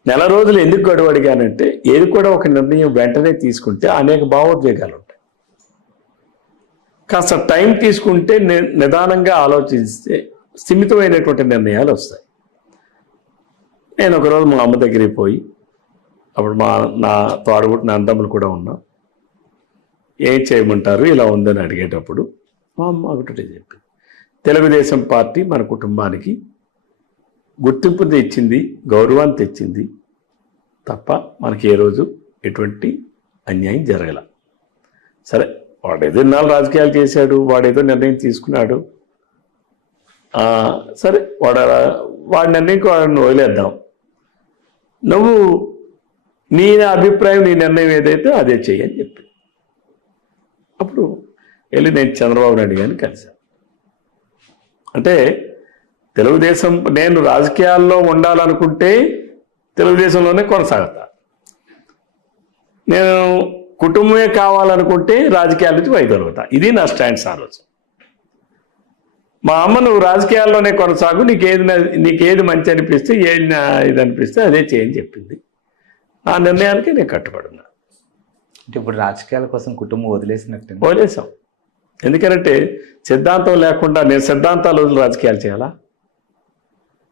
1 నెల రోజులు ఎందుకు గడువు అడిగానంటే, ఏది కూడా ఒక నిర్ణయం వెంటనే తీసుకుంటే అనేక భావోద్వేగాలు ఉంటాయి. కాస్త టైం తీసుకుంటే, నిదానంగా ఆలోచిస్తే స్థిమితమైనటువంటి నిర్ణయాలు వస్తాయి. నేను ఒకరోజు మా అమ్మ దగ్గరికి పోయి, అప్పుడు నా తోడబుట్టిన అన్నదమ్ములు కూడా ఉన్నాం, ఏం చేయమంటారు ఇలా ఉందని అడిగేటప్పుడు మా అమ్మ ఒకటే చెప్పింది, తెలుగుదేశం పార్టీ మన కుటుంబానికి గుర్తింపు తెచ్చింది, గౌరవాన్ని తెచ్చింది తప్ప మనకి ఏ రోజు ఎటువంటి అన్యాయం జరగల. సరే, వాడేదో 4 రాజకీయాలు చేశాడు, వాడేదో నిర్ణయం తీసుకున్నాడు, సరే వాడి నిర్ణయం వాడిని వదిలేద్దాం. నువ్వు నీ అభిప్రాయం, నీ నిర్ణయం ఏదైతే అదే చెయ్యని చెప్పి అప్పుడు వెళ్ళి నేను చంద్రబాబు నాయుడు గారిని కలిశాను. అంటే తెలుగుదేశం, నేను రాజకీయాల్లో ఉండాలనుకుంటే తెలుగుదేశంలోనే కొనసాగుతా. నేను కుటుంబమే కావాలనుకుంటే రాజకీయాల నుంచి వైదొలుగుతా. ఇది నా స్టాండ్స్ ఆ రోజు. మా అమ్మ, నువ్వు రాజకీయాల్లోనే కొనసాగు, నీకేది మంచి అనిపిస్తే, ఏది ఇది అనిపిస్తే అదే చేయని చెప్పింది. ఆ నిర్ణయానికి నేను కట్టుబడున్నా. అంటే ఇప్పుడు రాజకీయాల కోసం కుటుంబం వదిలేసినట్టు? వదిలేసాం. ఎందుకంటే సిద్ధాంతం లేకుండా నేను సిద్ధాంతాలు వదిలి రాజకీయాలు చేయాలా?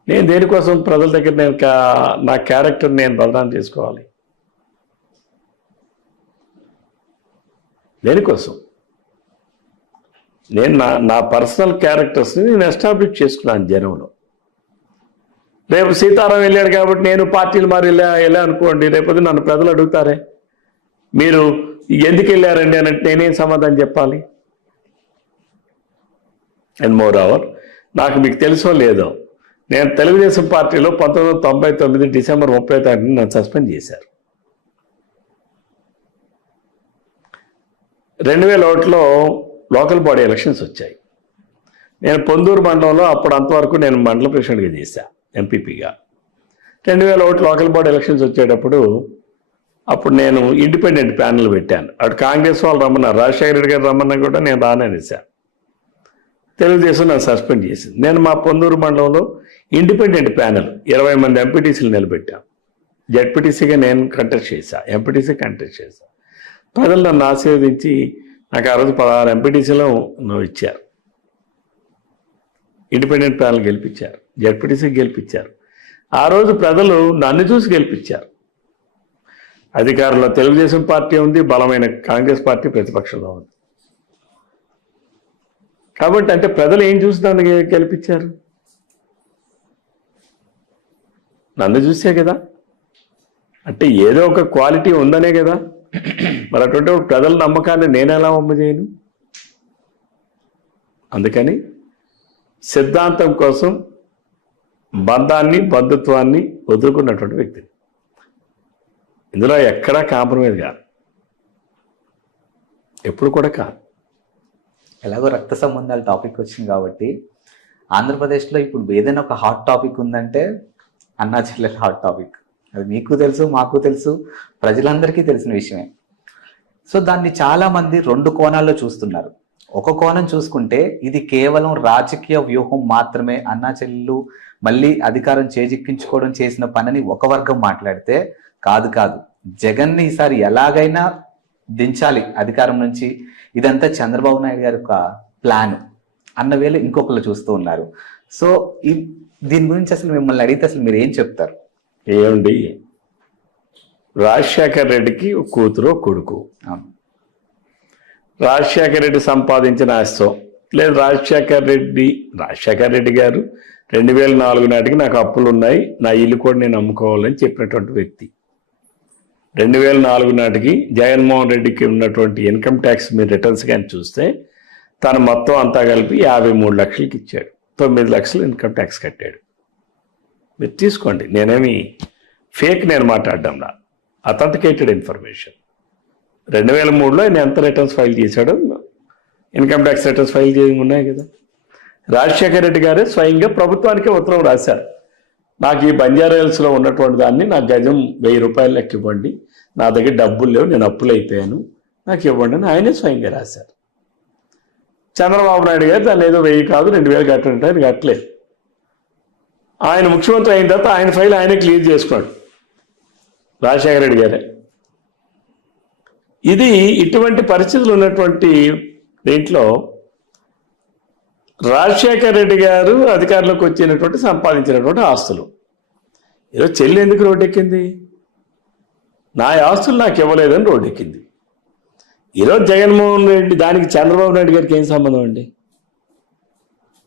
నేను దేనికోసం ప్రజల దగ్గర నా క్యారెక్టర్ నేను బదనాం చేసుకోవాలి? దేనికోసం? నేను నా పర్సనల్ క్యారెక్టర్స్ని నేను ఎస్టాబ్లిష్ చేసుకున్నాను జనంలో. రేపు సీతారాం వెళ్ళాడు కాబట్టి నేను పార్టీలు మారి వెళ్ళా అనుకోండి, రేపొద్దు నన్ను ప్రజలు అడుగుతారే, మీరు ఎందుకు వెళ్ళారండి అని అంటే నేనేం సమాధానం చెప్పాలి? అండ్ మోర్ ఓవర్, నాకు మీకు తెలుసో లేదో, నేను తెలుగుదేశం పార్టీలో 1999 డిసెంబర్ 30 నన్ను సస్పెండ్ చేశారు. 2001లో లోకల్ బాడీ ఎలక్షన్స్ వచ్చాయి. నేను పొందూరు మండలంలో అప్పుడు అంతవరకు నేను మండల ప్రెసిడెంట్గా చేశా, ఎంపీపీగా. 2001 లోకల్ బాడీ ఎలక్షన్స్ వచ్చేటప్పుడు అప్పుడు నేను ఇండిపెండెంట్ ప్యానెల్ పెట్టాను. అటు కాంగ్రెస్ వాళ్ళు రమ్మన్నారు, రాజశేఖర రెడ్డి గారు రమ్మన్నా కూడా నేను రానేసాను. తెలుగుదేశం నన్ను సస్పెండ్ చేసింది. నేను మా పొందూరు మండలంలో ఇండిపెండెంట్ ప్యానెల్ 20 మంది ఎంపీటీసీలు నిలబెట్టాం. జడ్పీటీసీగా నేను కంటెస్ట్ చేశా, ఎంపీటీసీ కంటెస్ట్ చేశా. ప్రజలు నన్ను ఆశీర్వదించి నాకు ఆ రోజు 16 ఎంపీటీసీలో ఇచ్చారు. ఇండిపెండెంట్ ప్యానెల్ గెలిపించారు, జడ్పీటీసీ గెలిపించారు. ఆ రోజు ప్రజలు నన్ను చూసి గెలిపించారు. అధికారంలో తెలుగుదేశం పార్టీ ఉంది, బలమైన కాంగ్రెస్ పార్టీ ప్రతిపక్షంలో ఉంది. కాబట్టి అంటే ప్రజలు ఏం చూసి నన్ను గెలిపించారు? నన్ను చూసే కదా. అంటే ఏదో ఒక క్వాలిటీ ఉందనే కదా. మరి అటువంటి ప్రజల నమ్మకాన్ని నేను ఎలా చేయను? అందుకని సిద్ధాంతం కోసం బంధాన్ని బంధుత్వాన్ని వదులుకున్నటువంటి వ్యక్తి. ఇందులో ఎక్కడా కాంప్రమైజ్ కాదు, ఎప్పుడు కూడా కాదు. ఎలాగో రక్త సంబంధాల టాపిక్ వచ్చింది కాబట్టి ఆంధ్రప్రదేశ్లో ఇప్పుడు ఏదైనా ఒక హాట్ టాపిక్ ఉందంటే అన్నా చెల్లెల హాట్ టాపిక్. అది మీకు తెలుసు, మాకు తెలుసు, ప్రజలందరికీ తెలిసిన విషయమే. సో దాన్ని చాలా మంది 2 కోణాల్లో చూస్తున్నారు. ఒక కోణం చూసుకుంటే ఇది కేవలం రాజకీయ వ్యూహం మాత్రమే, అన్నా చెల్లెలు మళ్ళీ అధికారం చేజిక్కించుకోవడం చేసిన పనిని ఒక వర్గం మాట్లాడితే, కాదు జగన్ని ఈసారి ఎలాగైనా దించాలి అధికారం నుంచి, ఇదంతా చంద్రబాబు నాయుడు గారి ఒక ప్లాన్ అన్న వేళ ఇంకొకరు చూస్తూ ఉన్నారు. సో దీని గురించి అసలు మిమ్మల్ని అడిగితే అసలు మీరు ఏం చెప్తారు? ఏమండి, రాజశేఖర్ రెడ్డికి కూతురు కొడుకు. రాజశేఖర్ రెడ్డి సంపాదించిన ఆస్తో లేదు, రాజశేఖర్ రెడ్డి గారు 2004 నాటికి నాకు అప్పులు ఉన్నాయి, నా ఇల్లు కూడా నేను అమ్ముకోవాలని చెప్పినటువంటి వ్యక్తి. 2004 నాటికి జగన్మోహన్ రెడ్డికి ఉన్నటువంటి ఇన్కమ్ ట్యాక్స్ మీరు రిటర్న్స్ కానీ చూస్తే తను మొత్తం అంతా కలిపి 53 లక్షలకి ఇచ్చాడు. 9 లక్షలు ఇన్కమ్ ట్యాక్స్ కట్టాడు. మీరు తీసుకోండి, నేనేమి ఫేక్ నేను మాట్లాడడంలా, అథెంటికేటెడ్ ఇన్ఫర్మేషన్. 2003లో ఆయన ఎంత రిటర్న్స్ ఫైల్ చేశాడో ఇన్కమ్ ట్యాక్స్ రిటర్న్స్ ఫైల్ చేయడం ఉన్నాయి కదా. రాజశేఖర రెడ్డి గారే స్వయంగా ప్రభుత్వానికే ఉత్తరం రాశారు, నాకు ఈ బంజారాహిల్స్లో ఉన్నటువంటి దాన్ని నాకు గజం 1000 రూపాయలు లెక్క ఇవ్వండి, నా దగ్గర డబ్బులు లేవు, నేను అప్పులు అయిపోయాను, నాకు ఇవ్వండి అని ఆయనే స్వయంగా రాశారు. చంద్రబాబు నాయుడు గారు దాన్ని ఏదో 1000 కాదు 2000 కట్టంటే ఆయన కట్టలేదు. ఆయన ముఖ్యమంత్రి అయిన తర్వాత ఆయన ఫైల్ ఆయనే క్లియర్ చేసుకున్నాడు, రాజశేఖర రెడ్డి గారే. ఇది ఇటువంటి పరిస్థితులు ఉన్నటువంటి దీంట్లో రాజశేఖర రెడ్డి గారు అధికారంలోకి వచ్చినటువంటి సంపాదించినటువంటి ఆస్తులు ఈరోజు చెల్లి ఎందుకు రోడ్డెక్కింది? నా ఆస్తులు నాకు ఇవ్వలేదని రోడ్డెక్కింది. ఈరోజు జగన్మోహన్ రెడ్డి, దానికి చంద్రబాబు నాయుడు గారికి ఏం సంబంధం అండి?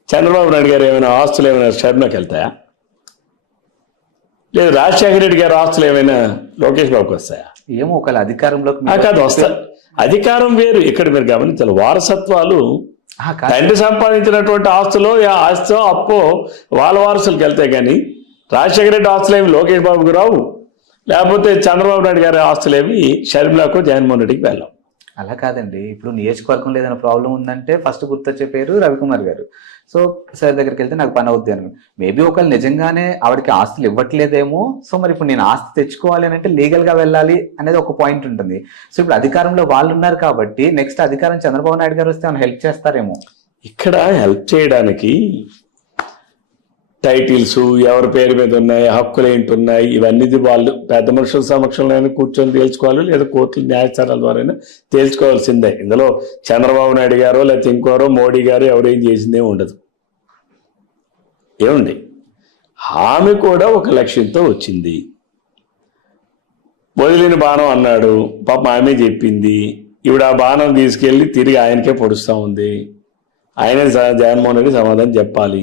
చంద్రబాబు నాయుడు గారు ఏమైనా ఆస్తులు ఏమైనా షర్మిలకు వెళ్తాయా? లేదు రాజశేఖర రెడ్డి గారి ఆస్తులు ఏమైనా లోకేష్ బాబుకి వస్తాయా? ఏమో ఒకవేళ అధికారంలోకి కాదు వస్తారు. అధికారం వేరు, ఇక్కడ మీరు గమనించాలి. వారసత్వాలు తండ్రి సంపాదించినటువంటి ఆస్తులో ఆస్తో అప్పో వాళ్ళ వారసులకు వెళ్తాయి, కానీ రాజశేఖర రెడ్డి ఆస్తులు ఏమి లోకేష్ బాబుకి రావు, లేకపోతే చంద్రబాబు నాయుడు గారి ఆస్తులు ఏమి షర్మిలాకో జగన్మోహన్ రెడ్డికి వెళ్ళాం. అలా కాదండి, ఇప్పుడు నియోజకవర్గంలో ఏదైనా ప్రాబ్లం ఉందంటే ఫస్ట్ గుర్తొచ్చే పేరు రవికుమార్ గారు. సో సార్ దగ్గరికి వెళ్తే నాకు పని అవుద్ది అని. మేబీ ఒకవేళ నిజంగానే ఆవిడకి ఆస్తులు ఇవ్వట్లేదేమో, సో మరి ఇప్పుడు నేను ఆస్తి తెచ్చుకోవాలి అని అంటే లీగల్ గా వెళ్ళాలి అనేది ఒక పాయింట్ ఉంటుంది. సో ఇప్పుడు అధికారంలో వాళ్ళు ఉన్నారు కాబట్టి నెక్స్ట్ అధికారం చంద్రబాబు నాయుడు గారు వస్తే హెల్ప్ చేస్తారేమో. ఇక్కడ హెల్ప్ చేయడానికి టైటిల్స్ ఎవరి పేరు మీద ఉన్నాయి, హక్కులు ఏంటి ఉన్నాయి, ఇవన్నీ వాళ్ళు పెద్ద మనుషుల సమక్షంలో కూర్చొని తేల్చుకోవాలి, లేదా కోర్టుల న్యాయస్థానాల ద్వారా తేల్చుకోవాల్సిందే. ఇందులో చంద్రబాబు నాయుడు గారో లేకపోతే ఇంకోరో మోడీ గారు ఎవరేం చేసిందే ఉండదు. ఏముంది, ఆమె కూడా ఒక లక్ష్యంతో వచ్చింది. వదిలిన బాణం అన్నాడు, పాపం ఆమె చెప్పింది. ఈవిడ ఆ బాణం తీసుకెళ్ళి తిరిగి ఆయనకే పొడుస్తూ ఉంది. ఆయనే జగన్మోహన్ రెడ్డి సమాధానం చెప్పాలి.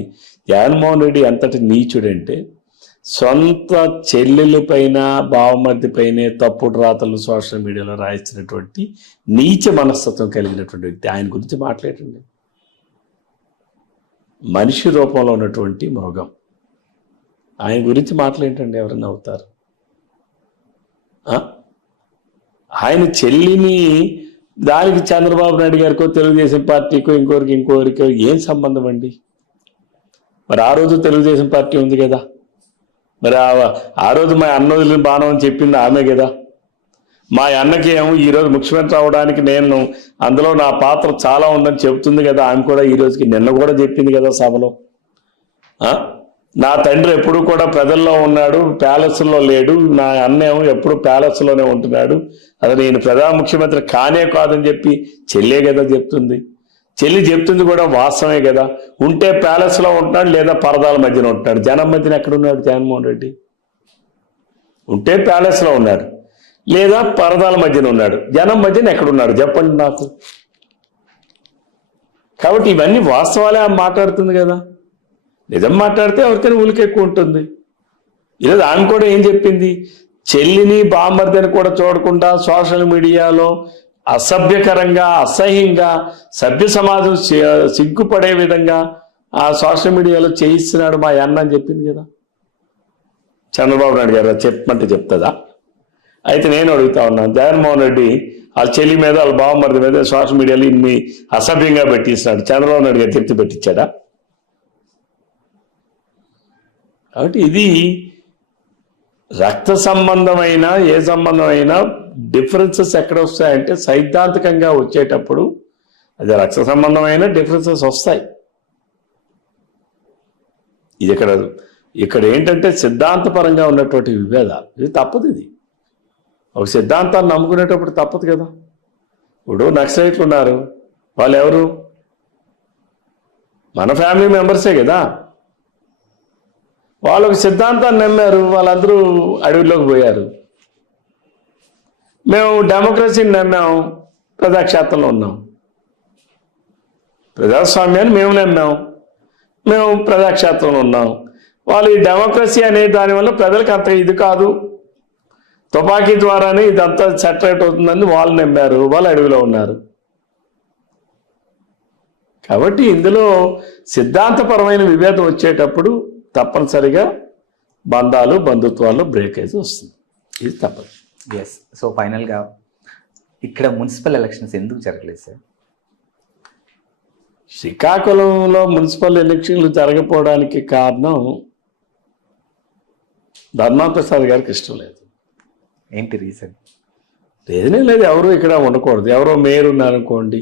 జగన్మోహన్ రెడ్డి ఎంతటి నీచుడంటే సొంత చెల్లెల పైన బావమర్ది పైనే తప్పుడు రాతలు సోషల్ మీడియాలో రాయించినటువంటి నీచ మనస్తత్వం కలిగినటువంటి వ్యక్తి. ఆయన గురించి మాట్లాడండి. మనిషి రూపంలో ఉన్నటువంటి మృగం, ఆయన గురించి మాట్లాడేటండి ఎవరన్నా అవుతారు? ఆయన చెల్లిని దానికి చంద్రబాబు నాయుడు గారికో తెలుగుదేశం పార్టీకో ఇంకోరికో ఏం సంబంధం అండి? మరి ఆ రోజు తెలుగుదేశం పార్టీ ఉంది కదా, మరి ఆ రోజు మా అన్న వదిలిన బాణం అని చెప్పింది ఆమె కదా. మా అన్నకి ఏమో ఈరోజు ముఖ్యమంత్రి అవడానికి నేను అందులో నా పాత్ర చాలా ఉందని చెబుతుంది కదా, ఆమె కూడా ఈ రోజుకి నిన్న కూడా చెప్పింది కదా సభలో. నా తండ్రి ఎప్పుడు కూడా ప్రజల్లో ఉన్నాడు, ప్యాలెస్లో లేడు, నా అన్న ఏమో ఎప్పుడు ప్యాలెస్లోనే ఉంటున్నాడు, అది నేను ప్రధాన ముఖ్యమంత్రి కానే కాదని చెప్పి చెల్లే కదా చెప్తుంది. చెల్లి చెప్తుంది కూడా వాస్తవమే కదా. ఉంటే ప్యాలెస్లో ఉంటున్నాడు, లేదా పరదాల మధ్యన ఉంటున్నాడు. జనం మధ్యన ఎక్కడున్నాడు జగన్మోహన్ రెడ్డి? ఉంటే ప్యాలెస్లో ఉన్నాడు, లేదా పరదాల మధ్యన ఉన్నాడు. జనం మధ్యన ఎక్కడున్నాడు చెప్పండి నాకు. కాబట్టి ఇవన్నీ వాస్తవాలే మాట్లాడుతుంది కదా. నిజం మాట్లాడితే ఎవరికైనా ఉలికి ఎక్కువ ఉంటుంది. ఈరోజు ఆమె కూడా ఏం చెప్పింది, చెల్లిని బామ్మర్దని కూడా చూడకుండా సోషల్ మీడియాలో అసభ్యకరంగా, అసహ్యంగా, సభ్య సమాజం సిగ్గుపడే విధంగా ఆ సోషల్ మీడియాలో చేయిస్తున్నాడు మా అన్న అని చెప్పింది కదా. చంద్రబాబు నాయుడు గారు చెప్పమంటే చెప్తుందా? అయితే నేను అడుగుతా ఉన్నాను, జగన్మోహన్ రెడ్డి వాళ్ళ చెల్లి మీద వాళ్ళ బావమరిది మీద సోషల్ మీడియాలో ఇన్ని అసభ్యంగా పెట్టిస్తున్నాడు, చంద్రబాబు నాయుడు గారు చెప్తే పెట్టించాడా? కాబట్టి ఇది రక్త సంబంధమైన ఏ సంబంధమైనా డిఫరెన్సెస్ ఎక్కడ వస్తాయంటే సైద్ధాంతికంగా వచ్చేటప్పుడు అది రక్త సంబంధమైన డిఫరెన్సెస్ వస్తాయి. ఇది ఇక్కడ ఏంటంటే సిద్ధాంతపరంగా ఉన్నటువంటి విభేదాలు. ఇది తప్పదు. ఇది ఒక సిద్ధాంతాన్ని నమ్ముకునేటప్పుడు తప్పదు కదా. ఇప్పుడు నక్సలైట్లు ఉన్నారు, వాళ్ళు ఎవరు? మన ఫ్యామిలీ మెంబర్సే కదా. వాళ్ళు ఒక సిద్ధాంతాన్ని నమ్మారు, వాళ్ళందరూ అడవిలోకి పోయారు. మేము డెమోక్రసీని నమ్మాం, ప్రజాక్షేత్రంలో ఉన్నాం. ప్రజాస్వామ్యాన్ని మేము నమ్మాం, మేము ప్రజాక్షేత్రంలో ఉన్నాం. వాళ్ళు ఈ డెమోక్రసీ అనే దానివల్ల ప్రజలకు అంత ఇది కాదు, తుపాకీ ద్వారానే ఇదంతా సెటరేట్ అవుతుందని వాళ్ళు నమ్మారు, వాళ్ళు అడవిలో ఉన్నారు. కాబట్టి ఇందులో సిద్ధాంతపరమైన విభేదం వచ్చేటప్పుడు తప్పనిసరిగా బంధాలు, బంధుత్వాల్లో బ్రేకేజ్ వస్తుంది. ఇది తప్పదు. ఎస్. సో ఫైనల్గా ఇక్కడ మున్సిపల్ ఎలక్షన్స్ ఎందుకు జరగలేదు సార్? శ్రీకాకుళంలో మున్సిపల్ ఎలక్షన్లు జరగకపోవడానికి కారణం ధర్మాప్రసాద్ గారికి ఇష్టం లేదు. ఏంటి రీజన్? రీజనే లేదు, ఎవరు ఇక్కడ ఉండకూడదు. ఎవరో మేయర్ ఉన్నారనుకోండి,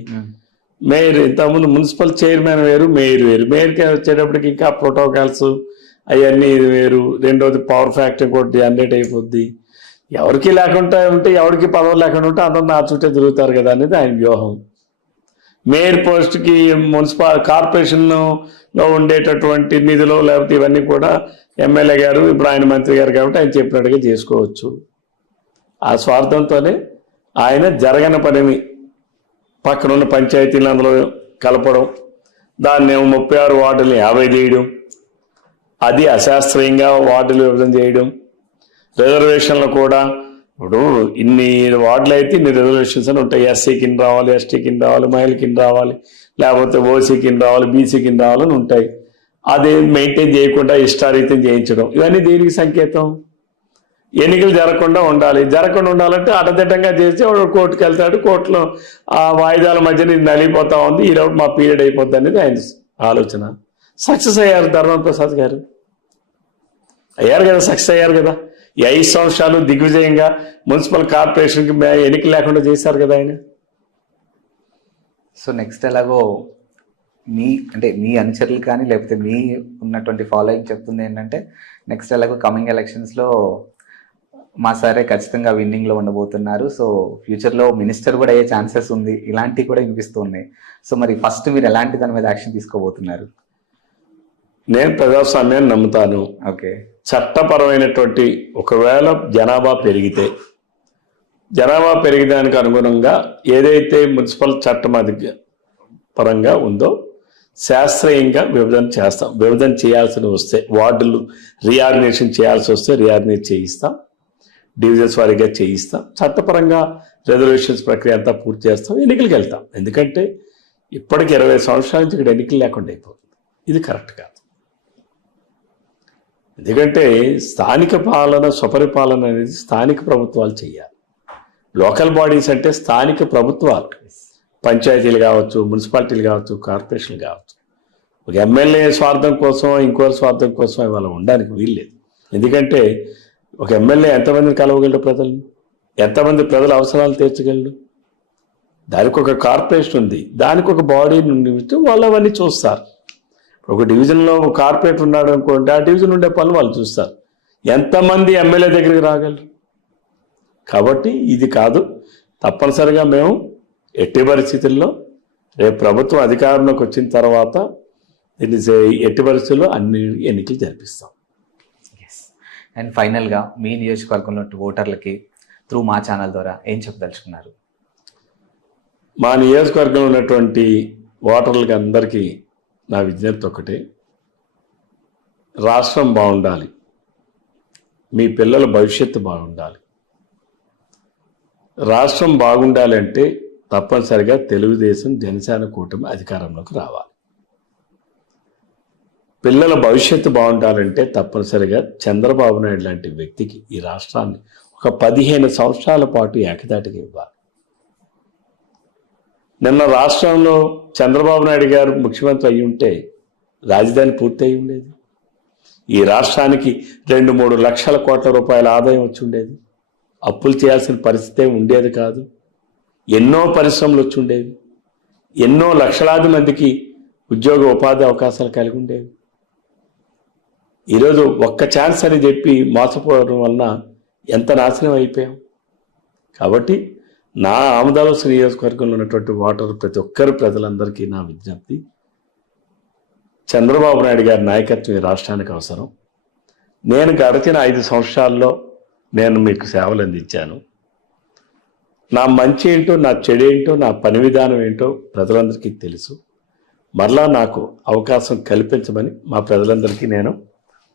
మేయర్ ఇంతకుముందు మున్సిపల్ చైర్మన్ వేరు, మేయర్ వేరు. మేయర్కి వచ్చేటప్పటికి ఇంకా ప్రోటోకాల్స్ అవన్నీ వేరు. రెండోది పవర్ ఫ్యాక్టరీ కూడా జనరేట్ అయిపోద్ది. ఎవరికి లేకుండా ఉంటే, ఎవరికి పదవి లేకుండా ఉంటే అందరూ నా చుట్టే తిరుగుతారు కదా అనేది ఆయన వ్యూహం. మేయర్ పోస్ట్కి కార్పొరేషన్లో ఉండేటటువంటి నిధులు లేకపోతే ఇవన్నీ కూడా ఎమ్మెల్యే గారు, ఇప్పుడు ఆయన మంత్రి గారు కాబట్టి ఆయన చెప్పినట్టుగా చేసుకోవచ్చు. ఆ స్వార్థంతోనే ఆయన జరగని పనిని పక్కనున్న పంచాయతీలు అందులో కలపడం, దాన్ని 36 వార్డులు 50 చేయడం, అది అశాస్త్రీయంగా వార్డులు విభజన చేయడం, రిజర్వేషన్లు కూడా ఇప్పుడు ఇన్ని వార్డులు అయితే ఇన్ని రిజర్వేషన్స్ అని ఉంటాయి. ఎస్సీ కింద రావాలి, ఎస్టీ కింద రావాలి, మహిళ కింద రావాలి, లేకపోతే ఓసీ కింద రావాలి, బీసీ కింద రావాలని ఉంటాయి. అది మెయింటైన్ చేయకుండా ఇష్టారీతం చేయించడం, ఇవన్నీ దేనికి సంకేతం? ఎన్నికలు జరగకుండా ఉండాలి. జరగకుండా ఉండాలంటే అడ్డదిడ్డంగా చేసి వాడు కోర్టుకు వెళ్తాడు, కోర్టులో ఆ వాయిదాల మధ్యన ఇది నలిగిపోతా ఉంది, ఈరోజు మా పీరియడ్ అయిపోద్ది అనేది ఆయన ఆలోచన. సక్సెస్ అయ్యారు ధర్మప్రసాద్ గారు, అయ్యారు కదా, సక్సెస్ అయ్యారు కదా. ఈ 5 సంవత్సరాలు దిగ్విజయంగా మున్సిపల్ కార్పొరేషన్కి ఎన్నికలు లేకుండా చేశారు కదా ఆయన. సో నెక్స్ట్ ఎలాగో మీ అనుచరులు కానీ లేకపోతే మీ ఉన్నటువంటి ఫాలోయింగ్ చెప్తుంది ఏంటంటే నెక్స్ట్ ఎలాగో కమింగ్ ఎలక్షన్స్లో మా సారే ఖచ్చితంగా విన్నింగ్లో ఉండబోతున్నారు. సో ఫ్యూచర్లో మినిస్టర్ కూడా అయ్యే ఛాన్సెస్ ఉంది, ఇలాంటివి కూడా వినిపిస్తూ ఉన్నాయి. సో మరి ఫస్ట్ మీరు ఎలాంటి దాని మీద యాక్షన్ తీసుకోబోతున్నారు? నేను ప్రజాస్వామ్యాన్ని నమ్ముతాను. ఓకే. చట్టపరమైనటువంటి ఒకవేళ జనాభా పెరిగేదానికి అనుగుణంగా ఏదైతే మున్సిపల్ చట్టం అది పరంగా ఉందో శాస్త్రీయంగా విభజన చేస్తాం. విభజన చేయాల్సి వస్తే వార్డులు రీఆర్గనైజేషన్ చేయాల్సి వస్తే రీఆర్గనైజ్ చేయిస్తాం, డివిజన్స్ వారీగా చేయిస్తాం, చట్టపరంగా రిజర్వేషన్స్ ప్రక్రియ అంతా పూర్తి చేస్తాం, ఎన్నికలకు వెళ్తాం. ఎందుకంటే ఇప్పటికి 20 సంవత్సరాల నుంచి ఇక్కడ ఎన్నికలు లేకుండా అయిపోతుంది. ఇది కరెక్ట్ కాదు. ఎందుకంటే స్థానిక పాలన, స్వపరిపాలన అనేది స్థానిక ప్రభుత్వాలు చేయాలి. లోకల్ బాడీస్ అంటే స్థానిక ప్రభుత్వాలు, పంచాయతీలు కావచ్చు, మున్సిపాలిటీలు కావచ్చు, కార్పొరేషన్లు కావచ్చు. ఒక ఎమ్మెల్యే స్వార్థం కోసం, ఇంకోరి స్వార్థం కోసం ఇవాళ ఉండడానికి వీల్లేదు. ఎందుకంటే ఒక ఎమ్మెల్యే ఎంతమందిని కలవగలరు? ప్రజల్ని ఎంతమంది ప్రజల అవసరాలు తీర్చగలడు? దానికి ఒక కార్పొరేషన్ ఉంది, దానికి ఒక బాడీ నుండి వాళ్ళు అవన్నీ చూస్తారు. ఒక డివిజన్లో ఒక కార్పొరేటర్ ఉన్నాడు అనుకోండి, ఆ డివిజన్ ఉండే పనులు వాళ్ళు చూస్తారు. ఎంతమంది ఎమ్మెల్యే దగ్గరికి రాగలరు? కాబట్టి ఇది కాదు, తప్పనిసరిగా మేము ఎట్టి పరిస్థితుల్లో రేపు ప్రభుత్వం అధికారంలోకి వచ్చిన తర్వాత దీన్ని ఎట్టి పరిస్థితుల్లో అన్ని ఎన్నికలు జరిపిస్తాం. అండ్ ఫైనల్గా మీ నియోజకవర్గంలో ఓటర్లకి త్రూ మా ఛానల్ ద్వారా ఏం చెప్పదలుచుకున్నారు? మా నియోజకవర్గంలో ఉన్నటువంటి ఓటర్లకి అందరికీ నా విజ్ఞప్తి ఒకటే, రాష్ట్రం బాగుండాలి, మీ పిల్లల భవిష్యత్తు బాగుండాలి. రాష్ట్రం బాగుండాలి అంటే తప్పనిసరిగా తెలుగుదేశం జనసేన కూటమి అధికారంలోకి రావాలి. పిల్లల భవిష్యత్తు బాగుండాలంటే తప్పనిసరిగా చంద్రబాబు నాయుడు లాంటి వ్యక్తికి ఈ రాష్ట్రాన్ని ఒక 15 సంవత్సరాల పాటు ఏకదాటిగా ఇవ్వాలి. నిన్న రాష్ట్రంలో చంద్రబాబు నాయుడు గారు ముఖ్యమంత్రి అయి ఉంటే రాజధాని పూర్తి అయి ఉండేది. ఈ రాష్ట్రానికి 2-3 లక్షల కోట్ల రూపాయల ఆదాయం వచ్చి ఉండేది. అప్పులు చేయాల్సిన పరిస్థితే ఉండేది కాదు. ఎన్నో పరిశ్రమలు వచ్చి ఉండేవి. ఎన్నో లక్షలాది మందికి ఉద్యోగ ఉపాధి అవకాశాలు కలిగి ఉండేవి. ఈరోజు ఒక్క ఛాన్స్ అని చెప్పి మోసపోవడం వలన ఎంత నాశనం అయిపోయాం. కాబట్టి నా ఆమదాలవలస నియోజకవర్గంలో ఉన్నటువంటి ఓటరు ప్రతి ఒక్కరు ప్రజలందరికీ నా విజ్ఞప్తి, చంద్రబాబు నాయుడు గారి నాయకత్వం ఈ రాష్ట్రానికి అవసరం. నేను గడిచిన 5 సంవత్సరాల్లో నేను మీకు సేవలు అందించాను. నా మంచి ఏంటో, నా చెడు ఏంటో, నా పని విధానం ఏంటో ప్రజలందరికీ తెలుసు. మరలా నాకు అవకాశం కల్పించమని మా ప్రజలందరికీ నేను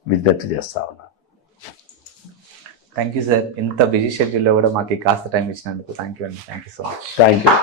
విజ్ఞప్తి చేస్తా ఉన్నాను. థ్యాంక్ యూ సార్, ఇంత బిజీ షెడ్యూల్లో కూడా మాకు కాస్త టైం ఇచ్చినందుకు థ్యాంక్ యూ అండి. Thank you so much. Thank you.